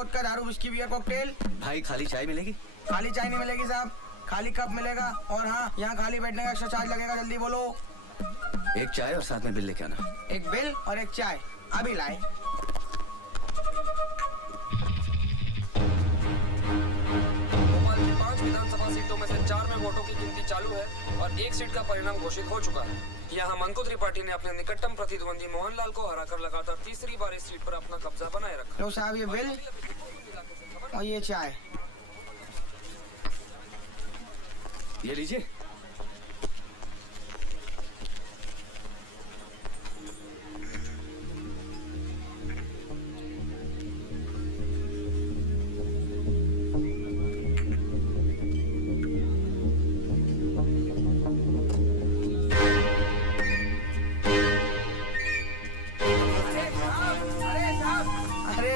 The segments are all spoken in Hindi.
वोडका, दारू, विस्की, बियर, कॉकटेल। भाई खाली चाय मिलेगी? खाली चाय नहीं मिलेगी साहब, खाली कप मिलेगा। और हाँ, यहाँ खाली बैठने का एक्स्ट्रा चार्ज लगेगा। जल्दी बोलो। एक चाय और साथ में बिल लेके आना। एक बिल और एक चाय, अभी लाए। भोपाल की 5 विधानसभा सीटों में से 4 में वोटों की गिनती चालू है और एक सीट का परिणाम घोषित हो चुका है। यहाँ मनकुत्री पार्टी ने अपने निकटतम प्रतिद्वंदी मोहनलाल को हराकर लगातार तीसरी बार इस सीट पर अपना कब्जा बनाए रखा। लो साहब ये बिल और ये चाय। ये लीजिए।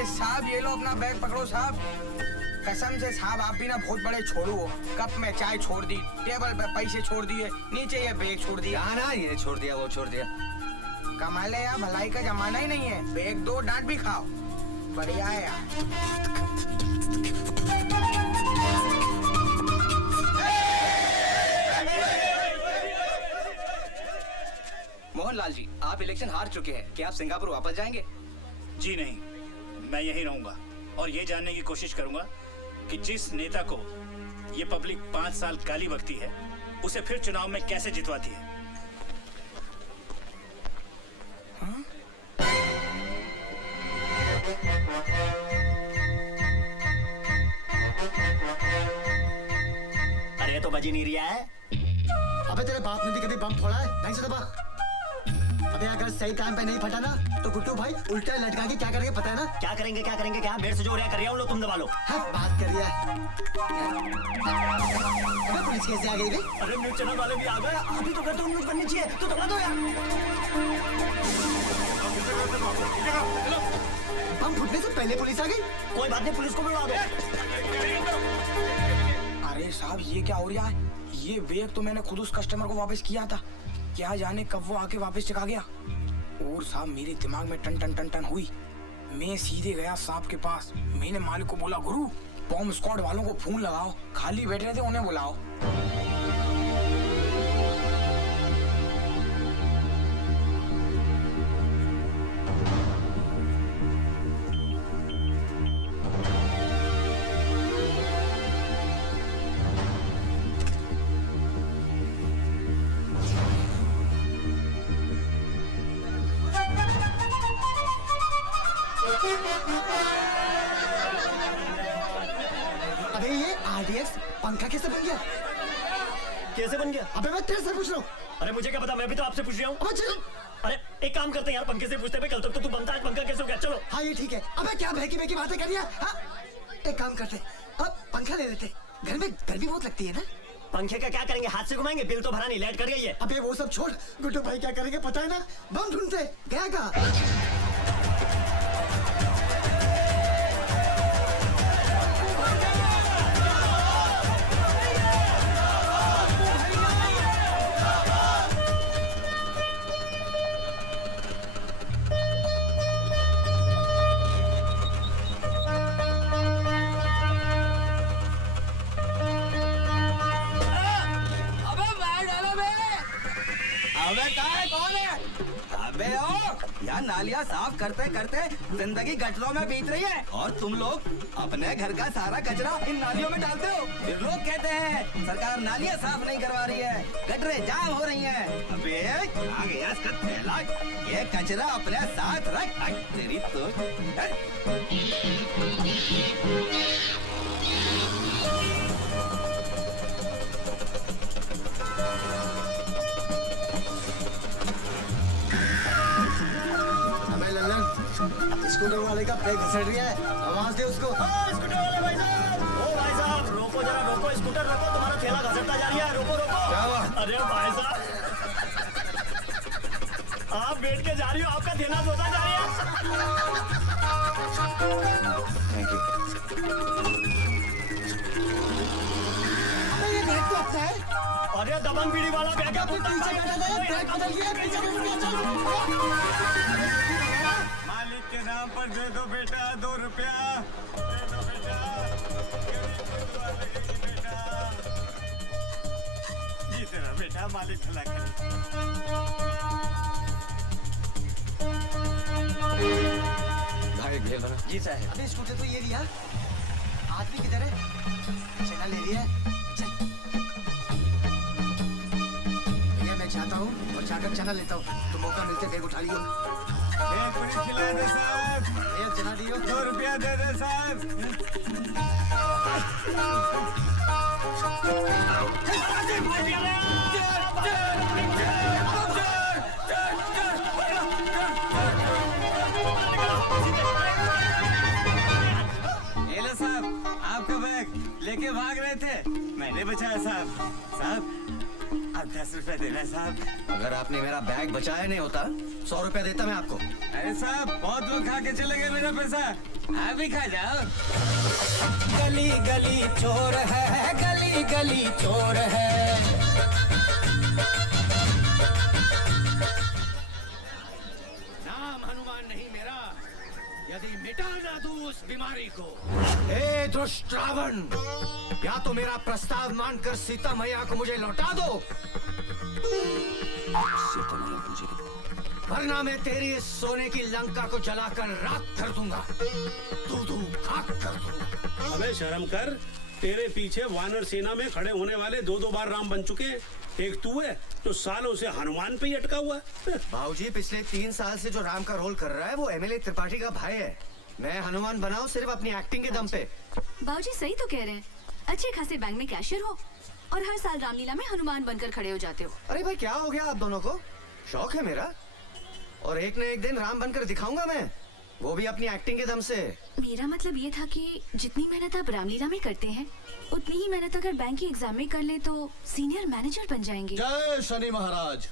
साहब ये लो अपना बैग पकड़ो साहब। कसम से साहब आप भी ना बहुत बड़े छोड़ू हो। कप में चाय छोड़ दी, टेबल पे पैसे छोड़ दिए, नीचे ये बैग छोड़ दिया। ना ये छोड़ दिया वो छोड़ दिया। कमाल है यार, भलाई का जमाना ही नहीं है। बैग दो, डांट भी खाओ। बढ़िया है यार। मोहनलाल जी, आप इलेक्शन हार चुके हैं, क्या आप सिंगापुर वापस जाएंगे? जी नहीं, मैं यहीं रहूंगा और ये जानने की कोशिश करूंगा कि जिस नेता को ये पब्लिक 5 साल गाली बकती है उसे फिर चुनाव में कैसे जितवाती है। हाँ? अरे तो बजी नहीं रहा है। अबे तेरे बाप ने भी कभी बम फोड़ा है? नहीं से दबा। अबे अगर सही टाइम पे नहीं फटा ना तो गुड्डू भाई उल्टा लटका के क्या करेंगे पता है ना? क्या करेंगे क्या बेर से जो रहा कर रहा हूँ लो तुम दबा लो। हाँ, बात करिए। अबे पुलिस कैसे आ गई रे? अरे न्यूज चैनल वाले भी आ गए। अभी तो कहते हो न्यूज बननी चाहिए तो दबा दो यार। बम फूटने से पहले पुलिस आ गई। कोई बात नहीं, पुलिस को बुलवा दो। अरे साहब ये क्या हो रहा है? ये बैग तो मैंने खुद उस कस्टमर को वापस किया था, क्या जाने कब वो आके वापस चका गया। और साहब मेरे दिमाग में टन टन टन टन हुई। मैं सीधे गया साहब के पास। मैंने मालिक को बोला, गुरु बॉम्ब स्क्वाड वालों को फोन लगाओ, खाली बैठे थे उन्हें बुलाओ। अबे ये आरडीएक्स पंखा कैसे बन गया? कैसे बन गया? अबे मैं तेरे से पूछ रहा हूँ। अरे मुझे क्या पता, मैं भी तो आपसे पूछ रहा हूँ। अबे चल। अरे एक काम करते हैं यार, पंखे से पूछते पे कल तक तो तू बनता है, पंखा कैसे हो गया? चलो। हाँ ये ठीक है। अबे क्या बहकी बहकी बातें कर रही है? हाँ? एक काम करते, अब पंखा ले लेते। घर में गर्मी बहुत लगती है ना। पंखे का क्या करेंगे, हाथ से घुमाएंगे? बिल तो भरा नहीं, लाइट कट गई है। अबे वो सब छोड़, गुड्डू भाई क्या करेंगे पता है ना? बम ढूंढते। गया कहाँ? अबे ओ, यार नालियाँ साफ करते करते जिंदगी गटरों में बीत रही है और तुम लोग अपने घर का सारा कचरा इन नालियों में डालते हो। फिर लोग कहते हैं सरकार नालियाँ साफ नहीं करवा रही है, गटरें जाम हो रही हैं। अबे आ गया इसका थैला, ये कचरा अपने साथ रख। तेरी तो स्कूटर वाले का ब्रेक घसड़ रही है, आवाज दे उसको। स्कूटर वाले भाई साहब, ओ भाई साहब रोको जरा, रोको, स्कूटर रोको, तुम्हारा ठेला घसरता जा रही है, रोको रोको। क्या हुआ? अरे भाई साहब आप बैठ के जा रही हो, आपका ठेला धोता जा रही है। Thank you. अबे ये बैग तो अपना है। अरे दबंग बीड़ी वाला बैग है, पीछे बैठा था, बैग बदल गया, पीछे बैठ गया, चल। मालिक के नाम पर दे दो बेटा 2 रुपया। बेटा मालिक भला करे। भाई घेर बना। जी साहब। अबे स्कूटर तो ये लिया। आदमी किधर है? चना ले लिया। चल। भैया मैं चाहता हूँ और जाकर चना लेता हूँ। तो मौका मिलते बैग उठा लियो। एक पूरी खिला दे साहब। भैया चना दियो। 2 रुपया दे दे साहब। ये लो साहब, आपका बैग लेके भाग रहे थे, मैंने बचाया साहब। साहब आप 10 रुपए देना साहब। अगर आपने मेरा बैग बचाया नहीं होता 100 रुपया देता मैं आपको। अरे साहब बहुत लोग खा के चले गए मेरा पैसा, आप भी खा जाओ। गली गली चोर है, गली गली चोर है। नाम हनुमान नहीं मेरा, यदि मिटा ना दूं उस बीमारी को। हे दुष्ट रावण, या तो मेरा प्रस्ताव मानकर सीता मैया को मुझे लौटा दो, वरना मैं तेरी इस सोने की लंका को जलाकर राख कर दूंगा, दूं खाक कर दूंगा। अबे शर्म कर, तेरे पीछे वानर सेना में खड़े होने वाले 2-2 बार राम बन चुके हैं। एक तू है तो सालों से हनुमान पे ही अटका हुआ है। भाऊजी पिछले 3 साल से जो राम का रोल कर रहा है वो एमएलए त्रिपाठी का भाई है। मैं हनुमान बनाऊं सिर्फ अपनी एक्टिंग के दम पे। बाबूजी सही तो कह रहे हैं। अच्छे खासे बैंक में कैशियर हो और हर साल रामलीला में हनुमान बनकर खड़े हो जाते हो। अरे भाई क्या हो गया आप दोनों को? शौक है मेरा और एक न एक दिन राम बनकर दिखाऊंगा मैं, वो भी अपनी एक्टिंग के दम से। मेरा मतलब ये था कि जितनी मेहनत आप रामलीला में करते हैं उतनी ही मेहनत अगर बैंक की एग्जाम में कर ले तो सीनियर मैनेजर बन जाएंगे। जय शनि महाराज।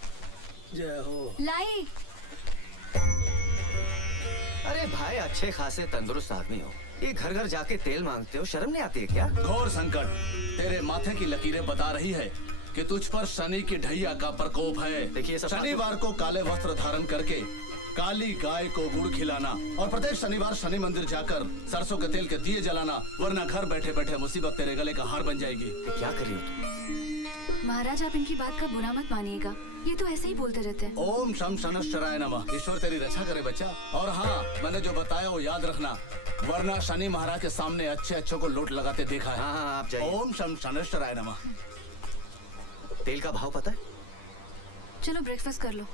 जय हो। लाई अरे भाई अच्छे खासे तंदुरुस्त आदमी हो, ये घर घर जाके तेल मांगते हो, शर्म नहीं आती है क्या? घोर संकट तेरे माथे की लकीरें बता रही है कि तुझ पर शनि की ढैया का प्रकोप है। देखिए सब शनिवार को काले वस्त्र धारण करके काली गाय को गुड़ खिलाना और प्रत्येक शनिवार शनि मंदिर जाकर सरसों के तेल के दिए जलाना, वरना घर बैठे बैठे मुसीबत तेरे गले का हार बन जाएगी। क्या कर रही हो तुम? महाराज आप इनकी बात का बुरा मत मानिएगा, ये तो ऐसे ही बोलते रहते हैं। ओम शम शनश्चराय नमः। ईश्वर तेरी रक्षा करे बच्चा। और हाँ, मैंने जो बताया वो याद रखना, वरना शनि महाराज के सामने अच्छे अच्छों को लूट लगाते देखा है। हाँ आप जाइए। ओम शम शनश्चराय नमः। तेल का भाव पता है? चलो ब्रेकफास्ट कर लो।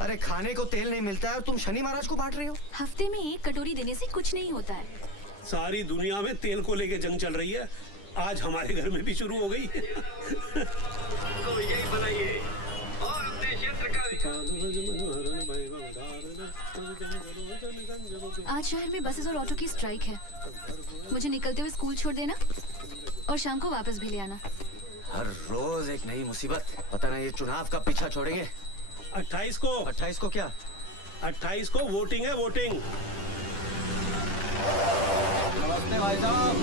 अरे खाने को तेल नहीं मिलता है और तुम शनि महाराज को बांट रही हो? हफ्ते में 1 कटोरी देने से कुछ नहीं होता है। सारी दुनिया में तेल को लेके जंग चल रही है, आज हमारे घर में भी शुरू हो गई। तो यही बनाइए और अपने क्षेत्र का आज शहर में बसेस और ऑटो की स्ट्राइक है। मुझे निकलते हुए स्कूल छोड़ देना और शाम को वापस भी ले आना। हर रोज एक नई मुसीबत। पता नहीं ये चुनाव का पीछा छोड़ेंगे। 28 को 28 को क्या? 28 को वोटिंग है, वोटिंग। नमस्ते भाई साहब।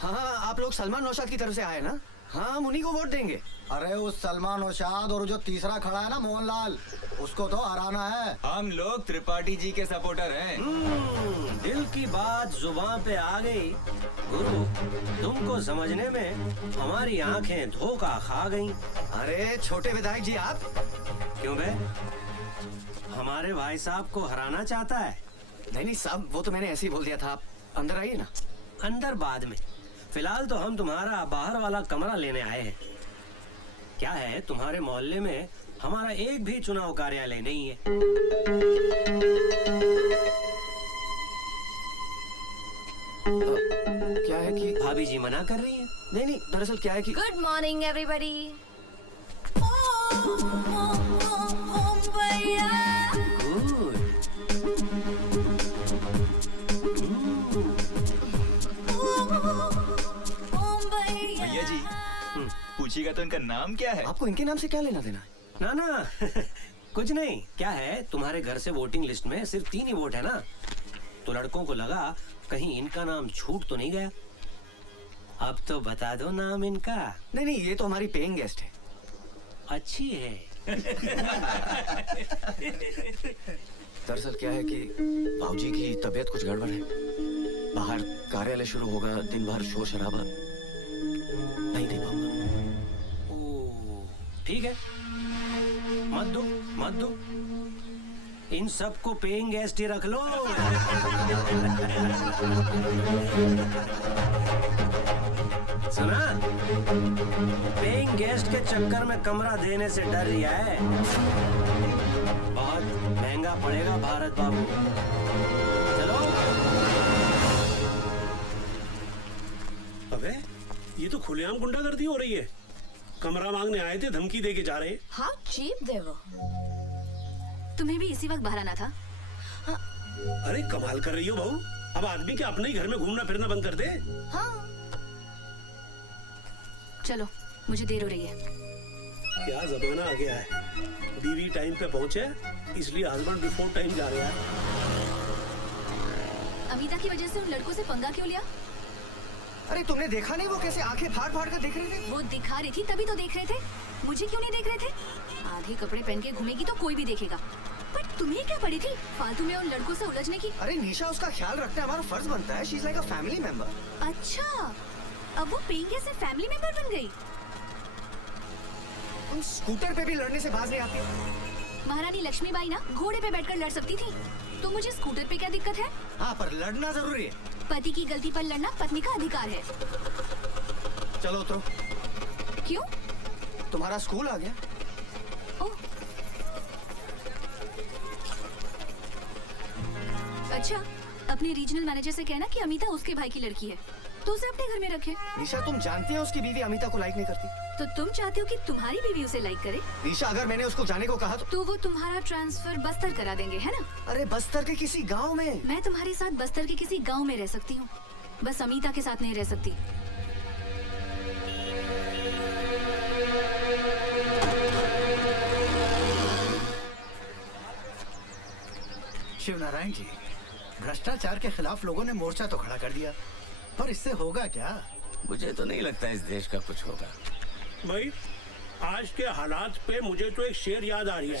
हाँ आप लोग सलमान नौशाद की तरफ से आए ना? हाँ हम उन्हीं को वोट देंगे। अरे उस सलमान नौशाद और जो तीसरा खड़ा है ना मोहनलाल, उसको तो हराना है। हम लोग त्रिपाठी जी के सपोर्टर हैं। दिल की बात जुबान पे आ गई। गुरु तुमको समझने में हमारी आंखें धोखा खा गईं। अरे छोटे विधायक जी आप क्यों बे? हमारे भाई साहब को हराना चाहता है? नहीं साहब, वो तो मैंने ऐसे ही बोल दिया था। आप अंदर आइए ना। अंदर बाद में, फिलहाल तो हम तुम्हारा बाहर वाला कमरा लेने आए हैं। क्या है, तुम्हारे मोहल्ले में हमारा एक भी चुनाव कार्यालय नहीं है। क्या है कि भाभी जी मना कर रही हैं। नहीं दरअसल क्या है कि गुड मॉर्निंग एवरीबॉडी। भैया जी पूछिएगा तो इनका नाम क्या है? आपको इनके नाम से क्या लेना देना है? ना कुछ नहीं। क्या है, तुम्हारे घर से वोटिंग लिस्ट में सिर्फ 3 ही वोट है ना, तो लड़कों को लगा कहीं इनका नाम छूट तो नहीं गया। अब तो बता दो नाम इनका। नहीं ये तो हमारी पेइंग गेस्ट है। अच्छी है। दरअसल क्या है कि भाऊजी की तबीयत कुछ गड़बड़ है। बाहर कार्यालय शुरू होगा, दिन भर शोर शराबा। नहीं दे पाऊंगा। ओ, ठीक है, मत दो मत दो, इन सबको पेइंग गेस्ट ही रख लो। सुना, पेइंग गेस्ट के चक्कर में कमरा देने से डर रहा है, बहुत महंगा पड़ेगा भारत बाबू। चलो। अबे ये तो खुलेआम गुंडागर्दी हो रही है। कमरा मांगने आए थे, धमकी दे के जा रहे हैं। हाँ चीप देवो। तुम्हें भी इसी वक्त बाहर आना था। अरे कमाल कर रही हो बहू, अब आदमी के अपने ही घर में घूमना फिरना बंद कर दे। हाँ चलो, मुझे देर हो रही है। क्या जमाना आ गया है, बीवी टाइम पे पहुंचे इसलिए हस्बैंड बिफोर टाइम जा रहा है। अमिता की वजह से उन लड़कों से पंगा क्यों लिया? अरे तुमने देखा नहीं वो कैसे आंखें फाड़ फाड़ कर देख रहे थे? वो दिखा रही थी तभी तो देख रहे थे, मुझे क्यों नहीं देख रहे थे? आधे कपड़े पहन के घूमेगी तो कोई भी देखेगा, पर तुम्हें क्या पड़ी थी फालतू में उन लड़कों से उलझने की? अरे निशा, उसका ख्याल रखना हमारा फर्ज बनता है। She is like a family member. अच्छा, अब वो पेंगे से फैमिली मेंबर बन गई। तुम स्कूटर पे भी लड़ने से बाज नहीं आती। महारानी लक्ष्मीबाई ना घोड़े पे बैठकर लड़ सकती थी, तो मुझे स्कूटर पे क्या दिक्कत है? हाँ, पर लड़ना जरूरी है। पति की गलती पर लड़ना पत्नी का अधिकार है। चलो उतरो। क्यों? तुम्हारा स्कूल आ गया। ओह, अच्छा, अपने रीजनल मैनेजर से कहना कि अमिता उसके भाई की लड़की है, तो उसे अपने घर में रखे। निशा, तुम जानती हो उसकी बीवी अमिता को लाइक नहीं करती। तो तुम चाहते हो कि तुम्हारी बीवी उसे लाइक करे? निशा, अगर मैंने उसको जाने को कहा तो वो तुम्हारा ट्रांसफर बस्तर करा देंगे, है ना? अरे बस्तर के किसी गांव में। मैं तुम्हारे साथ बस्तर के किसी गांव में रह सकती हूँ, बस अमिता के साथ नहीं रह सकती। शिव नारायण जी, भ्रष्टाचार के खिलाफ लोगों ने मोर्चा तो खड़ा कर दिया, पर इससे होगा क्या? मुझे तो नहीं लगता इस देश का कुछ होगा। भाई आज के हालात पे मुझे तो एक शेर याद आ रही है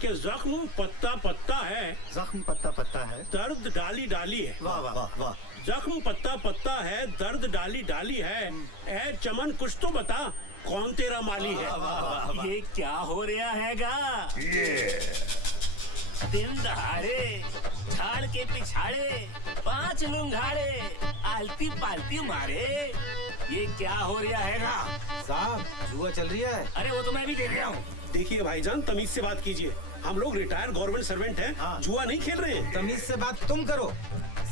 कि जख्म पत्ता पत्ता है, जख्म पत्ता पत्ता है, दर्द डाली डाली है। वाह वाह वाह वाह। जख्म पत्ता पत्ता है, दर्द डाली डाली है, ए चमन कुछ तो बता कौन तेरा माली है। ये क्या हो रहा हैगा? दिन दहाड़े झाड़ के पिछाड़े 5 लुंगाड़े आलती पालती मारे, ये क्या हो रहा हैगा? साहब, जुआ चल रही है। अरे वो तो मैं भी देख रहा हूँ। देखिए भाईजान, तमीज से बात कीजिए, हम लोग रिटायर्ड गवर्नमेंट सर्वेंट हैं, जुआ नहीं खेल रहे हैं। तमीज से बात तुम करो,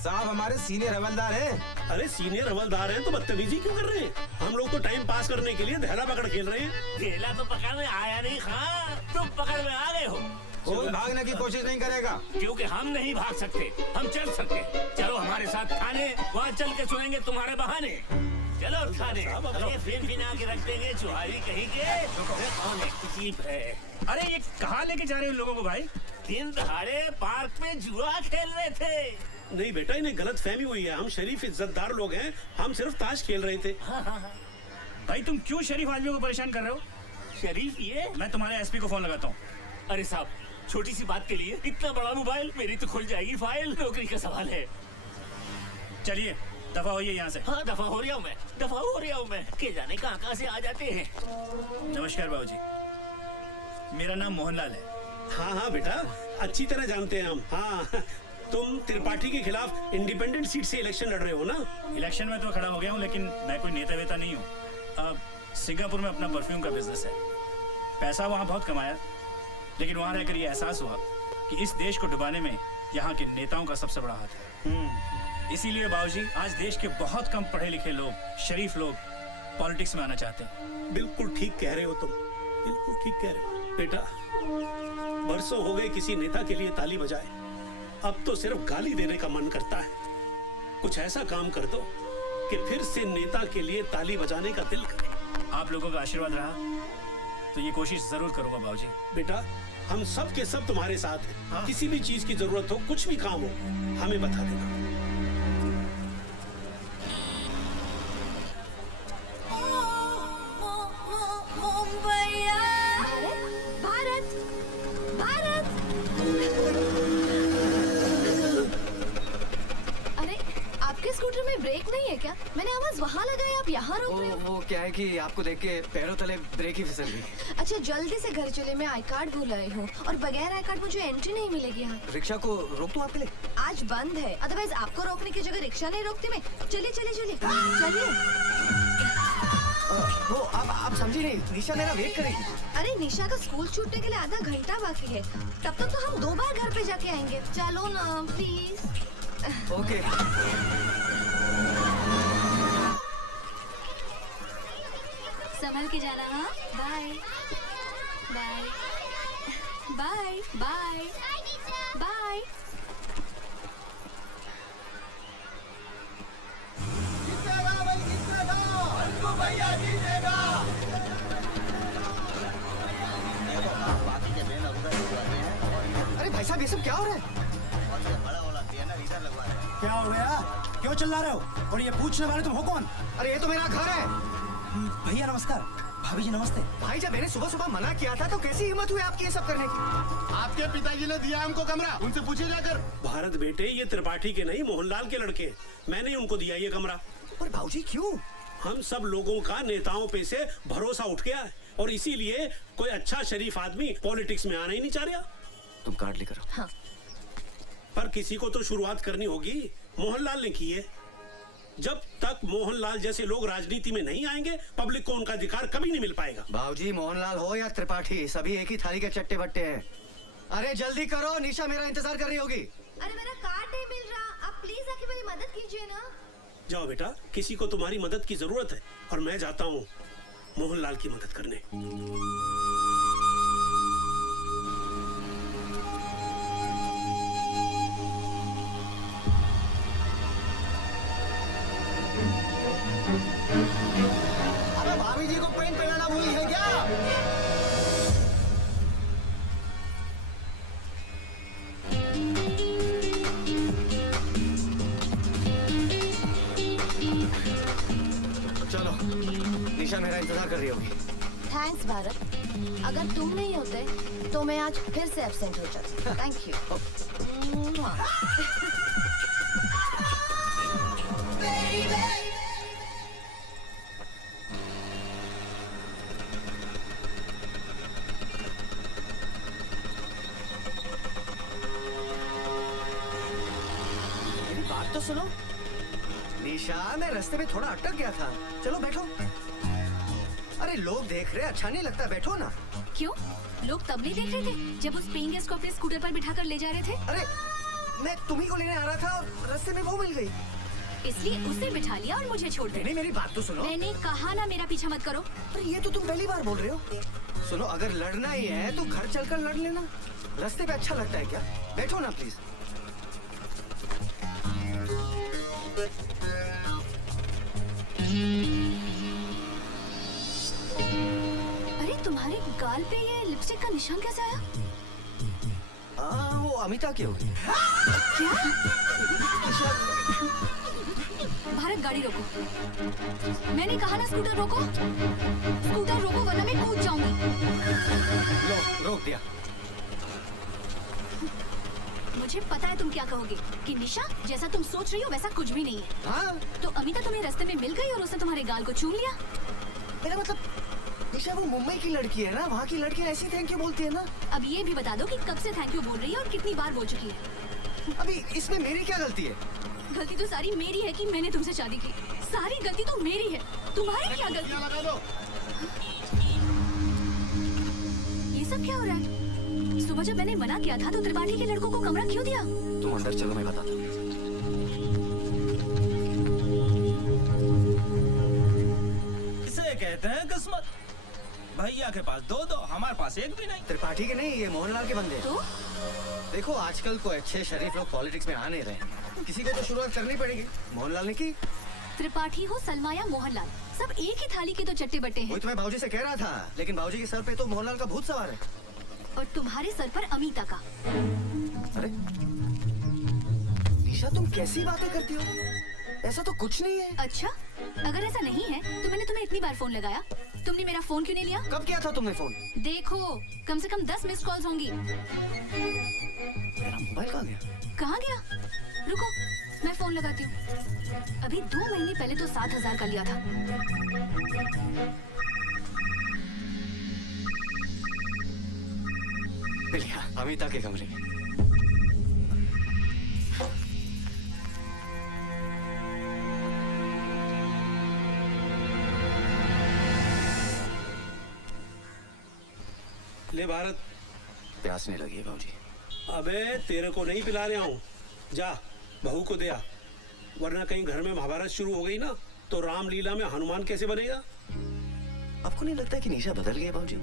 साहब हमारे सीनियर हवलदार हैं। अरे सीनियर हवलदार हैं तो बदतमीजी क्यों कर रहे हैं? हम लोग तो टाइम पास करने के लिए धैला पकड़ खेल रहे हैं। केला तो पकड़ में आया नहीं खां, तुम पकड़ में आ गए हो। कोई भागने की कोशिश नहीं करेगा, क्योंकि हम नहीं भाग सकते, हम चल सकते। चलो हमारे साथ थाने, वहाँ चल के सुनेंगे तुम्हारे बहाने। चलो थाने, अरे फिर बिना के रख देंगे चुहारी कहीं के। कौन है जीप है? अरे ये कहाँ लेके जा रहे हो लोगों को भाई? दिन दहाड़े पार्क में जुआ खेल रहे थे। नहीं बेटा, इन्हें गलत फहमी हुई है, हम शरीफ इज्जतदार लोग हैं, हम सिर्फ ताश खेल रहे थे। भाई तुम क्यों शरीफ आदमियों को परेशान कर रहे हो? शरीफ ये? मैं तुम्हारे एसपी को फोन लगाता हूँ। अरे साहब, छोटी सी बात के लिए इतना बड़ा मोबाइल, मेरी तो खुल जाएगी फाइल, नौकरी का सवाल है। चलिए दफा होइए यहाँ से। हाँ दफा हो रहा हूँ मैं, दफा हो रहा हूँ मैं। के जाने कहाँ से आ जाते हैं। नमस्कार बाबूजी, मेरा नाम मोहनलाल है। हाँ हाँ बेटा, अच्छी तरह जानते हैं हम। हाँ, तुम त्रिपाठी के खिलाफ इंडिपेंडेंट सीट से इलेक्शन लड़ रहे हो ना? इलेक्शन में तो खड़ा हो गया हूँ, लेकिन मैं कोई नेता वेता नहीं हूँ। अब सिंगापुर में अपना परफ्यूम का बिजनेस है, पैसा वहाँ बहुत कमाया, लेकिन वहाँ रहकर ये एहसास हुआ कि इस देश को डुबाने में यहाँ के नेताओं का सबसे बड़ा हाथ है। इसीलिए बाबूजी, आज देश के बहुत कम पढ़े लिखे लोग, शरीफ लोग पॉलिटिक्स में आना चाहते हैं। बिल्कुल ठीक कह रहे हो तुम, बिल्कुल ठीक कह रहे हो बेटा। बरसों हो गए किसी नेता के लिए ताली बजाए, अब तो सिर्फ गाली देने का मन करता है। कुछ ऐसा काम कर दो कि फिर से नेता के लिए ताली बजाने का दिल करे। आप लोगों का आशीर्वाद रहा तो ये कोशिश जरूर करूंगा बाबूजी। बेटा, हम सब के सब तुम्हारे साथ हैं। किसी भी चीज की जरूरत हो, कुछ भी काम हो, हमें बता देना। भारत, भारत। अरे आपके स्कूटर में ब्रेक नहीं है क्या? मैंने आवाज वहाँ आप यहाँ रोक रहे हो? वो क्या है कि आपको देख के पैरों तले ब्रेक ही फिसल गई। अच्छा जल्दी से घर चले, मैं आई कार्ड भूल आई हूँ और बगैर आई कार्ड मुझे एंट्री नहीं मिलेगी यहाँ। रिक्शा को रोक दूं आपके लिए? आज बंद है, अदरवाइज आपको रोकने की जगह रिक्शा नहीं रोकती मैं। चलिए चलिए चलिए चलिए। वो आप समझी नहीं, निशा मेरा वेट करेगी। अरे निशा का स्कूल छूटने के लिए आधा घंटा बाकी है, तब तक तो हम 2 बार घर पे जाके आएंगे। चलो ना प्लीज। ओके। संभल के जाना। हाँ, bye bye bye bye bye. अरे भाई साहब, ये सब क्या हो रहा है? क्या हो गया? क्यों चिल्ला रहे हो? और ये पूछने वाले तुम हो कौन? अरे ये तो मेरा घर है। भैया नमस्कार। भाभी जी नमस्ते। भाई जब मैंने सुबह सुबह मना किया था तो कैसी हिम्मत हुई आपकी ये सब करने की? आपके पिताजी ने दिया हमको कमरा, उनसे पूछिए जाकर। भारत बेटे, ये त्रिपाठी के नहीं मोहनलाल के लड़के, मैंने ही उनको दिया ये कमरा। और भाऊजी क्यों? हम सब लोगों का नेताओं पे से भरोसा उठ गया है और इसीलिए कोई अच्छा शरीफ आदमी पॉलिटिक्स में आना ही नहीं चाह रहा। तुम कार्ड लेकर आओ। हाँ। पर किसी को तो शुरुआत करनी होगी। मोहनलाल ने की है। जब तक मोहनलाल जैसे लोग राजनीति में नहीं आएंगे, पब्लिक को उनका अधिकार कभी नहीं मिल पाएगा। भाऊजी, मोहनलाल हो या त्रिपाठी, सभी एक ही थाली के चट्टे बट्टे हैं। अरे जल्दी करो, निशा मेरा इंतजार कर रही होगी। अरे मेरा कार्ड नहीं मिल रहा, आप प्लीज आके मेरी मदद कीजिए ना। जाओ बेटा, किसी को तुम्हारी मदद की जरूरत है और मैं जाता हूँ मोहनलाल की मदद करने। अबे भाभी जी को पेंट पहनाना भूली है क्या? चलो, निशा मेरा इंतजार कर रही होगी। थैंक्स भारत, अगर तुम नहीं होते तो मैं आज फिर से एब्सेंट हो जाती। Thank you. मेरी बात तो सुनो। निशा, मैं रास्ते में थोड़ा अटक गया था। चलो बैठो। अरे लोग देख रहे, अच्छा नहीं लगता, बैठो ना। क्यों? लोग तब नहीं देख रहे थे जब उस पेइंग गेस्ट को अपने स्कूटर पर बिठाकर ले जा रहे थे? अरे मैं तुम्ही को लेने आ रहा था और रास्ते में वो मिल गई। इसलिए उसे बिठा लिया और मुझे छोड़ दिया। नहीं, मेरी बात तो सुनो। मैंने कहा ना मेरा पीछा मत करो। अरे ये तो तुम पहली बार बोल रहे हो। सुनो, अगर लड़ना ही है तो घर चलकर लड़ लेना। रास्ते पे अच्छा लगता है क्या? बैठो ना प्लीज। अरे तुम्हारे गाल पे ये लिपस्टिक का निशान कैसे आया? वो अमिता की होगी। क्या? भारत, गाड़ी रोको। मैंने कहा ना स्कूटर रोको। स्कूटर रोको वरना मैं कूद जाऊंगी। लो, रोक दिया। मुझे पता है तुम क्या कहोगे कि निशा, जैसा तुम सोच रही हो वैसा कुछ भी नहीं है। हाँ? तो अमिता तुम्हें रास्ते में मिल गई और उसने तुम्हारे गाल को चूम लिया। मेरा मतलब, निशा वो मुंबई की लड़की है ना, वहाँ की लड़कियाँ ऐसी थैंक यू बोलती है ना। अब ये भी बता दो कि कब से थैंक यू बोल रही है और कितनी बार बोल चुकी है। अभी इसमें मेरी क्या गलती है? गलती तो सारी मेरी है कि मैंने तुमसे शादी की। सारी गलती तो मेरी है, तुम्हारी क्या गलती? लगा दो। ये सब क्या हो रहा है? सुबह जब मैंने मना किया था तो त्रिपाठी के लड़कों को कमरा क्यों दिया? तुम अंदर चलो, मैं बताता हूँ। इसे कहते हैं किस्मत। भैया के पास 2-2, हमारे पास एक भी नहीं। त्रिपाठी के नहीं, ये मोहनलाल के बंदे। तो देखो, आजकल को अच्छे शरीफ लोग पॉलिटिक्स में आ नहीं रहे, किसी को तो शुरुआत करनी पड़ेगी। मोहनलाल ने की। त्रिपाठी हो सलमा या मोहनलाल, सब एक ही थाली के तो चट्टे बट्टे हैं। वही तो मैं भाऊजी से कह रहा था, लेकिन भाऊजी के सर पे तो मोहनलाल का भूत सवार है। और तुम्हारे सर पर अमिता का। अरे निशा, तुम कैसी बातें करती हो? ऐसा तो कुछ नहीं है। अच्छा, अगर ऐसा नहीं है तो मैंने तुम्हें इतनी बार फोन लगाया, तुमने मेरा फोन क्यों नहीं लिया? कब किया था तुमने फोन? देखो, कम से कम 10 मिस्ड कॉल्स होंगी। मेरा मोबाइल कहाँ गया? कहाँ गया? रुको, मैं फोन फोन लगाती हूँ। अभी 2 महीने पहले तो 7,000 का लिया था। लिया अमिता के कमरे। ले भारत, प्यास नहीं लगी है बाबूजी। अबे तेरे को नहीं पिला रहा हूँ, जा बहू को दे आ, वरना कहीं घर में महाभारत शुरू हो गई ना तो रामलीला में हनुमान कैसे बनेगा? आपको नहीं लगता कि निशा बदल गई है बाबूजी?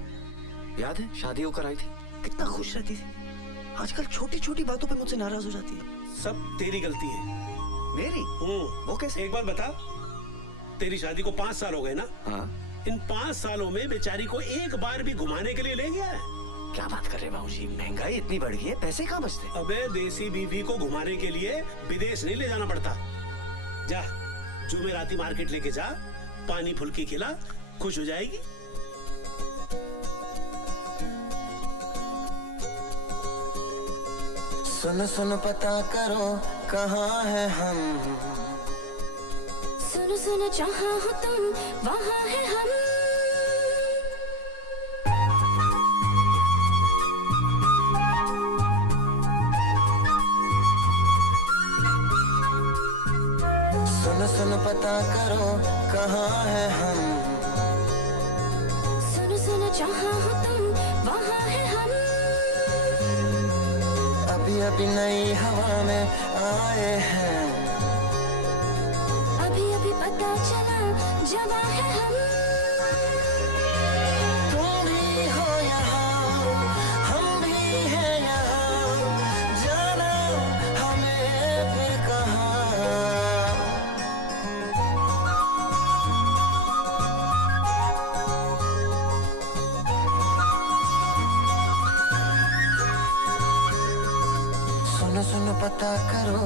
याद है शादी होकर आई थी, कितना खुश रहती थी। आजकल छोटी छोटी बातों पे मुझसे नाराज हो जाती है। सब तेरी गलती है। मेरी? वो कैसे? एक बार बता, तेरी शादी को 5 साल हो गए ना? हाँ। इन 5 सालों में बेचारी को एक बार भी घुमाने के लिए ले गया है? क्या बात कर रहे बाबूजी, महंगाई इतनी बढ़ गई है, पैसे कहाँ बचते? अबे देसी बीवी को घुमाने के लिए विदेश नहीं ले जाना पड़ता। जा जुमेराती मार्केट लेके जा, पानी फुल्की खिला, खुश हो जाएगी। सुन सुन पता करो कहाँ है हम, सुनो सुनो जहाँ हो तुम वहाँ है हम। सुन सुन पता करो कहाँ है हम, सुनो सुनो जहाँ हो तुम वहाँ है हम। अभी अभी नई हवा में आए हैं, अभी अभी पता चला जवा है हम। तुम भी हो यहाँ, हम भी हैं यहाँ, जाना हमें फिर कहाँ। सुन सुन पता करो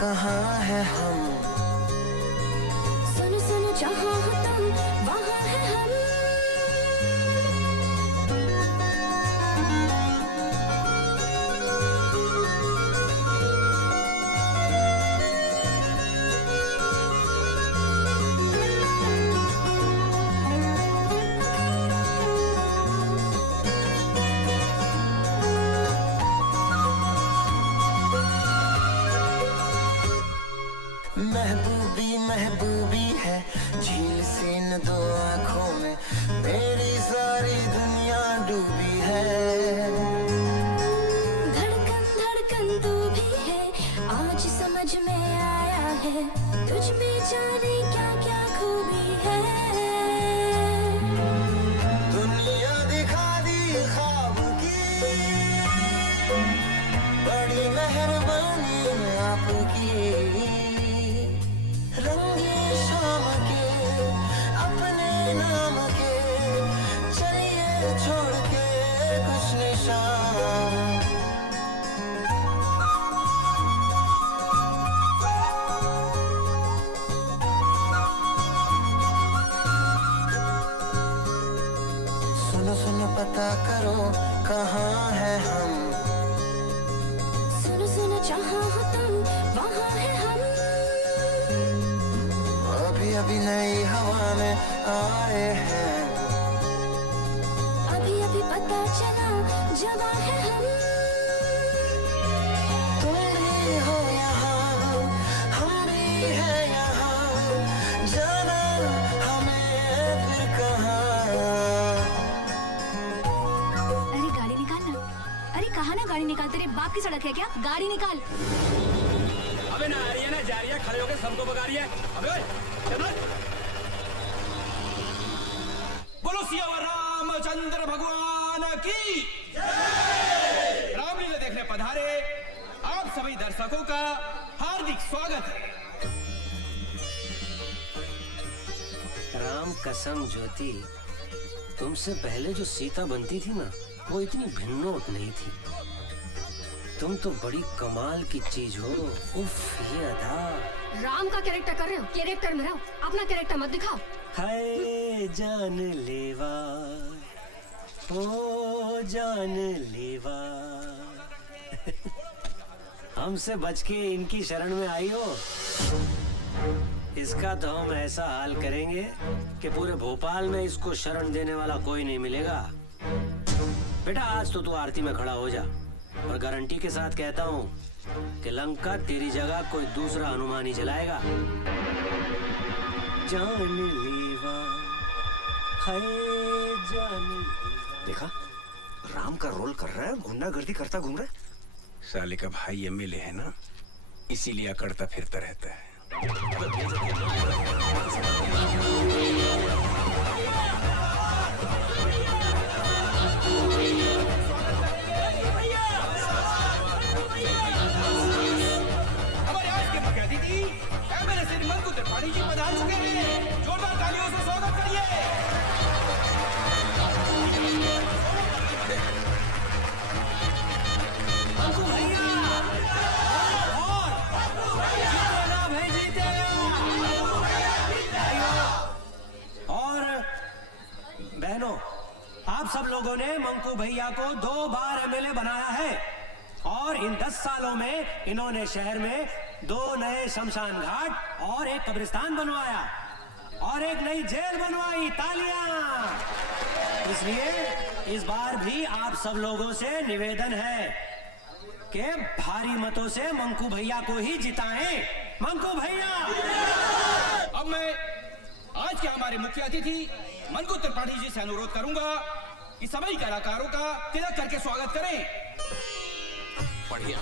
कहाँ है हम, सुनो सुनो जहाँ हो तुम वहाँ है हम। महबूबी महबूबी है झील सी इन 2 आँखों में, मेरी सारी दुनिया डूबी है। धड़कन धड़कन तू भी है, आज समझ में आया है, तुझ में जाने क्या क्या खूबी है। दुनिया दिखा दी ख्वाब की, बड़ी मेहरबानी आपकी। रंगी शाम के अपने नाम के, चलिए छोड़ के कुछ निशान। सुनो सुनो पता करो कहाँ है हम, सुनो सुनो जहाँ हो तुम वहाँ है हम। अभी अभी नई हवा में आए हैं, अभी अभी पता चला जवा है हम। तुम भी हो यहाँ, हम भी हैं यहाँ, जाना हमें फिर कहाँ। अरे गाड़ी निकाल ना। अरे कहा ना गाड़ी निकाल, तेरे बाप की सड़क है क्या? गाड़ी निकाल। अबे ना आ रही है ना जा रही है, खड़े होकर सबको बगा रही है। अबे चल। बोलो सियावर रामचंद्र भगवान की रामलीला देखने पधारे आप सभी दर्शकों का हार्दिक स्वागत है। राम कसम ज्योति, तुमसे पहले जो सीता बनती थी ना, वो इतनी भिन्नोट नहीं थी। तुम तो बड़ी कमाल की चीज हो। उफ ये अदा। राम का कैरेक्टर कर रहे हो, कैरेक्टर में रहो, अपना कैरेक्टर मत दिखाओ। हाय जान लेवा, ओ जान लेवा। हमसे बच के इनकी शरण में आई हो। इसका तो हम ऐसा हाल करेंगे कि पूरे भोपाल में इसको शरण देने वाला कोई नहीं मिलेगा। बेटा आज तो तू आरती में खड़ा हो जा, और गारंटी के साथ कहता हूँ कि लंका तेरी जगह कोई दूसरा हनुमान ही चलाएगा। जानलेवा है जानलेवा। देखा, राम का रोल कर रहा है, गुंडागर्दी करता घूम रहा है। साले का भाई एमएलए है ना, इसीलिए अकड़ता फिरता रहता है। हमारे आज के मुख्य अतिथि एमएलए श्री मंकु त्रिपाठी जी पधार चुके हैं। जोरदार तालियों से स्वागत करिए। मंकू भैया और बहनों, आप सब लोगों ने मंकू भैया को 2 बार एमएलए बनाया है, और इन 10 सालों में इन्होंने शहर में 2 नए शमशान घाट और एक कब्रिस्तान बनवाया और एक नई जेल बनवाई। तालियां! इसलिए इस बार भी आप सब लोगों से निवेदन है कि भारी मतों से मंकू भैया को ही जिताएं। मंकू भैया! अब मैं आज के हमारे मुख्य अतिथि मंकु त्रिपाठी जी से अनुरोध करूंगा कि सभी कलाकारों का तिलक करके स्वागत करें। बढ़िया।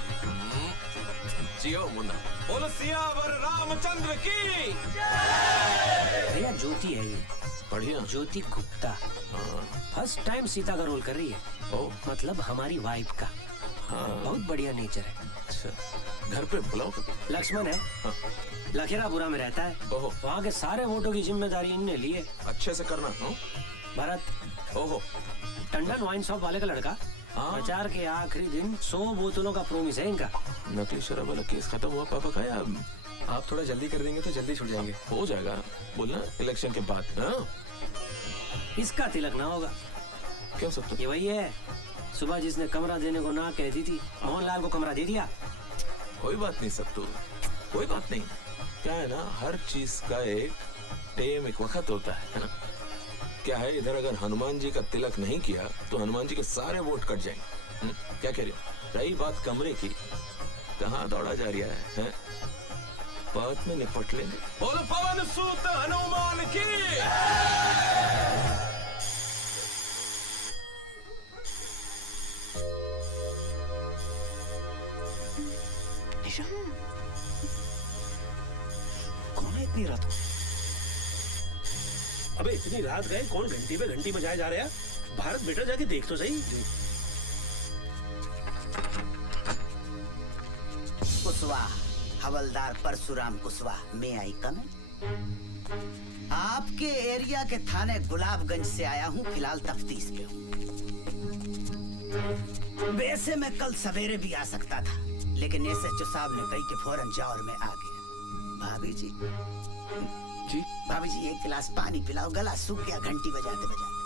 जियो मुन्ना। बोलो सियावर रामचंद्र की। भैया ज्योति है ये। बढ़िया। ज्योति गुप्ता फर्स्ट टाइम सीता का रोल कर रही है। ओ, मतलब हमारी वाइफ का। बहुत बढ़िया नेचर है। अच्छा, घर पे बुलाओ। लक्ष्मण है। लखेरापुरा में रहता है। वहाँ के सारे वोटों की जिम्मेदारी इनने ली है। अच्छे से करना। भरत। ओहो। टंडन वाइन शॉप वाले का लड़का। प्रचार के आखिरी दिन 100 बोतलों का प्रोमिस है इनका। नकली शराब वाला केस खत्म हुआ पापा का? या आप थोड़ा जल्दी कर देंगे तो जल्दी छूट जाएंगे। हो जाएगा, बोलना इलेक्शन के बाद। इसका तिलक ना होगा। क्यों सब? ये वही है, सुबह जिसने कमरा देने को ना कह दी थी, मोहनलाल को कमरा दे दिया। कोई बात नहीं सब, तो कोई बात नहीं। क्या है ना, हर चीज का एक टेम, एक वक्त होता है ना। क्या है, इधर अगर हनुमान जी का तिलक नहीं किया तो हनुमान जी के सारे वोट कट जाएंगे। क्या कह रही हो? रही बात कमरे की, कहाँ दौड़ा जा रहा है? बात में निपट लेंगे। बोलो पवन सूत हनुमान की। निशा, कौन है इतनी रात को? अबे इतनी रात गए, कौन घंटी पे घंटी बजाए जा रहा है? भारत बेटा जाके देख तो सही। कुशवाहा, हवलदार परशुराम कुशवाहा, मैं आई कम। आपके एरिया के थाने गुलाबगंज से आया हूँ, फिलहाल तफ्तीश पे हूँ। वैसे मैं कल सवेरे भी आ सकता था, लेकिन एसएचओ साहब ने कही कि फौरन जाओ और मैं आ गया। भाभी जी जी, भाभी जी एक गिलास पानी पिलाओ, गला सूख गया घंटी बजाते बजाते।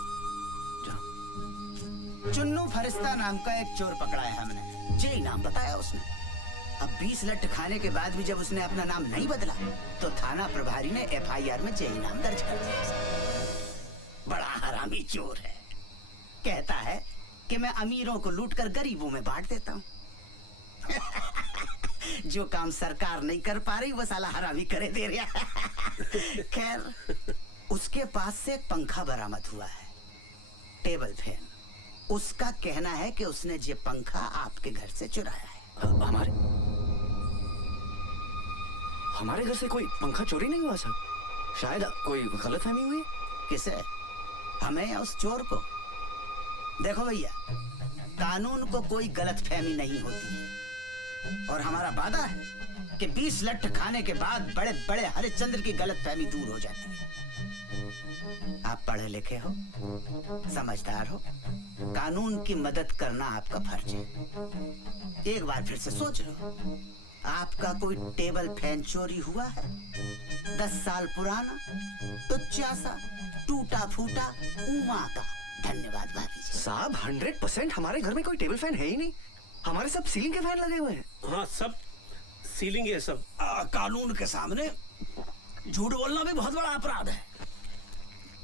चुन्नू फरिश्ता नाम का एक चोर पकड़ा है हमने, जे नाम बताया उसने। अब 20 लठ खाने के बाद भी जब उसने अपना नाम नहीं बदला तो थाना प्रभारी ने एफआईआर में जे नाम दर्ज कर दिया। बड़ा हरामी चोर है। कहता है कि मैं अमीरों को लूटकर गरीबों में बांट देता हूँ। जो काम सरकार नहीं कर पा रही वो साला हरामी करे दे रहा। खैर, उसके पास से एक पंखा बरामद हुआ है, टेबल फैन। उसका कहना है कि उसने ये पंखा आपके घर से चुराया है। हमारे घर से कोई पंखा चोरी नहीं हुआ साहब। शायद कोई गलतफहमी हुई। किसे? हमें या उस चोर को? देखो भैया, कानून को कोई गलतफहमी नहीं होती है, और हमारा वादा है कि 20 लठ खाने के बाद बड़े बड़े हरिश्चंद्र की गलतफहमी दूर हो जाती है। आप पढ़े लिखे हो, समझदार हो, कानून की मदद करना आपका फर्ज है। एक बार फिर से सोच लो, आपका कोई टेबल फैन चोरी हुआ है? 10 साल पुराना, टुच्चा सा, टूटा फूटा, उमा का। धन्यवाद भाभी जी। साहब 100% हमारे घर में कोई टेबल फैन है ही नहीं। हमारे सब सीलिंग के फैन लगे हुए हैं। हाँ, सब सीलिंग है सब। कानून के सामने झूठ बोलना भी बहुत बड़ा अपराध है।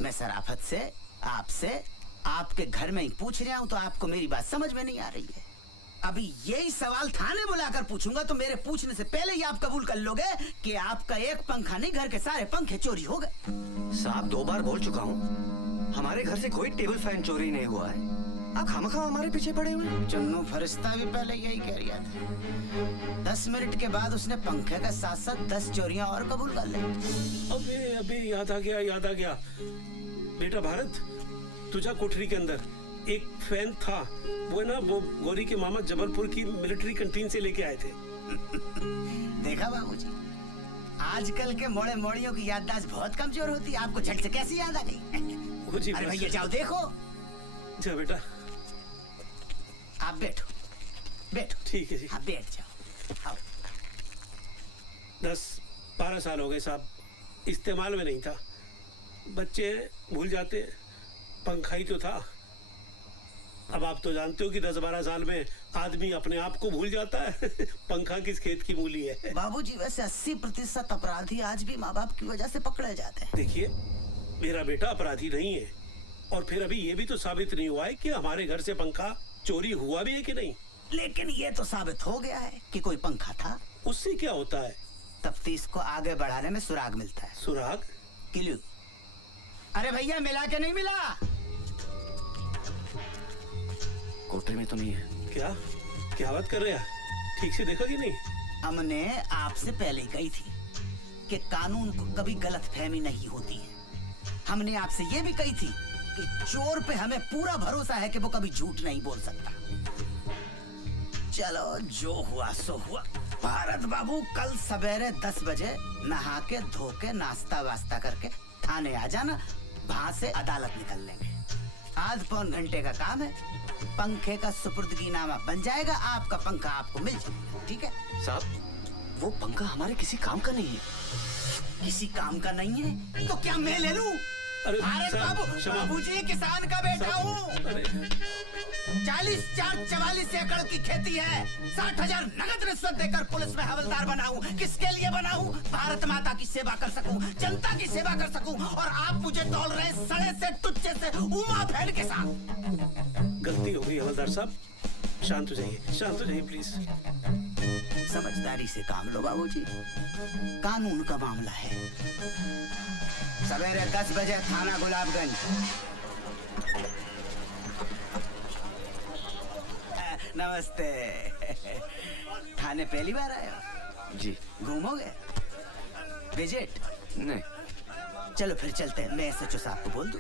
मैं शराफत से आपसे आपके घर में ही पूछ रहा हूँ, तो आपको मेरी बात समझ में नहीं आ रही है। अभी यही सवाल थाने बुलाकर पूछूंगा तो मेरे पूछने से पहले ही आप कबूल कर लोगे कि आपका एक पंखा नहीं, घर के सारे पंखे चोरी हो गए। साहब 2 बार बोल चुका हूँ, हमारे घर से कोई टेबल फैन चोरी नहीं हुआ है। आप खामखा हमारे पीछे पड़े हुए हैं। चन्नू फरिश्ता भी पहले यही कह रहा था। 10 मिनट के बाद उसने पंखे के साथ साथ 10 चोरियां और कबूल कर ली। अबे याद आ गया। बेटा भारत, तुझा कोठरी के अंदर एक फैन था, वो ना वो गौरी के मामा जबलपुर की मिलिट्री कैंटीन से लेके आए थे। देखा बाबूजी, आजकल के मोड़े मोड़ियों की याददाश्त बहुत कमजोर होती है। आपको झट से कैसी याद आ गई? अरे भैया जाओ देखो। जा बेटा, आप बैठो। ठीक है जी। आप बैठ जाओ। आओ। 10-12 साल हो गए साहब, इस्तेमाल में नहीं था। बच्चे भूल जाते, पंखा ही तो था। अब आप तो जानते हो कि 10-12 साल में आदमी अपने आप को भूल जाता है। पंखा किस खेत की मूली है। बाबूजी वैसे 80% अपराधी आज भी माँ बाप की वजह से पकड़े जाते हैं। देखिए, मेरा बेटा अपराधी नहीं है, और फिर अभी ये भी तो साबित नहीं हुआ है कि हमारे घर से पंखा चोरी हुआ भी है कि नहीं। लेकिन ये तो साबित हो गया है कि कोई पंखा था। उससे क्या होता है? तफ्तीश को आगे बढ़ाने में सुराग मिलता है। सुराग? क्लू। अरे भैया मिला के नहीं मिला? कोठरी में तो नहीं है। क्या बात कर रहे हैं? ठीक से देखा कि नहीं? हमने आपसे पहले ही कही थी कि कानून को कभी गलतफहमी नहीं होती है। हमने आपसे ये भी कही थी कि चोर पे हमें पूरा भरोसा है कि वो कभी झूठ नहीं बोल सकता। चलो जो हुआ सो हुआ। भारत बाबू कल सवेरे 10 बजे नहा के धो के नाश्ता वास्ता करके थाने आ जाना, वहां से अदालत निकल लेंगे। आध पौन घंटे का काम है, पंखे का सुपुर्दगीनामा बन जाएगा, आपका पंखा आपको मिल जाएगा। ठीक है साहब, वो पंखा हमारे किसी काम का नहीं है। किसी काम का नहीं है तो क्या मैं ले लूं? अरे बाबूजी किसान का बेटा हूँ। 44 एकड़ की खेती है। 60,000 नगद रिश्वत देकर पुलिस में हवलदार बनाऊं। किसके लिए बनाऊं? भारत माता की सेवा कर सकूं, जनता की सेवा कर सकूं, और आप मुझे तौल रहे सड़े से टुच्चे से उमा फैन के साथ। गलती हो गई हवलदार साहब, शांत हो जाइए प्लीज। समझदारी से काम लो बाबूजी, कानून का मामला है। सवेरे 10 बजे थाना गुलाबगंज। नमस्ते। थाने पहली बार आए हो? जी। घूमोगे? विजिट? नहीं। चलो फिर चलते हैं, मैं SHO साहब को बोल दूं।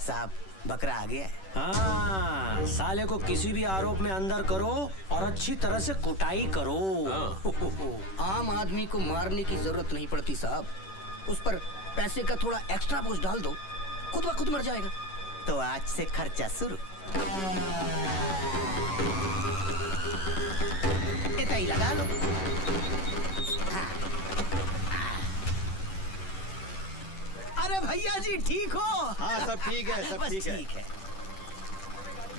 साहब बकरा आ गया है। हाँ, साले को किसी भी आरोप में अंदर करो और अच्छी तरह से कुटाई करो। आम आदमी को मारने की जरूरत नहीं पड़ती साहब, उस पर पैसे का थोड़ा एक्स्ट्रा बोझ डाल दो, खुद ब खुद मर जाएगा। तो आज से खर्चा शुरू। इतना ही लगा लो। हाँ। अरे भैया जी ठीक हो? हाँ सब ठीक है, सब बस ठीक है। ठीक है।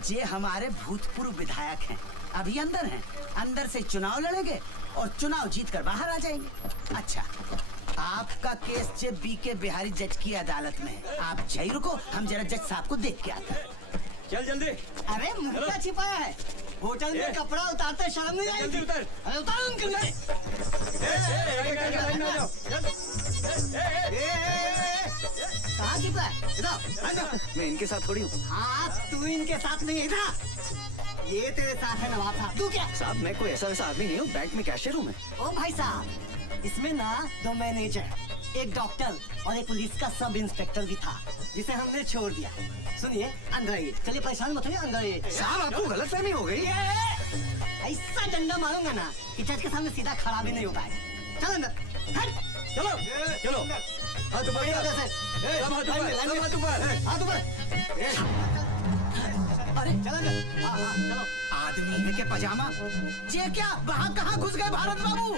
ये हमारे भूतपूर्व विधायक हैं, अभी अंदर हैं। अंदर से चुनाव लड़ेंगे और चुनाव जीतकर बाहर आ जाएंगे। अच्छा, आपका केस जब BK बिहारी जज की अदालत में है। आप जय रुको, हम जरा जज साहब को देख के आते हैं। चल जल्दी। अरे मुर्गा छिपाया है होटल में, कपड़ा उतारते शर्म नहीं आई? उतर। अरे उतारो उनके लिए। कहाँ छिपा है? इधर। मैं इनके साथ थोड़ी हूँ। हाँ तू इनके साथ नहीं है ना, ये तेरे साथ है नवाब साहब। तू क्या? साहब मैं कोई ऐसा वैसा आदमी नहीं हूँ, बैंक में कैशियर हूँ मैं। ओ भाई साहब, इसमें ना 2 मैनेजर, एक डॉक्टर और एक पुलिस का सब इंस्पेक्टर भी था, जिसे हमने छोड़ दिया। सुनिए अंदर आइए। चलिए परेशान मत होइए, अंदर आइए। साहब आपको गलतफहमी हो गई। ऐसा डंडा मारूंगा ना कि जज के सामने सीधा खड़ा भी नहीं हो पाएगा। चलो अंदर। चलो चलो। हाथ ऊपर। हाथ ऊपर। अरे चलो अंदर। हाँ चलो। आदमी है के पजामा। ये क्या वहाँ कहाँ घुस गए भारत बाबू?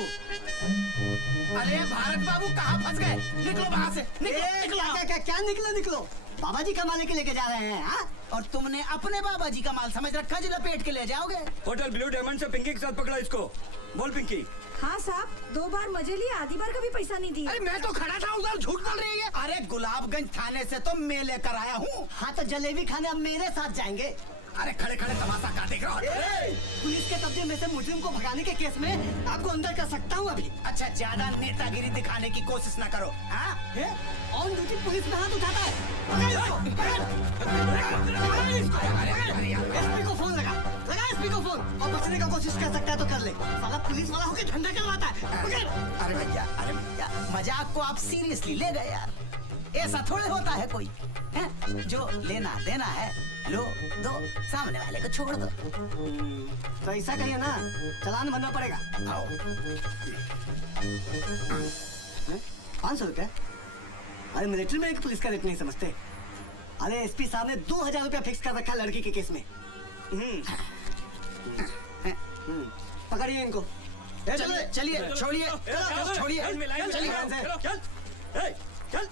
अरे भारत बाबू कहाँ फंस गए? निकलो वहाँ से, निकलो। क्या निकलो? बाबा जी का माल के लेके जा रहे हैं, हाँ? और तुमने अपने बाबा जी का माल समझ रखा जो लपेट के ले जाओगे? होटल ब्लू डायमंड से पिंकी के साथ पकड़ा इसको। बोल पिंकी। हाँ साहब, 2 बार मजे लिए, आधी बार का भी पैसा नहीं दिया। अरे मैं तो खड़ा था उधर, झूठ बोल रही है। अरे गुलाबगंज थाने से तो मैं लेकर आया हूँ। हाँ तो जलेबी खाने अब मेरे साथ जाएंगे। अरे खड़े खड़े तमाशा का देख रहा हो? पुलिस के कब्जे में से मुजरिम को भगाने के केस में आपको अंदर कर सकता हूँ अभी। अच्छा, ज्यादा नेतागिरी दिखाने की कोशिश न करो। हाँ? ऑन ड्यूटी पुलिस में हाथ उठाता है। एसपी को फोन लगा एसपी को फोन, और बचने का कोशिश कर सकता है तो कर ले। साला पुलिस वाला होकर धंधा करवाता है। अरे भैया मजाक को आप सीरियसली ले गए यार। ऐसा थोड़े होता है कोई है? जो लेना देना है लो दो, सामने वाले को छोड़ दो। तो ऐसा करिए ना, चालान भरना पड़ेगा। 500 रुपया? अरे मिलिट्री में एक पुलिस का रेट नहीं समझते। अरे एसपी साहब ने 2000 रुपया फिक्स कर रखा है लड़की के केस में। पकड़िए इनको। चलिए छोड़िए चल।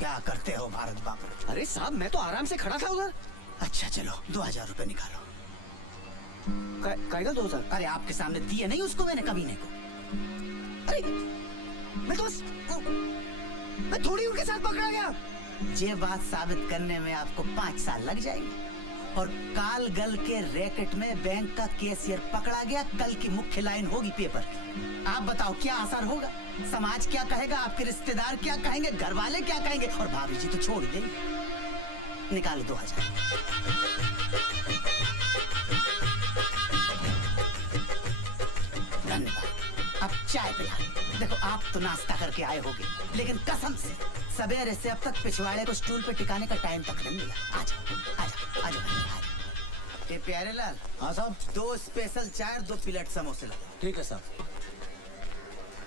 क्या करते हो भारत बाबू? अरे साहब मैं तो आराम से खड़ा था उधर। अच्छा चलो 2000 रुपए निकालो। कहेगा 2000? अरे आपके सामने दिए नहीं उसको मैंने कमीने को। अरे मैं तो बस मैं थोड़ी उनके साथ पकड़ा गया। ये बात साबित करने में आपको 5 साल लग जाएंगे। और काल गल के रैकेट में बैंक का कैशियर पकड़ा गया, कल की मुख्य लाइन होगी पेपर की। आप बताओ क्या असर होगा? समाज क्या कहेगा? आपके रिश्तेदार क्या कहेंगे? घर वाले क्या कहेंगे? और भाभी जी तो छोड़ देंगे। निकालो 2000। धन्यवाद। अब चाय पिला। देखो आप तो नाश्ता करके आए होगे, लेकिन कसम से सवेरे से अब तक पिछवाड़े को स्टूल पे टिकाने का टाइम तक नहीं मिला। आ जाओ। प्यारे लाल। हाँ साहब। 2 स्पेशल चाय, 2 प्लेट समोसे लो। ठीक है साहब।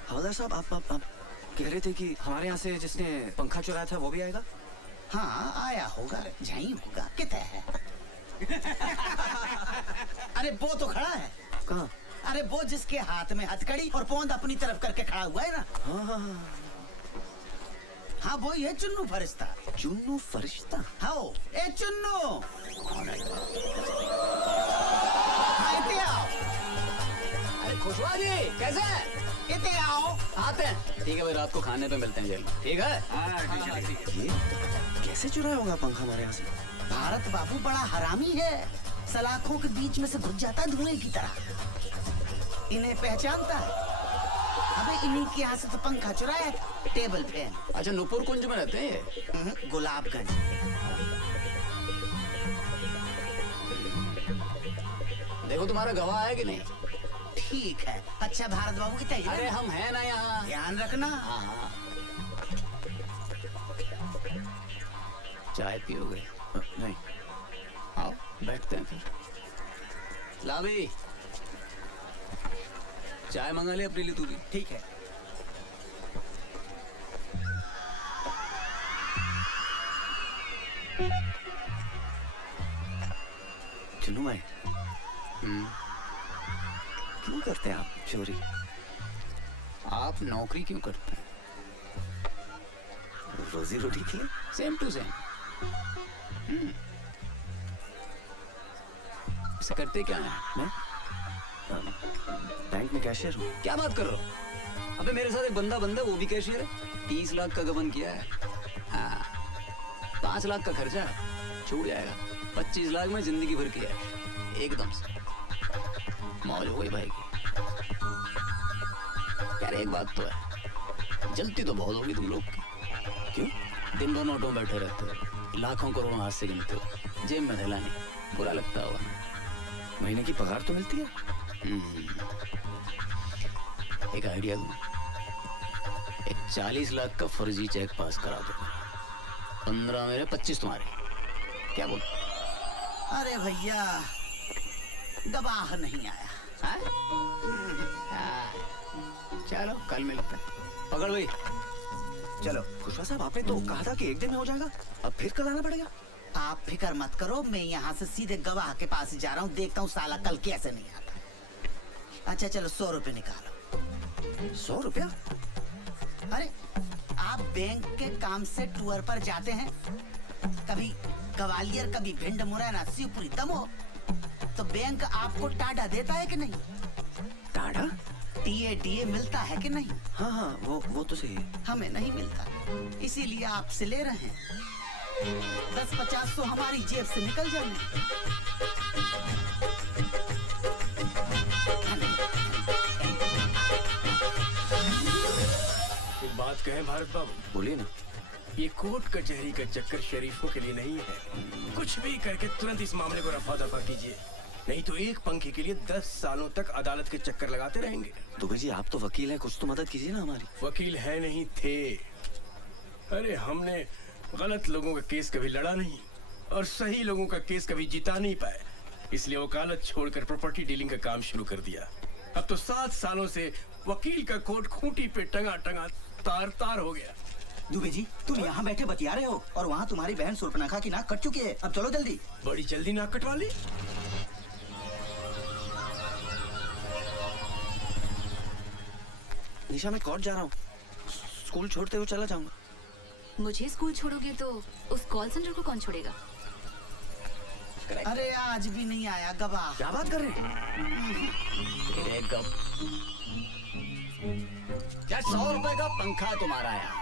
हवलदार साहब आप कह रहे थे कि हमारे यहाँ से जिसने पंखा चुराया था वो भी आएगा? हाँ आया होगा, यही होगा। कितना है? अरे वो तो खड़ा है। कहाँ? अरे वो जिसके हाथ में हथकड़ी और पोंद अपनी तरफ करके खड़ा हुआ है ना। हाँ वही है चुन्नू फरिश्ता। चुन्नू फरिश्ता? हाँ ए चुन्नू। इते आओ। अरे खुशवा जी कैसे हैं? इते आओ। आते हैं। ठीक है भाई, रात को खाने पे मिलते हैं जेल में। ठीक है? ये कैसे चुराया होगा पंखा हमारे यहाँ से? भारत बाबू बड़ा हरामी है। सलाखों के बीच में से घुस जाता है धुएं की तरह। इन्हें पहचानता है। अबे इन्हीं के यहाँ से तो पंखा चुराया था, टेबल फैन। अच्छा नूपुर कुंज में रहते हैं? गुलाबगंज। देखो तुम्हारा गवाह है कि नहीं? ठीक है। अच्छा भारत बाबू की तैयारी? अरे हम हैं ना यहाँ। ध्यान रखना। हाँ। चाय पियोगे? नहीं। आओ बैठते हैं फिर। लावी चाय मंगा ले अपने लिए तू भी। ठीक है। चुन्नू भाई क्यों करते हैं आप चोरी? आप नौकरी क्यों करते हैं? रोजी रोटी के लिए। Same to same. इसे करते क्या है? मैं बैंक में कैशियर हूँ। क्या बात कर रहे हो? अबे मेरे साथ एक बंदा वो भी कैशियर है। 30 लाख का गबन किया है। हाँ 5 लाख का खर्चा है, छूट जाएगा। 25 लाख में जिंदगी भर किया है एकदम से। मौज हो गई भाई की। यार एक बात तो है, जलती तो बहुत होगी तुम लोग की। क्यों? दिन भर नोटों में बैठे रहते हो, लाखों करोड़ों हाथ से गिनते हो, जेब में थैला नहीं। बुरा लगता होगा। महीने की पगार तो मिलती है। एक आइडिया दूं, एक 40 लाख का फर्जी चेक पास करा दो। 15 मेरे 25 तुम्हारे। क्या बोल? अरे भैया गवाह नहीं आया। चलो कल मिलते हैं। पकड़ भाई। चलो खुशवा साहब, आपने तो कहा था कि एक दिन में हो जाएगा, अब फिर कल आना पड़ेगा। आप फिक्र मत करो, मैं यहाँ से सीधे गवाह के पास जा रहा हूँ, देखता हूँ साला कल कैसे नहीं आता। अच्छा चलो 100 रुपए निकालो। 100 रुपया? अरे आप बैंक के काम से टूर पर जाते हैं, कभी ग्वालियर, कभी भिंड, मुरैना, शिवपुरी, दमोह, तो बैंक आपको टाडा देता है कि नहीं? टाडा? टीए मिलता है कि नहीं? हाँ हाँ, वो तो सही है। हमें नहीं मिलता, इसीलिए आपसे ले रहे हैं। 10-50 तो हमारी जेब से निकल जाने। एक बात कहें भारत बाबू? बोलिए ना। ये कोर्ट कचहरी का चक्कर शरीफों के लिए नहीं है। कुछ भी करके तुरंत इस मामले को रफा दफा कीजिए, नहीं तो एक पंखे के लिए 10 सालों तक अदालत के चक्कर लगाते रहेंगे। दुबे जी आप तो वकील हैं, कुछ तो मदद कीजिए ना हमारी। वकील है नहीं थे। अरे हमने गलत लोगों का केस कभी लड़ा नहीं और सही लोगों का केस कभी जिता नहीं पाए, इसलिए वकालत छोड़कर प्रॉपर्टी डीलिंग का काम शुरू कर दिया। अब तो 7 सालों से वकील का कोट खूंटी पे टंगा टंगा तार तार हो गया। दुबे जी तुम यहाँ बैठे बतिया रहे हो और वहाँ तुम्हारी बहन सुर्पनखा की नाक कट चुकी है। अब चलो जल्दी। बड़ी जल्दी नाक कटवा ली। निशा मैं कोर्ट जा रहा हूँ, स्कूल छोड़ते हुए चला जाऊंगा। मुझे स्कूल छोड़ोगे तो उस कॉल सेंटर को कौन छोड़ेगा? अरे आज भी नहीं आया गवाह। क्या बात कर रहे हैं? क्या 100 रुपए का पंखा है तुम्हारा यार?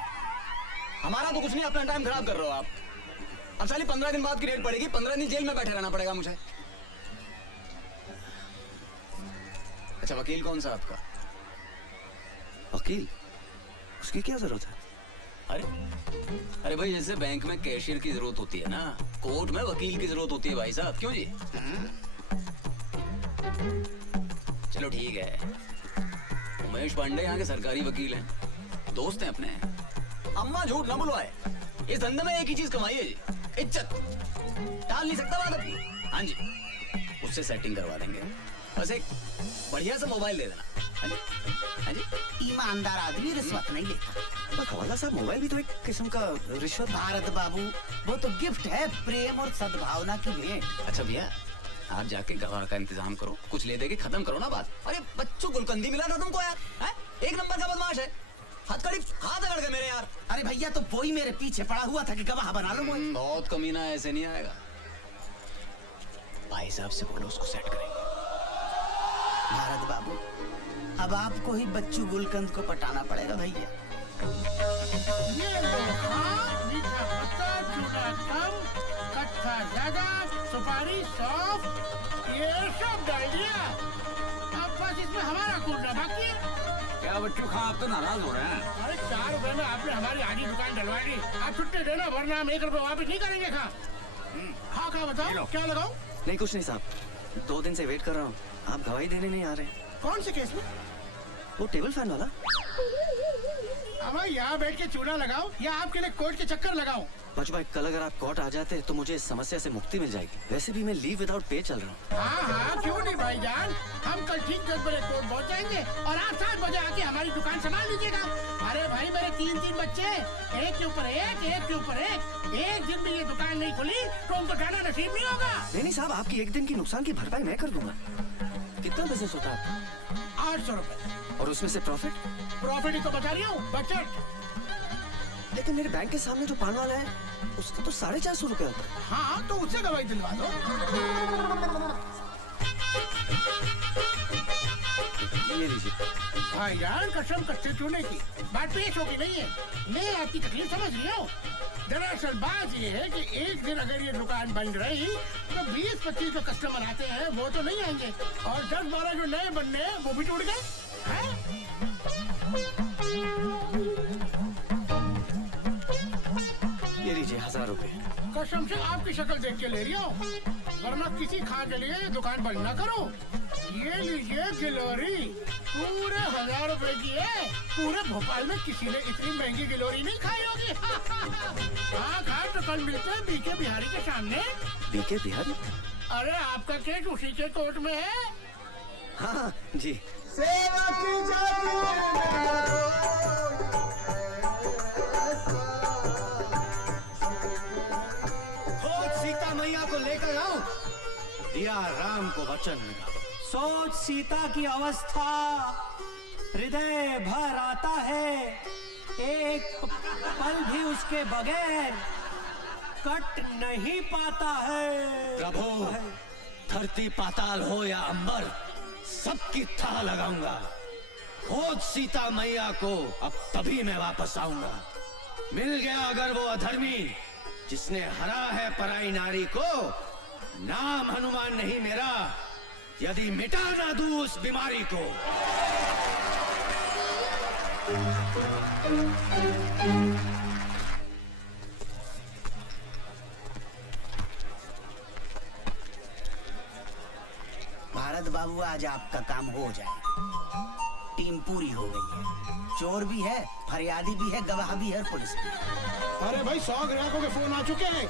हमारा तो कुछ नहीं, अपना टाइम खराब कर रहे हो आप। अब साली 15 दिन बाद की डेट पड़ेगी, 15 दिन जेल में बैठे रहना पड़ेगा मुझे। अच्छा वकील कौन सा आपका? वकील? उसकी क्या जरूरत है? अरे भाई जैसे बैंक में कैशियर की जरूरत होती है ना, कोर्ट में वकील की जरूरत होती है भाई साहब। क्यों जी? चलो ठीक है, उमेश पांडे यहाँ के सरकारी वकील हैं, दोस्त हैं अपने। अम्मा झूठ ना बुलवाए, इस धंधे में एक ही चीज कमाई है जी, इज्जत। टाल नहीं सकता बात अपनी। हाँ जी, उससे सेटिंग करवा देंगे, बस एक बढ़िया सा मोबाइल दे देना। हाँ जी, हाँ जी। ईमानदार आदमी रिश्वत नहीं लेता। पर हवाला साहब मोबाइल भी तो एक किस्म का रिश्वत। भारत बाबू वो तो गिफ्ट है, प्रेम और सद्भावना की भेंट। अच्छा भैया आप जाके गवाह का इंतजाम करो, कुछ ले दे के खत्म करो ना बात। अरे बच्चों गुलकंदी मिला था तुमको यार, है? एक नंबर का बदमाश है, हथकड़ी हाथ अगड़ गए मेरे यार। अरे भैया तो वही मेरे पीछे पड़ा हुआ था कि गवाह बना लो मुझे। बहुत कमीना है, ऐसे नहीं आएगा। भाई साहब से बोलो उसको सेट करेंगे। भारत बाबू अब आपको ही बच्चू गुलकंद को पटाना पड़ेगा भैया। ये मीठा पत्ता, चूड़ा कम, कट्ठा ज्यादा, सुपारी सौंफ, ये सब डाल दिया। अब बस इसमें हमारा कूटना बाकी है। क्या बच्चू खा, आप तो नाराज हो रहे हैं। अरे 4 रुपए में आपने हमारी आधी दुकान डलवा दी, आप छुट्टी देना वरना हम 1 रुपए वापस नहीं करेंगे। खा बताओ क्या लगाओ? नहीं कुछ नहीं साहब, 2 दिन से वेट कर रहा हूँ, आप गवाही देने नहीं आ रहे। कौन से केस में? वो टेबल फैन वाला। अब यहाँ बैठ के चूड़ा लगाओ या आपके लिए कोर्ट के चक्कर लगाओ? बच भाई कल अगर आप कोर्ट आ जाते तो मुझे इस समस्या से मुक्ति मिल जाएगी। वैसे भी मैं लीव विदाउट पे चल रहा हूँ। हाँ क्यों नहीं भाईजान, हम कल ठीक 10 बजे कोर्ट पहुँच जाएंगे और आप 7 बजे आके हमारी दुकान संभाल लीजिएगा। अरे भाई मेरे 3 बच्चे, एक के ऊपर एक के ऊपर एक दिन भी ये दुकान नहीं खुली तो उनको खाना नसीब नहीं होगा। नहीं साहब, आपकी एक दिन की नुकसान की भरपाई मैं कर दूंगा। कितना बिजनेस होता है? 800 रुपए। और उसमें से प्रॉफिट? प्रॉफिट ही तो बता रही हूँ, बचत। लेकिन मेरे बैंक के सामने जो पान वाला है उसका तो 450 रुपए होता है। हाँ तो उससे दवाई दिलवा दो। ये लीजिए। भाई यार कसम कच्चे चूने की बात पेश होगी नहीं है, मैं आपकी तकलीफ समझ रही हूँ। दरअसल बात ये है कि एक दिन अगर ये दुकान बंद रही तो 20-25 जो कस्टमर आते हैं वो तो नहीं आएंगे और 10-12 जो नए बनने हैं वो भी टूट गए। ये लीजिए 1000 रुपए। कसम से आपकी शक्ल देख के ले रही हूँ, वरना किसी खा के लिए दुकान बंद ना करो। ये लीजिए गिलोरी, पूरे 1000 रुपए की है। पूरे भोपाल में किसी ने इतनी महंगी गिलोरी नहीं खाई होगी। हाँ खा तो कल मिलते हैं बीके बिहारी के सामने। बीके बिहारी? अरे आपका केस उसी के कोर्ट में है। हाँ जी। सेवा की जाती खोज चंद्र, सोच सीता की अवस्था, हृदय भर आता है, एक पल भी उसके बगैर कट नहीं पाता है। प्रभु, धरती पाताल हो या अंबर, सबकी थाह लगाऊंगा। खोज सीता मैया को, अब तभी मैं वापस आऊंगा। मिल गया अगर वो अधर्मी जिसने हरा है पराई नारी को, नाम हनुमान नहीं मेरा, यदि मिटा ना दूं उस बीमारी को। भारत बाबू, आज आपका काम हो जाए। टीम पूरी हो गई है, चोर भी है, फरियादी भी है, गवाह भी है, पुलिस भी। अरे भाई 100 ग्राहकों के फोन आ चुके हैं।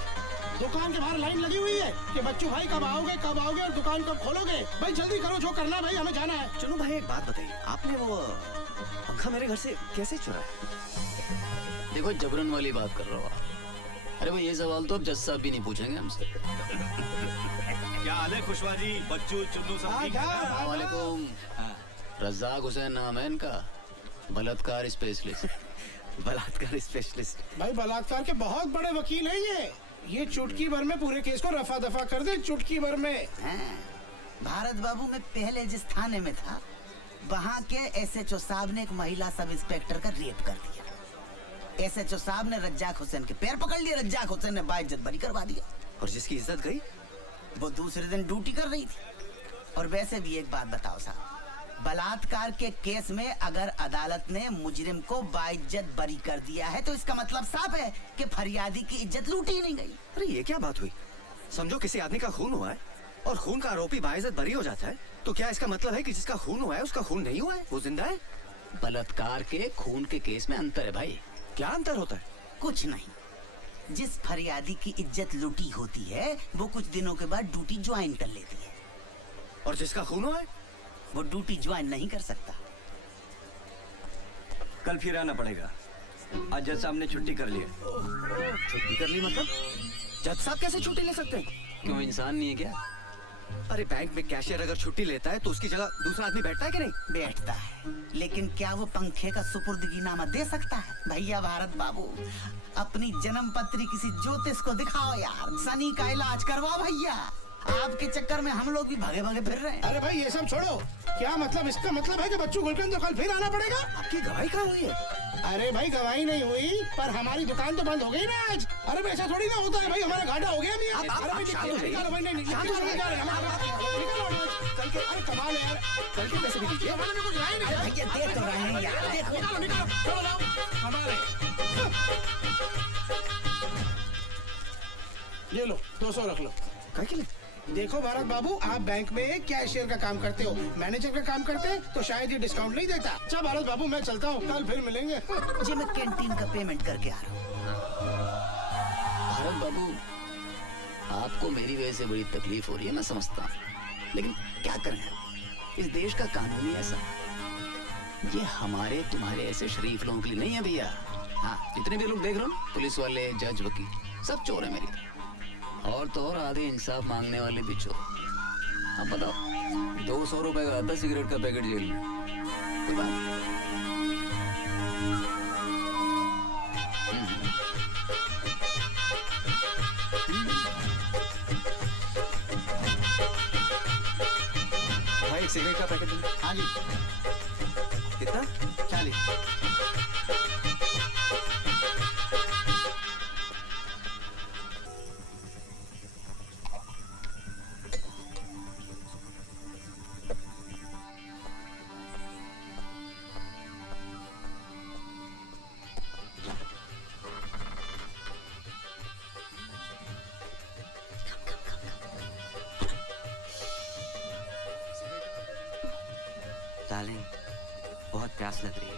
दुकान के बाहर लाइन लगी हुई है कि बच्चू भाई कब आओगे और दुकान कब खोलोगे। भाई जल्दी करो, जो करना है भाई, हमें जाना है। चलो भाई, एक बात बताइए, आपने वो पंखा मेरे घर से कैसे चुराया? देखो, जबरन वाली बात कर रहे हो आप। अरे भाई, ये सवाल तो अब जज साहब भी नहीं पूछेंगे हमसे। क्या हाल है खुशवा जी, बच्चू, चुन्नू सब ठीक है? अस्सलामुअलैकुम। रज़ाक हुसैन नाम है इनका, बलात्कार स्पेशलिस्ट। बलात्कार स्पेशलिस्ट? भाई बलात्कार के बहुत बड़े वकील हैं ये चुटकी भर में पूरे केस को रफा दफा कर दे, चुटकी भर में। भारत बाबू, मैं पहले जिस थाने में था, वहाँ के SHO साहब ने एक महिला सब इंस्पेक्टर का रेप कर दिया। SHO साहब ने रज्जाक हुसैन के पैर पकड़ लिए, रज्जाक हुसैन ने बाइज्जत बरी करवा दिया। और जिसकी इज्जत गई, वो दूसरे दिन ड्यूटी कर रही थी। और वैसे भी एक बात बताओ साहब, बलात्कार के केस में अगर अदालत ने मुजरिम को बाइज्जत बरी कर दिया है, तो इसका मतलब साफ है कि फरियादी की इज्जत लूटी ही नहीं गई। अरे ये क्या बात हुई? समझो किसी आदमी का खून हुआ है और खून का आरोपी बाइज्जत बरी हो जाता है, तो क्या इसका मतलब है कि जिसका खून हुआ है उसका खून नहीं हुआ है, वो जिंदा है? बलात्कार के खून के केस में अंतर है भाई। क्या अंतर होता है? कुछ नहीं। जिस फरियादी की इज्जत लूटी होती है, वो कुछ दिनों के बाद ड्यूटी ज्वाइन कर लेती है। और जिसका खून हुआ है, वो ड्यूटी ज्वाइन नहीं कर सकता। कल फिर आना पड़ेगा। आज जज साहब ने छुट्टी कर ली है। छुट्टी कर ली मतलब? जज साहब कैसे छुट्टी ले सकते हैं? क्यों, इंसान नहीं है क्या? अरे बैंक में कैशियर अगर छुट्टी लेता है तो उसकी जगह दूसरा आदमी बैठता है कि नहीं? बैठता है, लेकिन क्या वो पंखे का सुपुर्दगीनामा दे सकता है? भैया भारत बाबू, अपनी जन्म पत्री किसी ज्योतिष को दिखाओ यार, शनि का इलाज करवाओ भैया। आपके चक्कर में हम लोग भी भागे भागे फिर रहे हैं। अरे भाई ये सब छोड़ो, क्या मतलब? इसका मतलब है कि बच्चू गुलकंद कल फिर आना पड़ेगा। आपकी गवाही कहाँ हुई है? अरे भाई गवाही नहीं हुई, पर हमारी दुकान तो बंद हो गई ना आज। अरे ऐसा थोड़ी ना होता है भाई, हमारा घाटा हो गया। कमाल है यार, कल के पैसे भी दीजिए। भैया देख तो रहे हैं यार, देखो। ये लो 200 रख लो। देखो भारत बाबू, आप बैंक में कैशियर का काम करते हो, मैनेजर का काम करते तो शायद ये डिस्काउंट नहीं देता। अच्छा भारत बाबू, मैं चलता हूँ, कल फिर मिलेंगे। जी मैं कैंटीन का पेमेंट करके आ रहा हूँ। भारत बाबू, आपको मेरी वजह से बड़ी तकलीफ हो रही है, मैं समझता हूँ, लेकिन क्या करें, इस देश का कानून ही ऐसा। ये हमारे तुम्हारे ऐसे शरीफ लोगों के लिए नहीं है भैया। हाँ, जितने भी लोग देख रहे हो, पुलिस वाले, जज, वकील, सब चोर है मेरी तरह। और तो और आधे इंसाफ मांगने वाले भी चोर। अब बताओ, 200 रुपए का आता सिगरेट का पैकेट जेल में, कोई बात नहीं। भाई एक सिगरेट का पैकेट दो। हाँ जी। कितना? 40। डार्लिंग, बहुत प्यास लग रही है।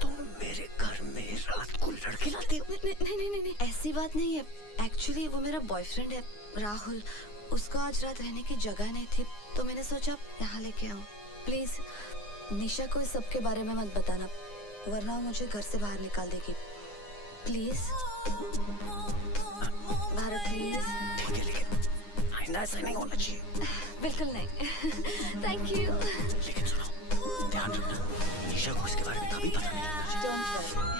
तुम मेरे घर में रात को लड़के लाते हो? नहीं, ऐसी बात नहीं है। एक्चुअली वो मेरा बॉयफ्रेंड है राहुल, उसको आज रात रहने की जगह नहीं थी, तो मैंने सोचा यहाँ लेके आऊँ। प्लीज निशा को इस सब के बारे में मत बताना, वरना वो मुझे घर से बाहर निकाल देगी। Please Bharat, please. ठीक है, लेकिन आइंदा ऐसा नहीं होना चाहिए। बिल्कुल नहीं। Thank you. लेकिन सुनो, ध्यान रखना, निशा को इसके बारे में कभी पता नहीं लगना चाहिए। Don't worry.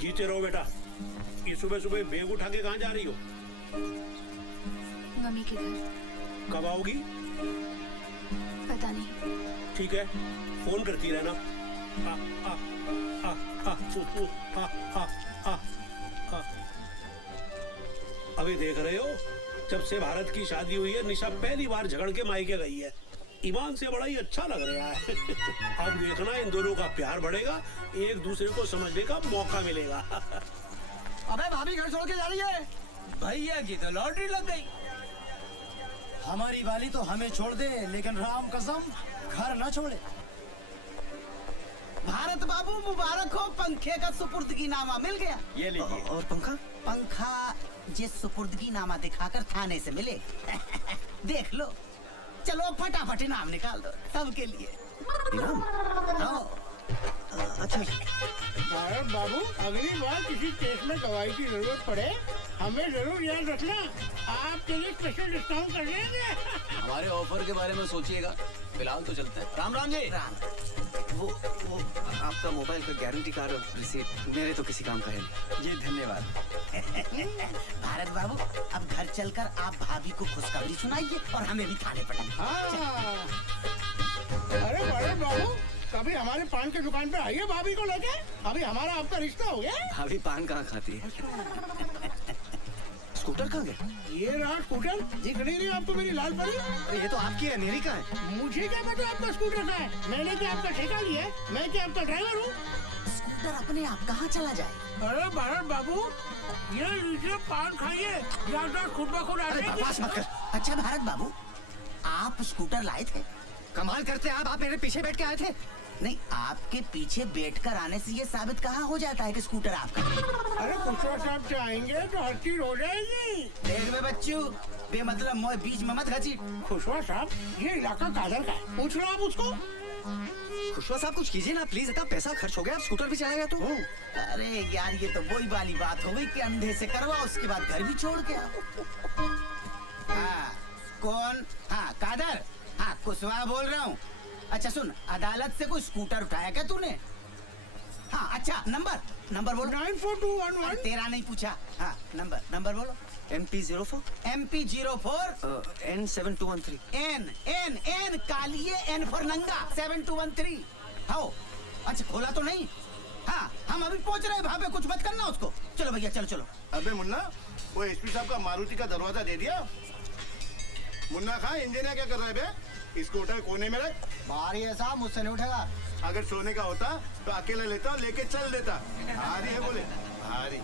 जीते रहो बेटा। ये सुबह सुबह बैग उठा के कहाँ जा रही हो? मम्मी के घर। कब आओगी? पता नहीं। ठीक है, फोन करती रहना। आ, आ, आ, आ, आ, आ, आ, आ। अभी देख रहे हो, जब से भारत की शादी हुई है निशा पहली बार झगड़ के मायके गई है। ईमान से बड़ा ही अच्छा लग रहा है। अब देखना इन दोनों का प्यार बढ़ेगा, एक दूसरे को समझने का मौका मिलेगा। अबे भाभी घर छोड़ के जा रही है। भैया की तो लॉटरी लग गई। हमारी वाली तो हमें छोड़ दे, लेकिन राम कसम घर न छोड़े। भारत बाबू मुबारक हो, पंखे का सुपुर्दगी नामा मिल गया। ये लीजिए। और पंखा? पंखा जिस सुपुर्दगी नामा दिखाकर थाने से मिले। देख लो, चलो फटाफट इनाम निकाल दो सबके लिए। इनाम? अच्छा। भारत बाबू, अगली बार किसी केस में गवाही की जरूरत पड़े, हमें जरूर याद रखना, आपके लिए स्पेशल डिस्काउंट कर देंगे। हमारे ऑफर के बारे में सोचिएगा, फिलहाल तो चलते हैं। राम राम जी। वो आपका मोबाइल का गारंटी कार्ड और रिसीट मेरे तो किसी काम का है नहीं। जी धन्यवाद। भारत बाबू, अब घर चलकर आप भाभी को खुशखबरी सुनाइए और हमें भी थाने पटाइए। अरे भारत बाबू, कभी हमारे पान की दुकान पे आइए भाभी को लेके, अभी हमारा आपका रिश्ता हो गया। भाभी पान कहाँ खाती है? स्कूटर कहाँ गया? ये रहा स्कूटर, दिख नहीं रही आपको मेरी लाल परी? अरे ये तो आपकी है, मेरी कहाँ है? मुझे क्या पता आपका स्कूटर कहाँ है? मैंने क्या आपका ठेका लिया है? मैं क्या आपका ड्राइवर हूँ? स्कूटर अपने आप कहाँ चला जाए? अरे भारत बाबू, ये लीजिए पान खाइए, याददाश्त खुद ब खुद आ जाएगी। बकवास मत कर। अच्छा भारत बाबू, आप स्कूटर लाए थे? कमाल करते आप मेरे पीछे बैठ के आए थे। नहीं, आपके पीछे बैठकर आने से ये साबित कहाँ हो जाता है कि स्कूटर आपका? अरे खुशवा साहब चाहेंगे तो हर चीज हो जाएगी। देख में बच्चू, बेमतलब मोए बीच में मत घसीट। खुशवा साहब, ये इलाका कादर का है, पूछ लो आप उसको। खुशवा साहब कुछ कीजिए ना प्लीज, इतना पैसा खर्च हो गया, अब स्कूटर भी चलाएगा तो। अरे यार, ये तो वही वाली बात हो गई कि अंधे से करवा, उसके बाद घर भी छोड़ के आओ। हाँ, कौन? हाँ कादर, हाँ कुशवा बोल रहा हूँ। अच्छा सुन, अदालत से कोई स्कूटर उठाया क्या तूने? हाँ अच्छा, नंबर बोलो। 94211। तेरा नहीं पूछा। हाँ नंबर बोलो। MP04 N7213 N कालिए N फॉर नंगा 7213। हाँ अच्छा, खोला तो नहीं? हाँ हम अभी पहुंच रहे हैं, भाभी कुछ मत करना उसको। चलो भैया चलो। अबे मुन्ना, वो एसपी साहब का मारुति का दरवाजा दे दिया? मुन्ना खां, इंजीनियर क्या कर रहा है बे? इसको उठा कोने में रख। बाहर है साहब, मुझसे नहीं उठेगा। अगर सोने का होता तो अकेला लेता, लेके चल देता। भारी है बोले, भारी।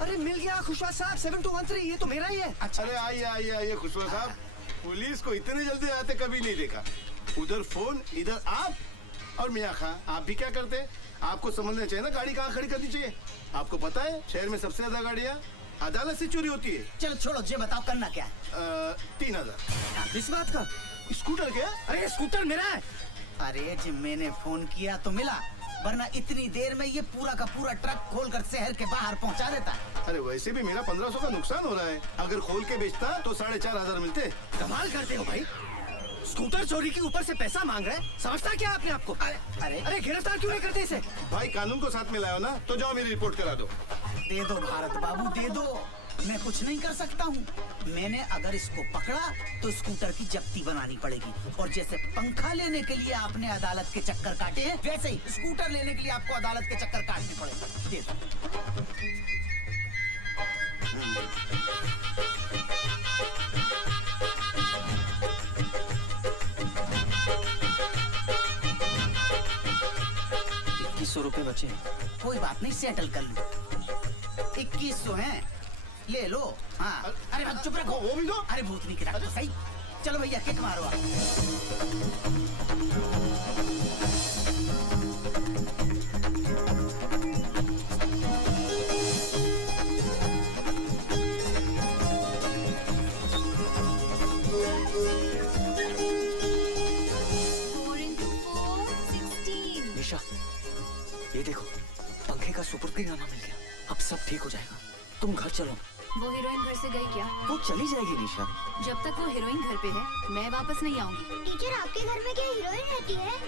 अरे मिल गया खुशवा साहब, 7213, ये तो मेरा ही है। अच्छा। अरे आइए खुशवा साहब, पुलिस को इतने जल्दी आते कभी नहीं देखा। उधर फोन, इधर आप। और मियाँ खां, आप भी क्या करते? आपको समझना चाहिए ना, गाड़ी कहाँ खड़ी करनी चाहिए। आपको पता है शहर में सबसे ज्यादा गाड़ियाँ अदालत से चोरी होती है। चलो छोड़ो, ये बताओ करना क्या है? 3000। इस बात का? स्कूटर क्या? अरे स्कूटर मेरा है। अरे जी मैंने फोन किया तो मिला, वरना इतनी देर में ये पूरा का पूरा ट्रक खोलकर शहर के बाहर पहुंचा देता। अरे वैसे भी मेरा 1500 का नुकसान हो रहा है, अगर खोल के बेचता तो 4500 मिलते। कमाल करते हो भाई, स्कूटर चोरी के ऊपर से पैसा मांग रहे हैं, समझता क्या आपने आपको? अरे गिरफ्तार क्यों नहीं करते इसे? भाई कानून को साथ में लाओ ना, तो जाओ मेरी रिपोर्ट करा दो। दे दो भारत बाबू, दे दो। मैं कुछ नहीं कर सकता हूँ। मैंने अगर इसको पकड़ा तो स्कूटर की जब्ती बनानी पड़ेगी, और जैसे पंखा लेने के लिए आपने अदालत के चक्कर काटे हैं, वैसे ही स्कूटर लेने के लिए आपको अदालत के चक्कर काटने पड़ेंगे। दे दो। ₹2100 बचे। कोई बात नहीं, सेटल कर लूँ। 2100 हैं, ले लो। हाँ अरे भाई चुप रखो। वो भी दो। अरे भूतनी की तो सही। चलो भैया किक मारो आप। निशा, ये देखो पंखे का सुपुर्दीनामा मिल गया। अब सब ठीक हो जाएगा। तुम घर चलो। वो हीरोइन घर से गई क्या? वो चली जाएगी निशा। जब तक वो हीरोइन घर पे है मैं वापस नहीं आऊंगी। टीचर आपके घर में क्या हीरोइन रहती है?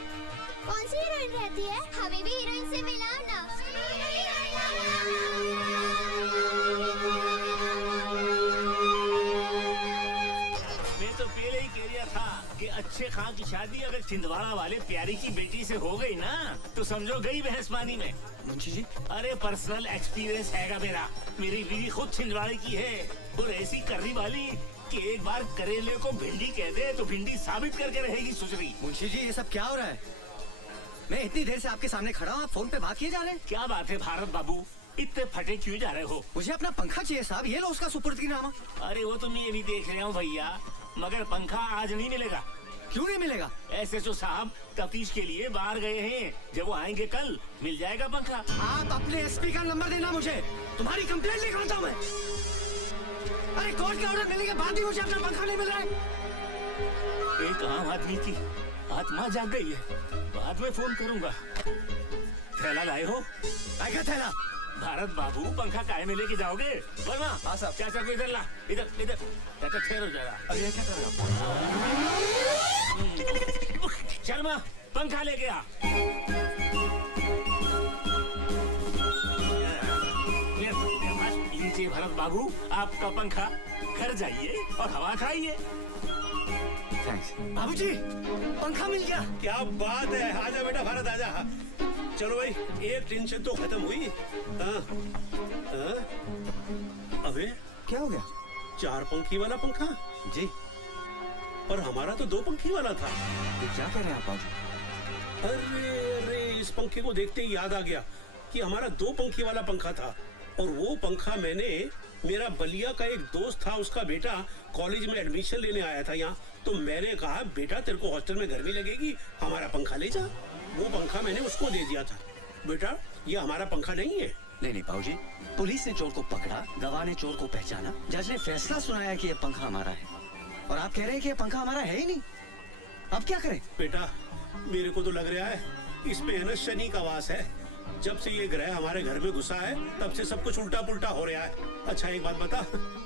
कौन सी हीरोइन रहती है? हमें भी हीरोइन से मिलाओ ना। मैं तो पहले ही कह रहा था कि अच्छे खां की शादी अगर छिंदवाड़ा वाले प्यारी की बेटी से हो गई ना तो समझो गई बहस पानी में। मुंशी जी, अरे पर्सनल एक्सपीरियंस हैगा मेरा। मेरी बीवी खुद छिंदवाड़े की है और ऐसी करने वाली कि एक बार करेले को भिंडी कह दे तो भिंडी साबित करके रहेगी सुसरी। मुंशी जी, ये सब क्या हो रहा है? मैं इतनी देर से आपके सामने खड़ा हूँ, आप फोन पे बात किए जा रहे हैं। क्या बात है भारत बाबू, इतने फटे क्यों जा रहे हो? मुझे अपना पंखा चाहिए साहब, ये लो उसका सुपुर्दीनामा। अरे वो तो मैं भी देख रहा हूँ भैया, मगर पंखा आज नहीं मिलेगा। क्यों नहीं मिलेगा? SHO साहब तफ्तीश के लिए बाहर गए हैं, जब वो आएंगे कल मिल जाएगा पंखा। आप अपने SP का नंबर देना मुझे, तुम्हारी कंप्लेंट लिख आता हूँ मैं। अरे कोर्ट का ऑर्डर मिलने के बाद भी मुझे अपना पंखा नहीं मिल रहा है। एक आम आदमी की आत्मा जाग गई है, बाद में फोन करूंगा। थैला लाए हो? आएगा थैला। भारत बाबू पंखा काहे में लेके जाओगे? वर्मा, हाँ साहब। चाचा को इधर ला, इधर इधर। चाचा ठहरो जरा। अरे क्या कर रहे हो? शर्मा पंखा ले गया। लीजिए भरत बाबू आपका पंखा, घर जाइए और हवा खाइए। बाबूजी, पंखा मिल गया। क्या बात है, आजा बेटा भारत आजा। चलो भाई, एक टेंशन तो खत्म हुई। हाँ, हाँ? अबे क्या हो गया? 4 पंखी वाला पंखा जी, और हमारा तो 2 पंखी वाला था। तो क्या कह रहे हैं आप बाबू? अरे इस पंखे को देखते ही याद आ गया कि हमारा 2 पंखी वाला पंखा था, और वो पंखा मैंने, मेरा बलिया का एक दोस्त था, उसका बेटा कॉलेज में एडमिशन लेने आया था यहाँ, तो मैंने कहा बेटा तेरे को हॉस्टल में गर्मी लगेगी, हमारा पंखा ले जा। वो पंखा मैंने उसको दे दिया था। बेटा ये हमारा पंखा नहीं है। नहीं बाबूजी, पुलिस ने चोर को पकड़ा, गवाह ने चोर को पहचाना, जज ने फैसला सुनाया कि ये पंखा हमारा है, और आप कह रहे हैं कि ये पंखा हमारा है ही नहीं। अब क्या करें? बेटा मेरे को तो लग रहा है इस पे है ना शनि का वास है। जब से ये ग्रह हमारे घर में घुसा है तब से सब कुछ उल्टा पुल्टा हो रहा है। अच्छा एक बात बता,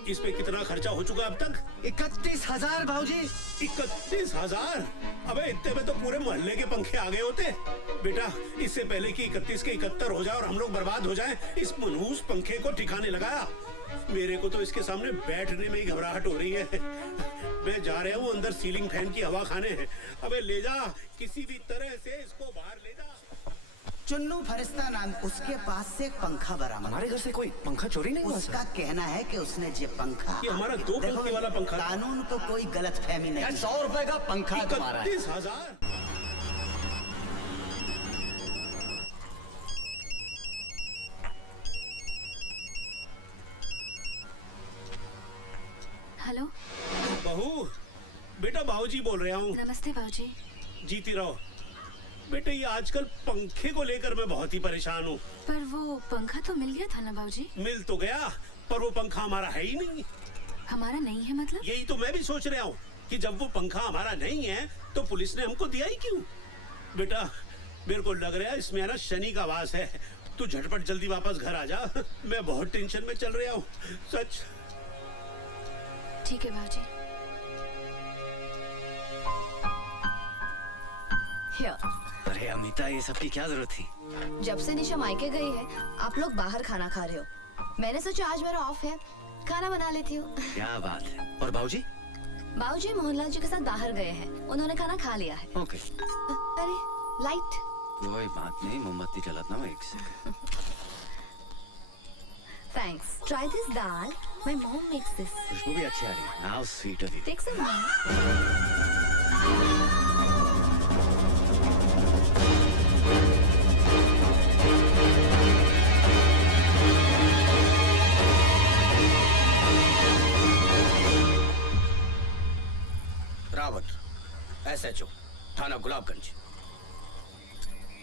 इस पे कितना खर्चा हो चुका अब तक? 31,000 भाऊजी। 31,000? अबे इतने में तो पूरे मोहल्ले के पंखे आ गए होते। बेटा इससे पहले कि 31 के 71 हो जाए और हम लोग बर्बाद हो जाएं, इस मनहूस पंखे को ठिकाने लगाया। मेरे को तो इसके सामने बैठने में ही घबराहट हो रही है। मैं जा रहा हूँ अंदर सीलिंग फैन की हवा खाने। अबे ले जा, किसी भी तरह से इसको बाहर ले जा। चुन्नू फरिश्ता नाम, उसके पास से एक पंखा बरामद। हमारे घर से कोई पंखा चोरी नहीं हुआ? उसका कहना है कि उसने ये पंखा, ये हमारा 2 पंखी वाला पंखा। कानून को कोई गलत फहमी नहीं। 100 रुपए का पंखा तुम्हारा है। 31,000? हेलो बहू, बेटा बाबूजी बोल रहा हूँ। नमस्ते बाबूजी। जीती रहो बेटे। ये आजकल पंखे को लेकर मैं बहुत ही परेशान हूँ। पर वो पंखा तो मिल गया था ना बाबूजी? मिल तो गया, पर वो पंखा हमारा है ही नहीं। हमारा नहीं है मतलब? यही तो मैं भी सोच रहा हूँ कि जब वो पंखा हमारा नहीं है तो पुलिस ने हमको दिया ही क्यों? बेटा मेरे को लग रहा है इसमें ना शनि का वास है। तू झटपट जल्दी वापस घर आ जा, मैं बहुत टेंशन में चल रहा हूँ सच। ठीक है बाबूजी। अरे अमिता, ये सब की क्या जरूरत थी? जब से निशा मायके गई है आप लोग बाहर खाना खा रहे हो, मैंने सोचा आज मेरा ऑफ है, खाना बना लेती हूँ। क्या बात है। और बाबूजी? बाबूजी मोहनलाल जी के साथ बाहर गए हैं, उन्होंने खाना खा लिया है। ओके। अरे लाइट। कोई बात नहीं, मोमबत्ती जलाता हूँ, एक second. Thanks. Try this dal, my mom makes this. खुशबू भी अच्छी आ रही है। How sweet of you. Take some. Gulabganj.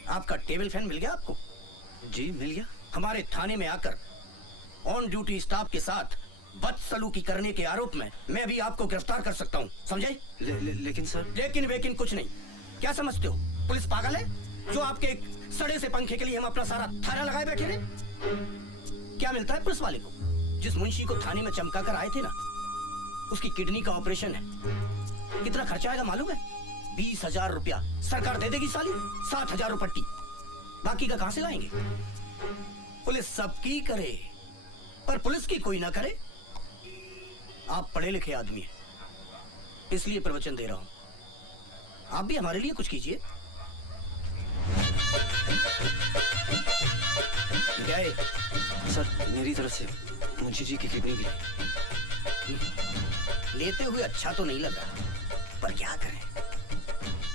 आपका टेबल फैन मिल गया आपको? जी मिल गया। हमारे थाने में आकर ऑन ड्यूटी स्टाफ के साथ बदसलूकी करने के आरोप में मैं भी आपको गिरफ्तार कर सकता हूँ, समझे? लेकिन सर। लेकिन वेकिन कुछ नहीं। क्या समझते हो पुलिस पागल है जो आपके एक सड़े से पंखे के लिए हम अपना सारा थाना लगाए बैठे रहे? क्या मिलता है पुलिस वाले को? जिस मुंशी को थाने में चमका कर आए थे ना, उसकी किडनी का ऑपरेशन है। कितना खर्चा आएगा मालूम है? 20,000 रुपया सरकार दे देगी साली, 7,000 रुपट्टी। बाकी का कहां से लाएंगे? पुलिस सबकी करे पर पुलिस की कोई ना करे। आप पढ़े लिखे आदमी हैं, इसलिए प्रवचन दे रहा हूं। आप भी हमारे लिए कुछ कीजिए। क्या है? सर मेरी तरफ से मुंशी जी की किडनी भी लेते हुए अच्छा तो नहीं लगा, पर क्या करें,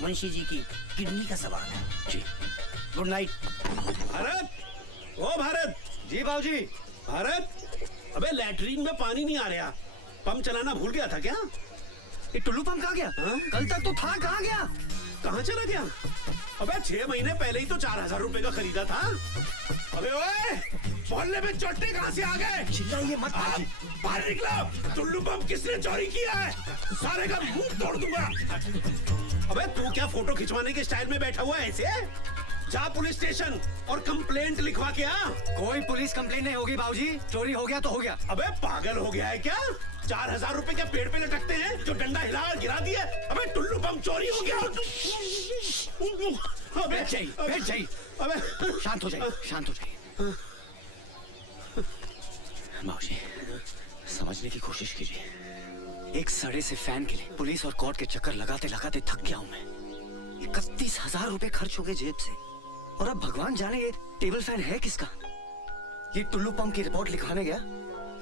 मुंशी जी की किडनी का सवाल है। जी गुड नाइट। भारत, ओ भारत। जी बाबूजी। भारत, अबे लैट्रीन में पानी नहीं आ रहा, पंप चलाना भूल गया था क्या? ये टुल्लू पंप कहाँ गया? कल तक तो था, कहाँ गया? कहाँ चला गया? अबे 6 महीने पहले ही तो 4,000 रुपए का खरीदा था। अबे ओए, मोहल्ले में चोटे कहाँ से आ गए? चिल्लाइए मत भाई। बाहर निकलो। टुल्लू पंप किसने चोरी किया है? सारे का मुंह तोड़ दूंगा। अबे तू क्या फोटो खिंचवाने के स्टाइल में बैठा हुआ है ऐसे? जा पुलिस स्टेशन और कंप्लेंट लिखवा के आ। कोई पुलिस कंप्लेंट नहीं होगी बाबूजी, चोरी हो गया तो हो गया। अबे पागल हो गया है क्या? 4,000 रुपए क्या पेड़ पे लटकते हैं जो डंडा हिला और गिरा दिए? अबे टुल्लू पंप चोरी हो गया। बैठ जाइए। अबे शांत हो जाइए, शांत हो जाइए। बाबूजी समझने की कोशिश कीजिए। एक सड़े से फैन के लिए पुलिस और कोर्ट के चक्कर लगाते लगाते थक गया हूं मैं। 31,000 रुपए खर्च हो गए जेब से, और अब भगवान जाने ये टेबल फैन है किसका। ये टुल्लू पंप की रिपोर्ट लिखवाने गया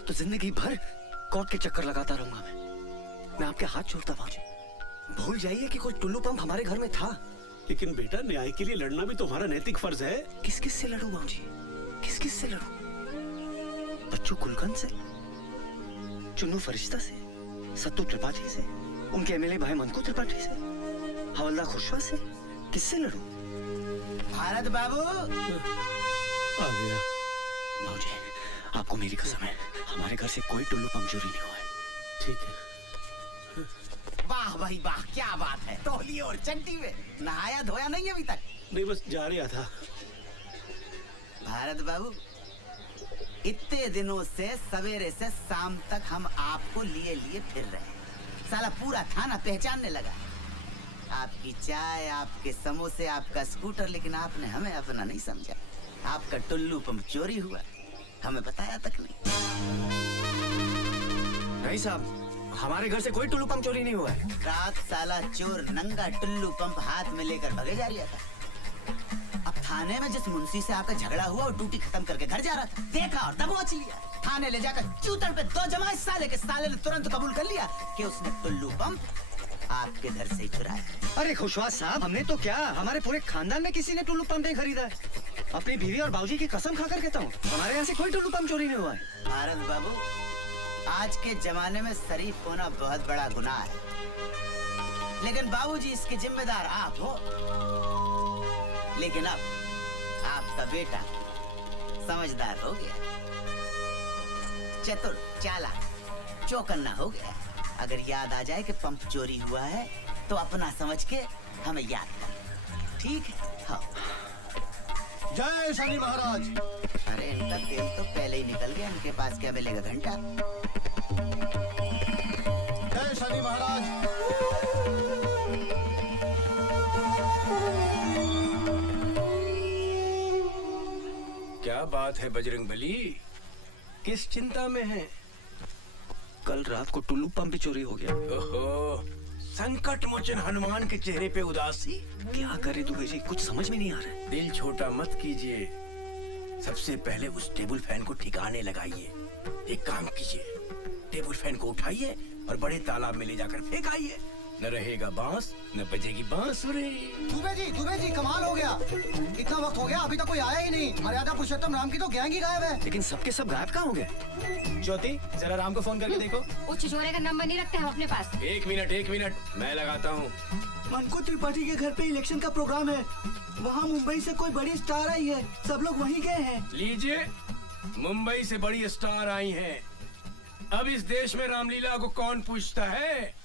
तो जिंदगी भर कोर्ट के चक्कर लगाता रहूंगा मैं आपके हाथ छोड़ता बाबूजी, भूल जाइए कि कोई टुल्लू पंप हमारे घर में था। लेकिन बेटा न्याय के लिए लड़ना भी तुम्हारा नैतिक फर्ज है। किस किस से लड़ूं बाबूजी, किस किस से लड़ूं? बच्चू कुलकर्णी से, चुन्नू फरिश्ता से, सत्तू त्रिपाठी से, उनके एमएलए भाई मंकू त्रिपाठी से, हवलदार खुशवा से, किससे लड़ूं? भारत बाबू आ गया। बाबूजी आपको मेरी कसम है, हमारे घर से कोई टुल्लू पंप चोरी नहीं हुआ है। ठीक है। वाह भाई वाह, क्या बात है। टोली और चंटी में नहाया धोया नहीं अभी तक? नहीं बस जा रहा था। भारत बाबू, इतने दिनों से सवेरे से शाम तक हम आपको लिए लिए फिर रहे हैं। साला पूरा थाना पहचानने लगा। आपकी चाय, आपके समोसे, आपका स्कूटर, लेकिन आपने हमें अपना नहीं समझा। आपका टुल्लू पंप चोरी हुआ, हमें बताया तक नहीं। नहीं साहब, हमारे घर से कोई टुल्लू पंप चोरी नहीं हुआ है। रात साला चोर नंगा टुल्लू पंप हाथ में लेकर भगे जा रहा था। अब थाने में जिस मुंशी से आपका झगड़ा हुआ और ड्यूटी खत्म करके घर जा रहा था, देखा और दबोच लिया। थाने ले जाकर चूतड़ पे 2 जमाए साले के साले ने तुरंत कबूल कर लिया कि उसने टुल्लू पंप आपके घर से ही चुराया। अरे खुशवास साहब, हमने तो क्या, हमारे पूरे खानदान में किसी ने टुल्लू पंप नहीं खरीदा है। अपनी बीवी और बाबूजी की कसम खाकर कहता हूँ, हमारे यहाँ से कोई टुल्लू पंप चोरी नहीं हुआ है। भारत बाबू, आज के जमाने में शरीफ होना बहुत बड़ा गुनाह है, लेकिन बाबूजी इसके जिम्मेदार आप हो। लेकिन अब आपका बेटा समझदार हो गया, चतुर, चालाक, चौकन्ना हो गया। अगर याद आ जाए कि पंप चोरी हुआ है तो अपना समझ के हमें याद कर, ठीक है? हाँ। जय शनि महाराज। अरे इनका तेल तो पहले ही निकल गया, इनके पास क्या मिलेगा घंटा? जय शनि महाराज। क्या बात है बजरंगबली, किस चिंता में है? कल रात को टुल्लू पंप भी चोरी हो गया। ओहो, संकट मोचन हनुमान के चेहरे पे उदासी। क्या करे दुबे जी, कुछ समझ में नहीं आ रहा है। दिल छोटा मत कीजिए, सबसे पहले उस टेबल फैन को ठिकाने लगाइए। एक काम कीजिए, टेबल फैन को उठाइए और बड़े तालाब में ले जाकर फेंक आइए। न रहेगा बांस न बजेगी बांसुरी। दुबे जी कमाल हो गया। इतना वक्त हो गया अभी तक कोई आया ही नहीं। मर्यादा पुरुषोत्तम राम की तो गैंग ही गायब है। लेकिन सबके सब गायब कहाँ हो गए? ज्योति जरा राम को फोन करके देखो। वो छिछोरे का नंबर नहीं रखते हम अपने पास। एक मिनट मैं लगाता हूँ। मनकू त्रिपाठी के घर पे इलेक्शन का प्रोग्राम है। वहाँ मुंबई से कोई बड़ी स्टार आई है, सब लोग वहीं गए हैं। लीजिए, मुंबई से बड़ी स्टार आई हैं। अब इस देश में रामलीला को कौन पूछता है?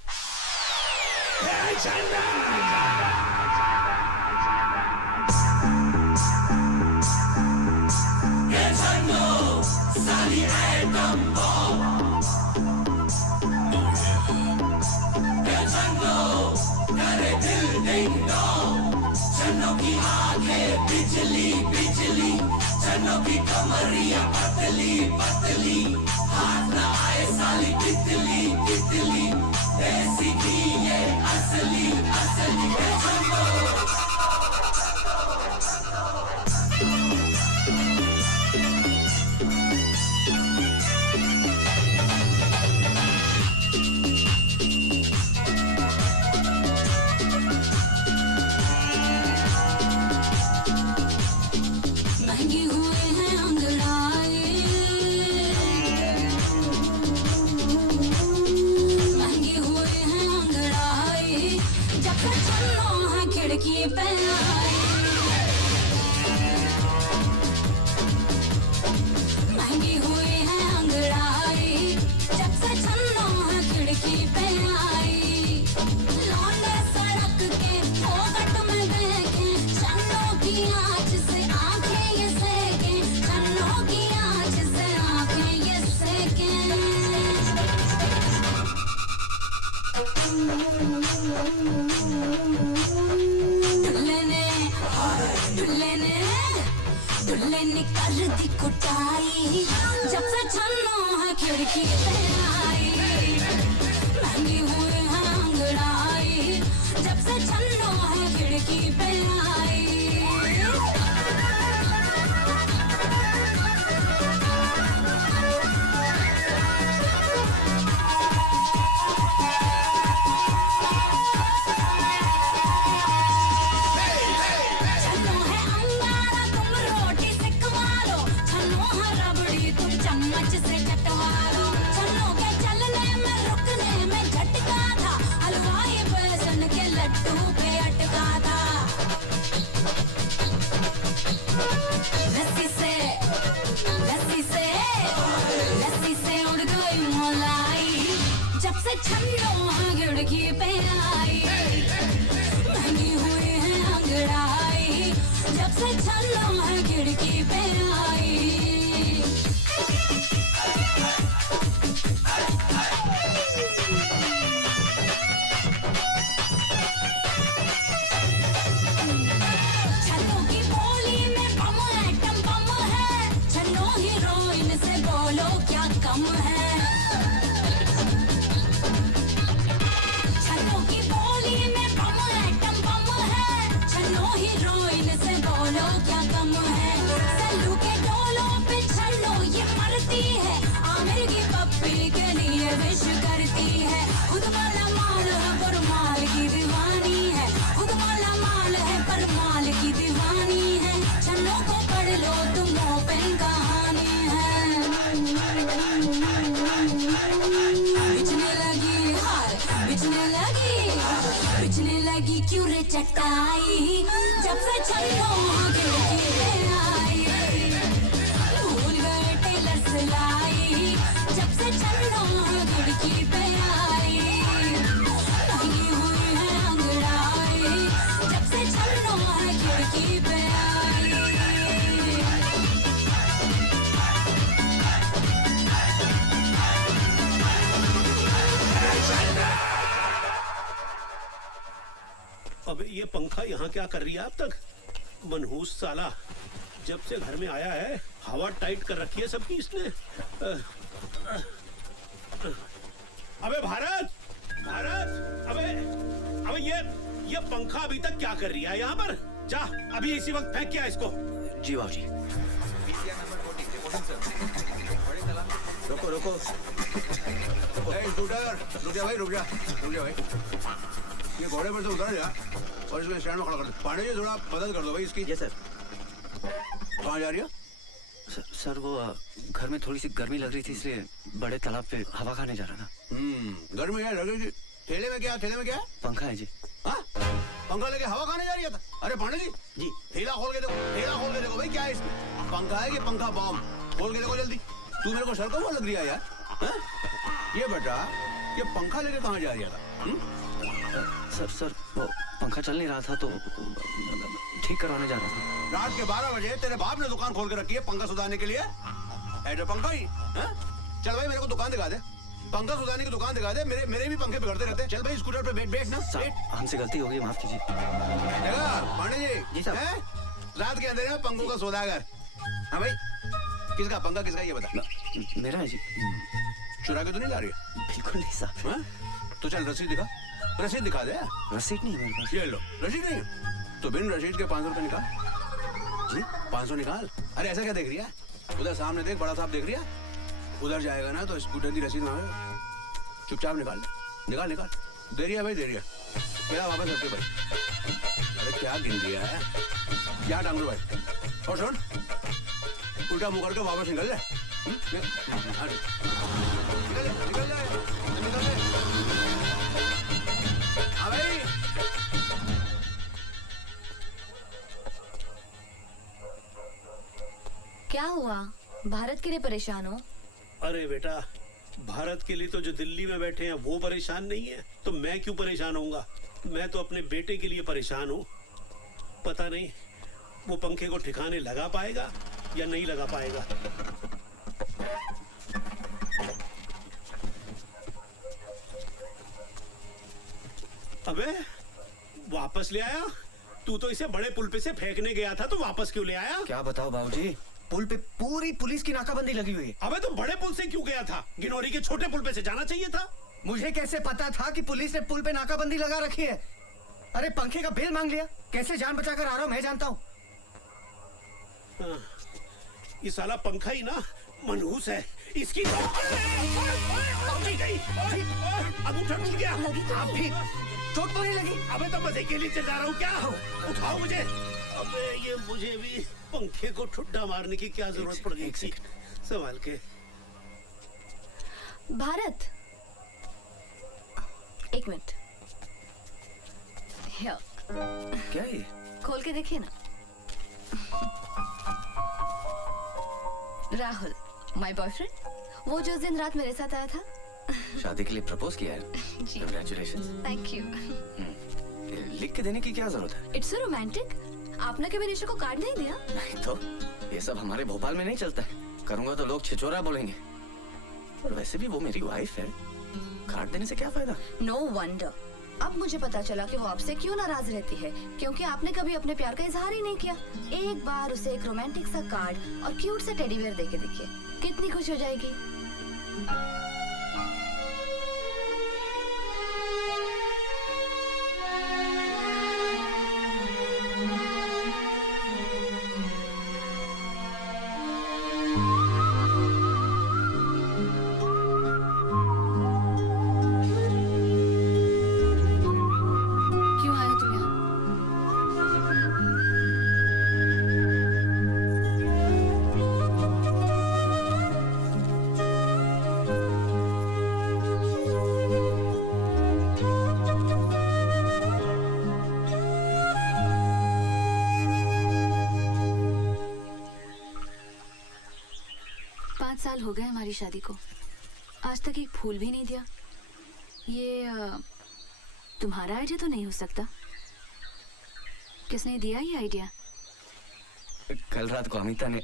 चन्नों की आंखें बिजली बिजली, चन्नों की कमरिया पतली पतली, हाथ न आए साली तितली तितली, ऐसी की ये असली असली कर दी कुटाई, जब से छन्नो है खिड़की पे आई, महंगी हुई है अंगड़ाई, जब से छन्नो है खिड़की पे आई। छन्नो खिड़की पे आई, महंगी हुई है अंगड़ाई, जब से छन्नो खिड़की पे आई। छन्नो की बोली में बम एटम बम है, छन्नो हीरोइन से बोलो क्या कम है। क्यों रे चटाई, जब से छन्नो खिड़की पे आई, भूल गए टेलर सिलाई, जब से छन्नो खिड़की पे आई, महंगी हुई है अंगड़ाई, जब से छन्नो खिड़की पे आई। अबे ये पंखा यहाँ क्या कर रही है अब तक? मनहूस साला, जब से घर में आया है हवा टाइट कर रखी है सबकी इसने। अबे भारत, भारत, अबे ये पंखा अभी तक क्या कर रही है यहाँ पर? जा अभी इसी वक्त फेंक किया इसको। जी बाबूजी। रुको रुको, रुक जा भाई, रुक जा भाई। ये घोड़े पर से उतार जा और इसको स्टैंड में खड़ा कर दे। पांडे जी थोड़ा मदद कर दो भाई इसकी। Yes sir. कहाँ जा रही है? सर वो घर में थोड़ी सी गर्मी लग रही थी इसलिए बड़े तालाब पे हवा खाने जा रहा था। गर्मी है लगेगी। ठेले में क्या है? पंखा है जी। हाँ? पंखा लेके हवा खाने जा रही है? अरे पांडे जी ठेला खोल के देखो भाई क्या है इसमें? पंखा है कि पंखा बॉम्ब? खोल के देखो जल्दी। तू मेरे को सर को वो लग रही है यार। हाँ? ये बेटा ये पंखा लेके कहाँ जा रही था? सर वो पंखा चल नहीं रहा था तो ठीक करवाने जा रहा था। रात के 12 बजे तेरे बाप ने दुकान खोल के रखी है पंखा सुधारने के लिए? ऐसे पंखा ही? चल भाई मेरे को दुकान दिखा दे। पंखा सुधारने की दुकान दिखा दे। मेरे भी पंखे बिगड़ते रहते हैं। चल भाई स्कूटर पे बैठ ना। हमसे गलती हो गई, माफ कीजिए। पांडे जी साहब रात के अंधेरे में पंखों का सौदागर। हाँ भाई किसका पंखा किसका ये बता। मेरा है जी। चुरा के तो नहीं ला रही? बिल्कुल नहीं साहब। तो चल रसीद दिखा दे। रसीद नहीं है मेरे पास। ये लो रसीद नहीं तो बिन रसीद के 500 रुपए निकाल। जी 500 निकाल। अरे ऐसा क्या देख रही है? उधर सामने देख, बड़ा साहब देख रही है। उधर जाएगा ना तो स्कूटर की रसीद मांगेगा। चुपचाप निकाल दे रही है भाई, दे रही है। मेरा वापस रख दे भाई। अरे क्या गिन दिया है? क्या डांगरू भाई? और सुन उल्टा मुंह करके वापस निकल ले। निकल जाए। हाँ भाई क्या हुआ? भारत के लिए परेशान हो? अरे बेटा भारत के लिए तो जो दिल्ली में बैठे हैं वो परेशान नहीं है तो मैं क्यों परेशान होऊंगा? मैं तो अपने बेटे के लिए परेशान हूँ। पता नहीं वो पंखे को ठिकाने लगा पाएगा या नहीं लगा पाएगा। अबे वापस ले आया? तू तो इसे बड़े पुल पे से फेंकने गया था तो वापस क्यों ले आया? क्या बताओ बाबूजी, पुल पे पूरी पुलिस की नाकाबंदी लगी हुई है। अबे तो बड़े पुल से क्यों गया था? गिनौरी के छोटे पुल पे से जाना चाहिए था। मुझे कैसे पता था कि पुलिस ने पुल पे नाकाबंदी लगा रखी है? अरे पंखे का बिल मांग लिया। कैसे जान बचाकर आ रहा हूँ मैं जानता हूँ। ये साला पंखा ही ना मनहूस है। इसकी तो अंगूठा टूट गया। आप भी चोट तो नहीं लगी? अबे तो मजे के लिए चल रहा हूँ क्या? उठाओ मुझे। अबे ये मुझे भी पंखे को ठुड्डा मारने की क्या जरूरत पड़ गई थी? संभाल के। भारत एक मिनट। क्या ये? खोल के देखिए ना। राहुल माय बॉयफ्रेंड, वो जो उस दिन रात मेरे साथ आया था। शादी के लिए प्रपोज किया है? जी कांग्रेचुलेशंस। Thank you. लिख के देने की क्या जरूरत है? It's so romantic. आपने कभी निशा को कार्ड नहीं दिया? नहीं तो ये सब हमारे भोपाल में नहीं चलता है। करूंगा तो लोग छिछोरा बोलेंगे। और वैसे भी वो मेरी वाइफ है, कार्ड देने से क्या फायदा? No wonder. अब मुझे पता चला कि वो आपसे क्यों नाराज रहती है, क्योंकि आपने कभी अपने प्यार का इजहार ही नहीं किया। एक बार उसे एक रोमांटिक सा कार्ड और क्यूट सा टेडी बेयर देके देखिए, कितनी खुश हो जाएगी। क्यों आए तुम यहाँ? साल हो गए हमारी शादी को, आज तक एक फूल भी नहीं दिया। ये तुम्हारा आइडिया तो नहीं हो सकता। किसने दिया ये आइडिया? कल रात को अमिता ने।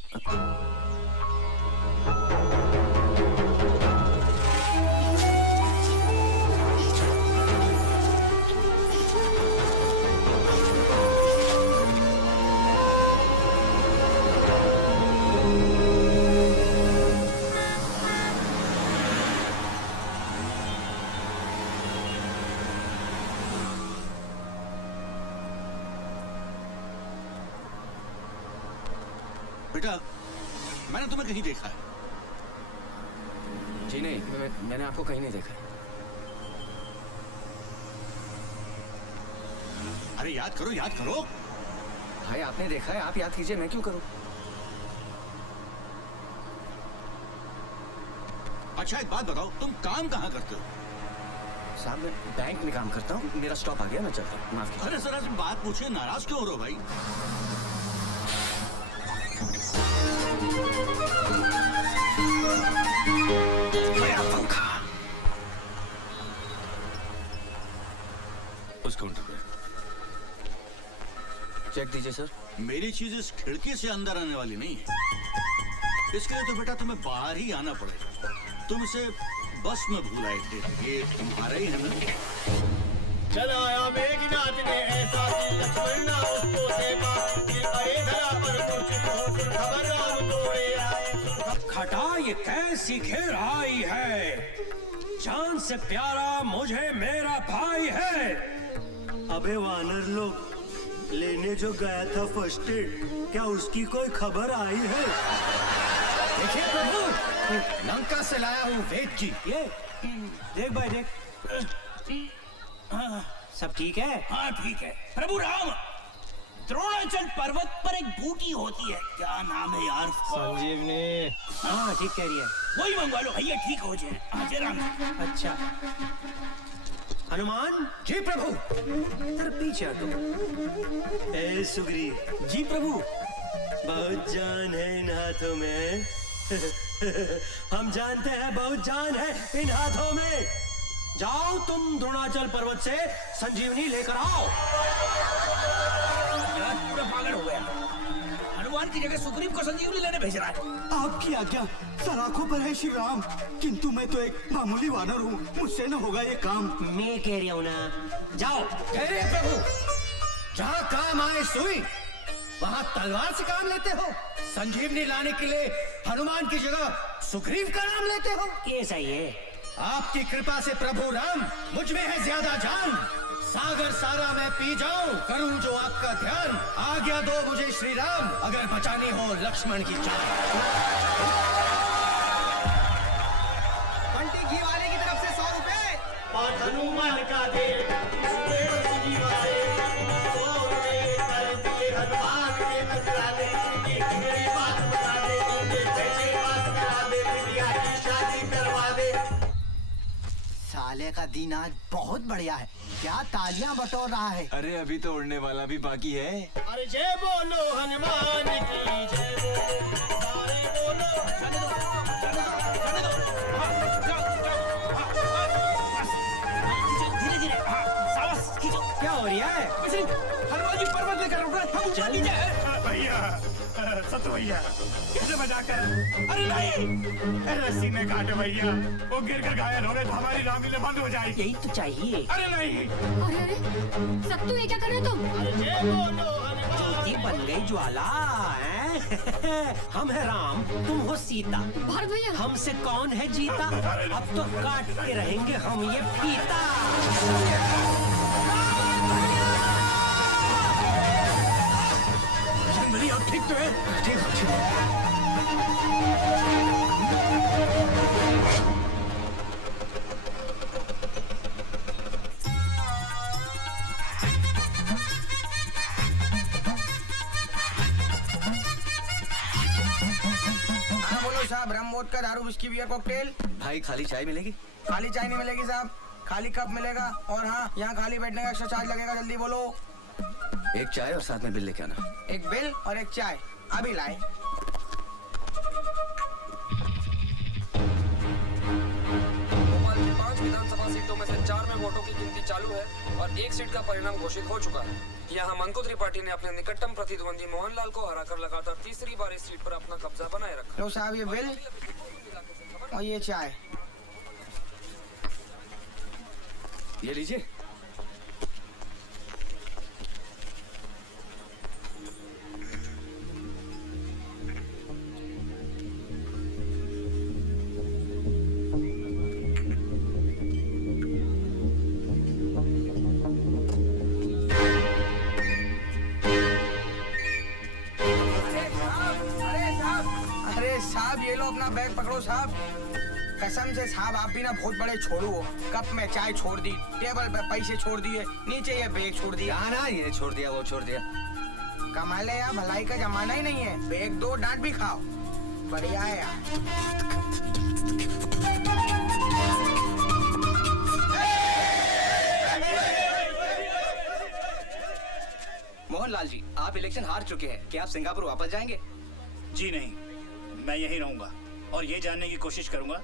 बेटा मैंने तुम्हें कहीं देखा है। जी नहीं, मैंने आपको कहीं नहीं देखा। अरे याद करो, याद करो। भाई आपने देखा है, आप याद कीजिए, मैं क्यों करूं? अच्छा एक बात बताओ, तुम काम कहाँ करते हो? साहब मैं बैंक में काम करता हूँ, मेरा स्टॉप आ गया, मैं चलता हूँ, माफ कीजिए। अरे जरा तुम बात पूछिए, नाराज क्यों हो रहे हो भाई? गया पंखा। उस काउंटर पे चेक दीजिए सर। मेरी चीज इस खिड़की से अंदर आने वाली नहीं है, इसके लिए तो बेटा तुम्हें बाहर ही आना पड़ेगा। तुम इसे बस में भूल आए थे, ये तुम्हारा ही है ना? चलाया मेघनाथ ने ऐसा कि लक्ष्मण ना उसको सेवा, कि अरे धरा पर मूर्छित होकर खबर राम दौड़े आए। खटा ये कैसी घेर आई है, जान से प्यारा मुझे मेरा भाई है। अबे वानर लोग, लेने जो गया था फर्स्ट एड, क्या उसकी कोई खबर आई है? देखिए प्रभु, लंका से लाया हूँ वेद जी। ये देख भाई देख, सब ठीक है? हाँ ठीक है। प्रभु राम, द्रोणाचल पर्वत पर एक बूटी होती है, क्या नाम है यार? संजीवनी। हाँ ठीक कह रही है। वही मंगवा लो भैया, ठीक हो जाए। हाँ जय राम। अच्छा हनुमान जी प्रभु। तेरे पीछे हटो। ए सुग्रीव जी प्रभु। बहुत जान है इन हाथों में। हम जानते हैं बहुत जान है इन हाथों में। जाओ तुम द्रोणाचल पर्वत से संजीवनी लेकर आओ। यार पूरा पागल हो गया, हनुमान की जगह सुग्रीव को संजीवनी लेने भेज रहा है। आपकी आज्ञा, सलाखों पर है श्री राम, किंतु मैं तो एक मामूली वानर हूँ, मुझसे न होगा ये काम। मैं कह रहा हूँ ना, जाओ। ठहरे प्रभु, जहाँ काम आए सुई, वहाँ तलवार से काम लेते हो। संजीवनी लाने के लिए हनुमान की जगह सुग्रीव का नाम लेते हो। ऐसा ही है। आपकी कृपा से प्रभु राम, मुझ में है ज्यादा जान। सागर सारा मैं पी जाऊं, करूं जो आपका ध्यान। आज्ञा दो मुझे श्री राम, अगर बचानी हो लक्ष्मण की जान। बंटी घी वाले की तरफ से 100 रुपए। और हनुमान का दे सुदेव सुजीवाए, 100 रुपए कर दिए हनुमान के नजराने। एक मेरी बात बता दे, मुझे पैसे पास करा दे, बिटिया की शादी करवा दे। साले का दिन आज बहुत बढ़िया है, क्या तालियां बटोर रहा है। अरे अभी तो उड़ने वाला भी बाकी है। अरे जय बोलो हनुमान की जय बोलो, सारे बोलो। जाने दो, जाने दो, जाने दो। हाँ, जाओ, जाओ, हाँ, बस। धीरे धीरे, हाँ, सावस खींचो। क्या हो रहा है? हनुमान जी पर्वत लेकर रुक रहे, हम ऊपर नीचे हैं। भैया, सत्य भैया, कैसे बचाकर? अरे नहीं, रस्सी में काटे भैया, वो गिर कर घायल हो गए तो हमारी रामलीला बंद हो जाएगी। यही तो चाहिए। अरे नहीं। अरे अरे सत्तू, ये क्या कर रहे हो तुम? अरे जय बोलो हनुमान। ज्योति बन गई ज्वाला हैं? हम है राम, तुम हो सीता। भारत भैया, हमसे कौन है जीता? अब तो काटते रहेंगे हम ये फीता। जनवरी आप ठीक तो है? ठीक हो, ठीक हो। हाँ बोलो साहब, रम वोडका दारू विस्की बियर कॉकटेल। भाई खाली चाय मिलेगी? खाली चाय नहीं मिलेगी साहब, खाली कप मिलेगा। और हाँ, यहाँ खाली बैठने का एक्स्ट्रा चार्ज लगेगा, जल्दी बोलो। एक चाय और साथ में बिल लेके आना। एक बिल और एक चाय, अभी लाए। भोपाल की 5 विधानसभा सीटों में से 4 में वोटों की गिनती चालू है और एक सीट का परिणाम घोषित हो चुका है। यहाँ मंकुत्री पार्टी ने अपने निकटतम प्रतिद्वंदी मोहनलाल को हराकर लगातार तीसरी बार इस सीट पर अपना कब्जा बनाए रखा। लो साहब ये बिल और ये चाय। ये लीजिए। अरे साहब, ये लो अपना बैग पकड़ो साहब। कसम से साहब आप भी ना बहुत बड़े छोड़ू हो। कप में चाय छोड़ दी, टेबल पे पैसे छोड़ दिए, नीचे ये बैग छोड़ दिया। ना ये छोड़ दिया वो छोड़ दिया। कमाल है यार, भलाई का जमाना ही नहीं है। बैग दो, डांट भी खाओ। बढ़िया है यार। मोहनलाल जी, आप इलेक्शन हार चुके हैं, क्या आप सिंगापुर वापस जाएंगे? जी नहीं, मैं यहीं रहूंगा और ये जानने की कोशिश करूंगा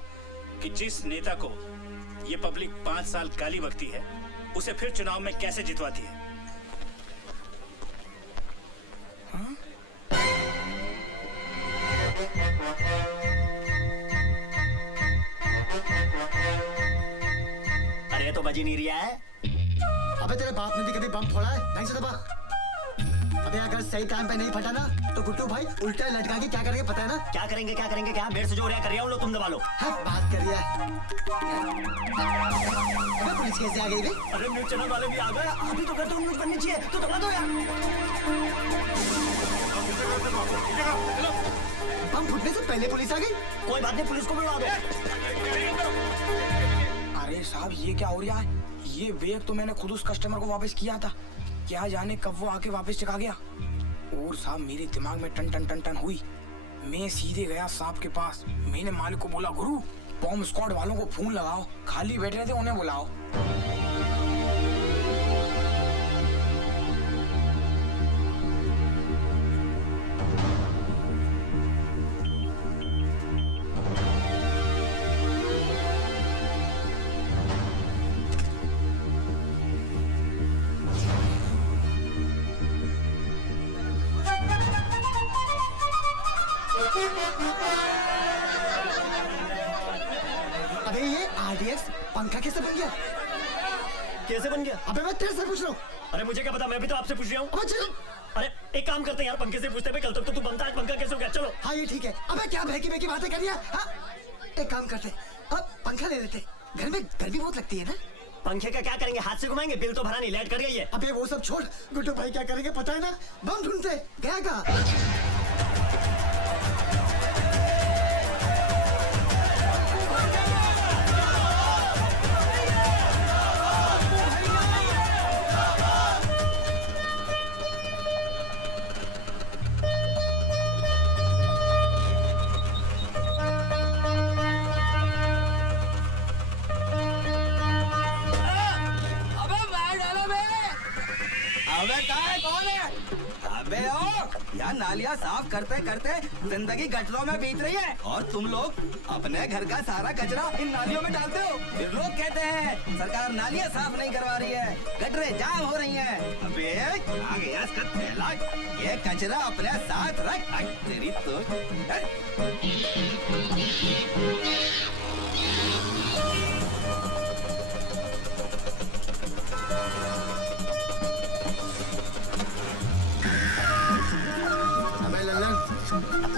कि जिस नेता को ये पब्लिक 5 साल गाली बकती है उसे फिर चुनाव में कैसे जितवाती है। अरे तो बजी नहीं रहा है। अबे तेरे बाप ने भी कभी बम फोड़ा है? नहीं से दबा। अबे अगर सही टाइम पे नहीं फटा ना तो गुड्डू भाई उल्टा लटका के क्या करेंगे पता है ना? क्या करेंगे क्या बेर से जो रहा कर रहा हूँ लो तुम दबा लो। हाँ, बात कर रही है। अबे पुलिस कैसे आ गई रे? अरे न्यूज चैनल वाले भी आ गए। अभी तो कहते हो न्यूज बननी चाहिए तो दबा दो यार। बम फूटने से पहले पुलिस आ गई। कोई बात नहीं, पुलिस को बुलवा दो। अरे साहब ये क्या हो रहा है? ये बैग तो मैंने खुद उस कस्टमर को वापस किया था, क्या जाने कब वो आके वापस चका गया। और साहब मेरे दिमाग में टन टन टन टन हुई। मैं सीधे गया साहब के पास। मैंने मालिक को बोला, गुरु बॉम्ब स्क्वाड वालों को फोन लगाओ, खाली बैठे थे उन्हें बुलाओ। अबे ये आरडीएक्स पंखा कैसे बन गया? कैसे बन गया? अबे मैं तेरे से पूछ रहा हूँ। अरे मुझे क्या पता, मैं भी तो आपसे पूछ रहा हूँ। अबे चलो, अरे एक काम करते हैं यार, पंखे से पूछते हैं। कल तक तो तू बनता है, पंखा कैसे हो गया? चलो। हाँ ये ठीक है। अबे क्या बहकी बहकी बातें कर रही है? हाँ? एक काम करते, अब पंखा ले लेते। घर में गर्मी बहुत लगती है ना। पंखे का क्या करेंगे? हाथ से घुमाएंगे? बिल तो भरा नहीं, लाइट कर गई है। अबे वो सब छोड़, गुड्डू भाई क्या करेंगे पता है ना? बम ढूंढते गया कहाँ? अबे ओ, यार नालियाँ साफ करते करते जिंदगी गटरों में बीत रही है और तुम लोग अपने घर का सारा कचरा इन नालियों में डालते हो। फिर लोग कहते हैं सरकार नालियाँ साफ नहीं करवा रही है, गटरें जाम हो रही हैं। अबे आ गया इसका थैला, ये कचरा अपने साथ रख। तेरी तो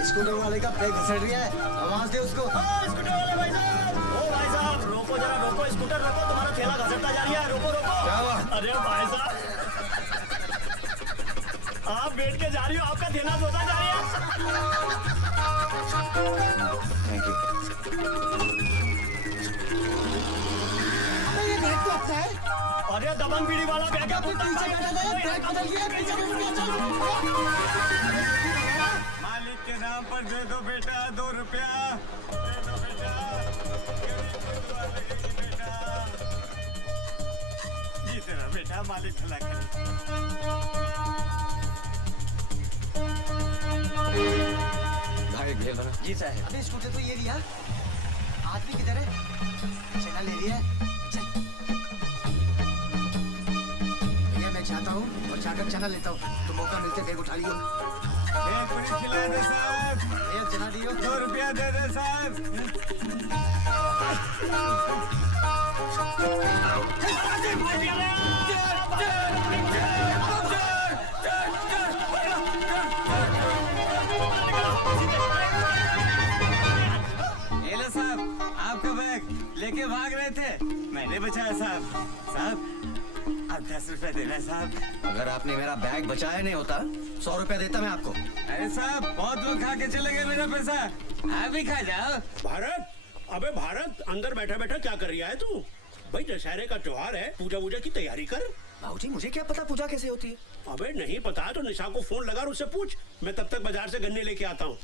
स्कूटर वाले का ब्रेक घसड़ रही है, आवाज दे उसको। स्कूटर वाले भाई साहब, ओ भाई साहब रोको जरा, रोको, स्कूटर रोको, तुम्हारा ठेला घसरता जा रही है, रोको रोको। क्या हुआ? अरे भाई साहब आप बैठ के जा रही हो, आपका ठेला धोता जा रही है। Thank you. अरे ये बैग तो अपना है। अरे दबंग बीड़ी वाला बैग है, पीछे बैठा था, बैग बदल गया, पीछे मालिक के नाम पर दे दो बेटा 2 रुपया, दे दो बेटा, बेटा जीते रहो बेटा, मालिक भला करे। भाई भेल बना। जी साहब। अबे स्कूटर तो ये लिया, आदमी किधर है? चना ले लिया, चल। भैया मैं चाहता हूँ और जाकर चना लेता हूँ, तो मौका मिलते बैग उठा लियो। एक पूरी खिला दे साहब। भैया चना दियो। 2 रुपया दे दे साहब। ये लो साहब, आपका बैग लेके भाग रहे थे, मैंने बचाया साहब। साहब आप 10 रुपया देना साहब। अगर आपने मेरा बैग बचाया नहीं होता 100 रुपया देता मैं आपको। अरे साहब बहुत लोग खा के चले गए मेरा पैसा, आप भी खा जाओ। भारत अबे भारत, अंदर बैठा बैठा क्या कर रहा है तू? भाई दशहरे का त्योहार है, पूजा वूजा की तैयारी कर। बाबूजी मुझे क्या पता पूजा कैसे होती है? अबे नहीं पता तो निशा को फोन लगा और उससे पूछ। मैं तब तक बाजार से गन्ने लेके आता हूँ।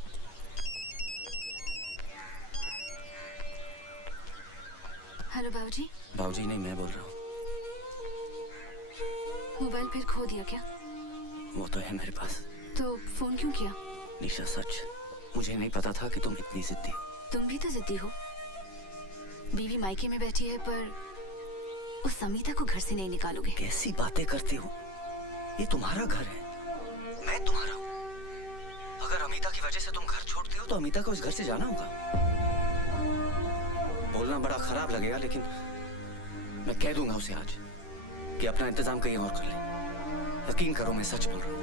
हेलो बाबूजी। बाबूजी नहीं, मैं बोल रहा हूँ। मोबाइल फिर खो दिया क्या? वो तो है मेरे पास। तो फोन क्यों किया? निशा सच, मुझे नहीं पता था कि तुम इतनी जिद्दी हो। तुम भी तो जिद्दी हो। बीवी मायके में बैठी है पर उस समीता को घर से नहीं निकालोगे। कैसी बातें करती हो? ये तुम्हारा घर है, मैं तुम्हारा हूँ। अगर अमिता की वजह से तुम घर छोड़ते हो तो अमिता को इस घर से जाना होगा। बोलना बड़ा खराब लगेगा लेकिन मैं कह दूंगा उसे आज कि अपना इंतजाम कहीं और कर ले। यकीन करो मैं सच बोल रहा हूँ।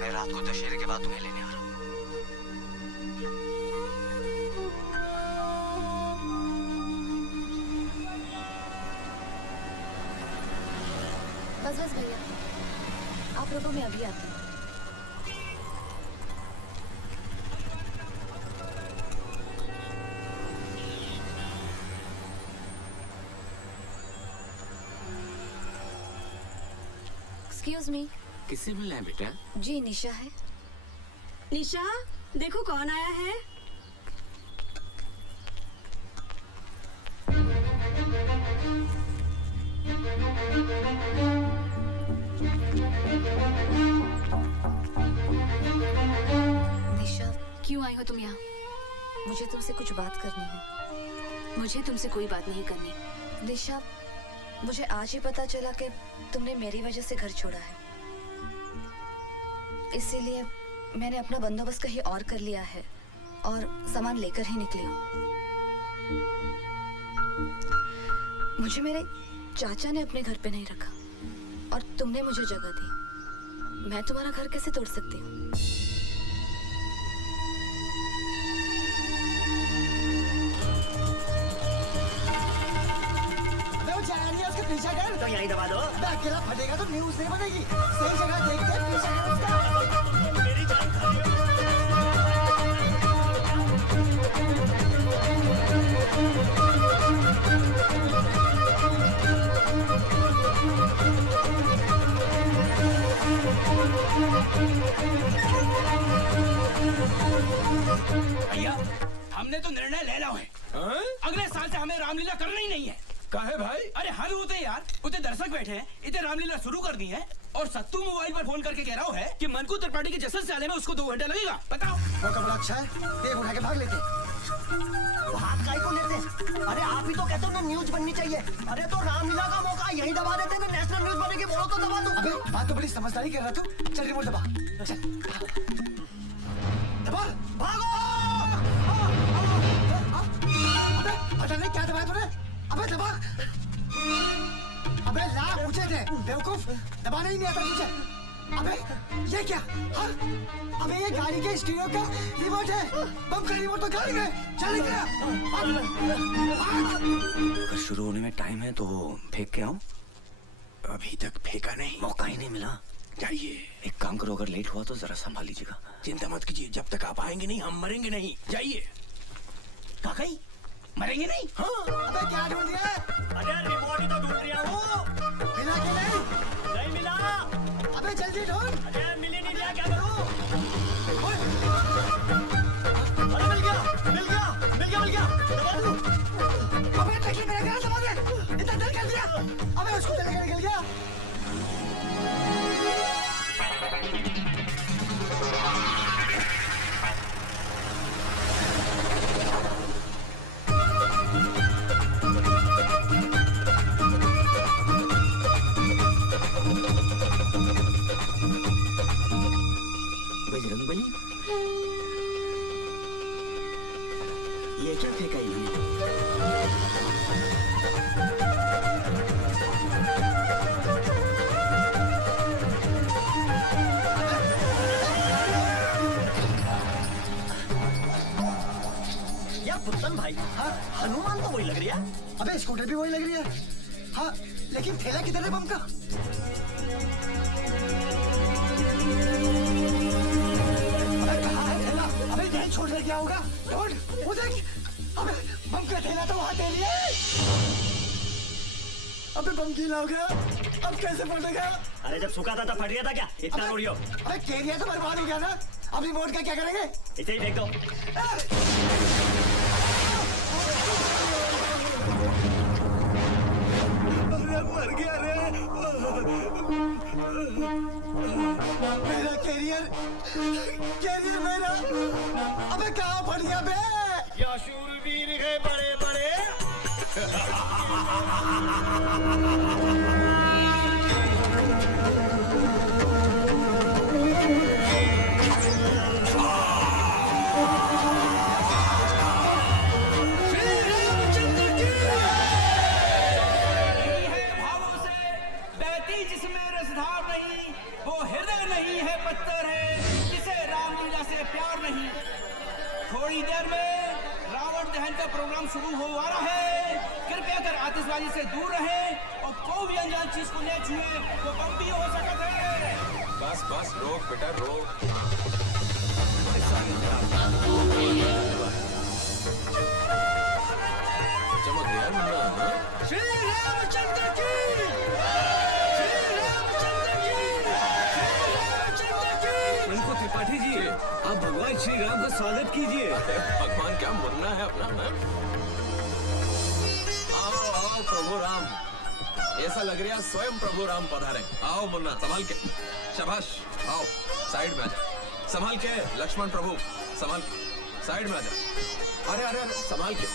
मैं रात को दशहरे के बाद तुम्हें लेने आ रहा हूँ। बस बस भैया, आप रुको, मैं अभी आती हूँ। Excuse me. किससे मिलना है बेटा? जी निशा है। निशा, देखो कौन आया है। निशा, क्यों आई हो तुम यहाँ? मुझे तुमसे कुछ बात करनी है। मुझे तुमसे कोई बात नहीं करनी। निशा, मुझे आज ही पता चला कि तुमने मेरी वजह से घर छोड़ा है। इसीलिए मैंने अपना बंदोबस्त कहीं और कर लिया है और सामान लेकर ही निकली हूँ। मुझे मेरे चाचा ने अपने घर पे नहीं रखा और तुमने मुझे जगह दी। मैं तुम्हारा घर कैसे तोड़ सकती हूँ? उसके पीछे कर तो यही दबा दो। अकेला फटेगा तो न्यूज़ नहीं बनेगी। सही जगह देख के पीछे कर उसका। मेरी जान खा रही भैया, हमने तो निर्णय ले लिया है। अगले साल से हमें रामलीला करना ही नहीं है। काहे भाई? अरे हद होते यार, उतने दर्शक बैठे हैं, इतने रामलीला शुरू कर दी है और सत्तू मोबाइल पर फोन करके कह रहा है कि मनकू त्रिपाठी के जश्न से आने में उसको 2 घंटा लगेगा। बताओ। मौका बड़ा अच्छा है, देख उठा के भाग लेते। भाग काहे को लेते? अरे आप ही तो कहते हो ना न्यूज बननी चाहिए। अरे तो रामलीला का मौका यही दबा देते हैं। नेशनल न्यूज बनेगी, बोलो तो दबा दो। अबे बात तो बड़ी समझदारी कर रहा तू। चल रिमोट दबा, चल दबा, भागो। अबे पता नहीं क्या दबाया तूने। अबे दबा। अबे ला ऊंचे थे बेवकूफ, दबाना ही नहीं आता तुझे। अबे ये क्या? हाँ? अबे ये गाड़ी के स्टीरियो का रिमोट है। बम का रिमोट तो गाड़ी में। चल गया। अगर शुरू होने में टाइम है तो फेंक के आऊं? अभी तक फेंका नहीं, मौका ही नहीं मिला। जाइए। एक काम करो, अगर लेट हुआ तो जरा संभाल लीजिएगा। चिंता मत कीजिए, जब तक आप आएंगे नहीं हम मरेंगे नहीं। जाइए। काकई, मरेंगे नहीं? हाँ। अबे क्या ढूंढ रहा है? अरे रिमोट ही तो ढूंढ रहा हूँ। मिला कि नहीं मिला। अबे जल्दी ढूंढ। अरे मिल ही नहीं रहा, क्या करूँ? अरे मिल गया, मिल गया, मिल गया, मिल गया। दबा दूँ? अबे टकी मेरा घर दबा दे। इतना देर कर दिया। अबे उसको चलेगा, निकल गया। बजरंगबली, ये क्या फेंका इन्होंने? यार पुतन भाई, हाँ हनुमान तो वही लग रही है। अबे स्कूटर भी वही लग रही है। हाँ लेकिन थैला किधर है बम का? अबे कहाँ है थैला? अबे यहीं छोड़ कर क्या होगा? ढूंढ, वो देख पे बम गीला हो गया, अब कैसे फटेगा? अरे जब सूखा था तब फट गया था क्या? इतना रोड़ी हो। अरे केरिया तो बर्बाद हो गया ना, अब रिमोट का क्या करेंगे? इसे ही फेंक दो। अरे मर गया रे। मेरा कैरियर मेरा, अबे कहाँ फट गया बे? या शूरवीर है बड़े बड़े। जिसमें रसधार नहीं, वो हृदय नहीं है पत्थर है, जिसे रामलीला से प्यार नहीं। थोड़ी देर में रावण दहन का प्रोग्राम शुरू हो आ रहा है। कृपया कर आतिशबाजी से दूर रहें और कोई भी अनजान चीज को न छुए, वो बम भी हो सकता है। बस बस रोक बेटा रोक। चमक गया मुन्ना। श्री रामचंद्र की, मनको त्रिपाठी जी, आप भगवान श्री राम का स्वागत कीजिए। भगवान क्या मुन्ना है अपना है? आओ आओ प्रभु राम, ऐसा लग रहा है स्वयं प्रभु राम पधारे। आओ मुन्ना संभाल के, शाबाश। आओ साइड में आ जा, संभाल के। लक्ष्मण प्रभु संभाल, साइड में आ जा। अरे अरे अरे संभाल के,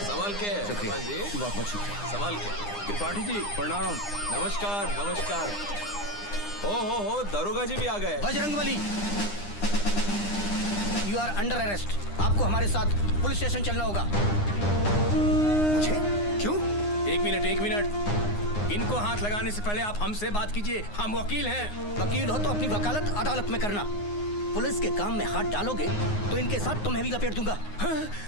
संभाल के हनुमान जी, संभाल के। त्रिपाठी जी प्रणाम। नमस्कार नमस्कार। हो दरोगा जी भी आ गए। Bajrangbali, you are under arrest. आपको हमारे साथ पुलिस स्टेशन चलना होगा। क्यों? एक मिनट, इनको हाथ लगाने से पहले आप हमसे बात कीजिए, हम वकील हैं। वकील हो तो अपनी वकालत अदालत में करना। पुलिस के काम में हाथ डालोगे तो इनके साथ तुम्हें भी लपेट दूंगा।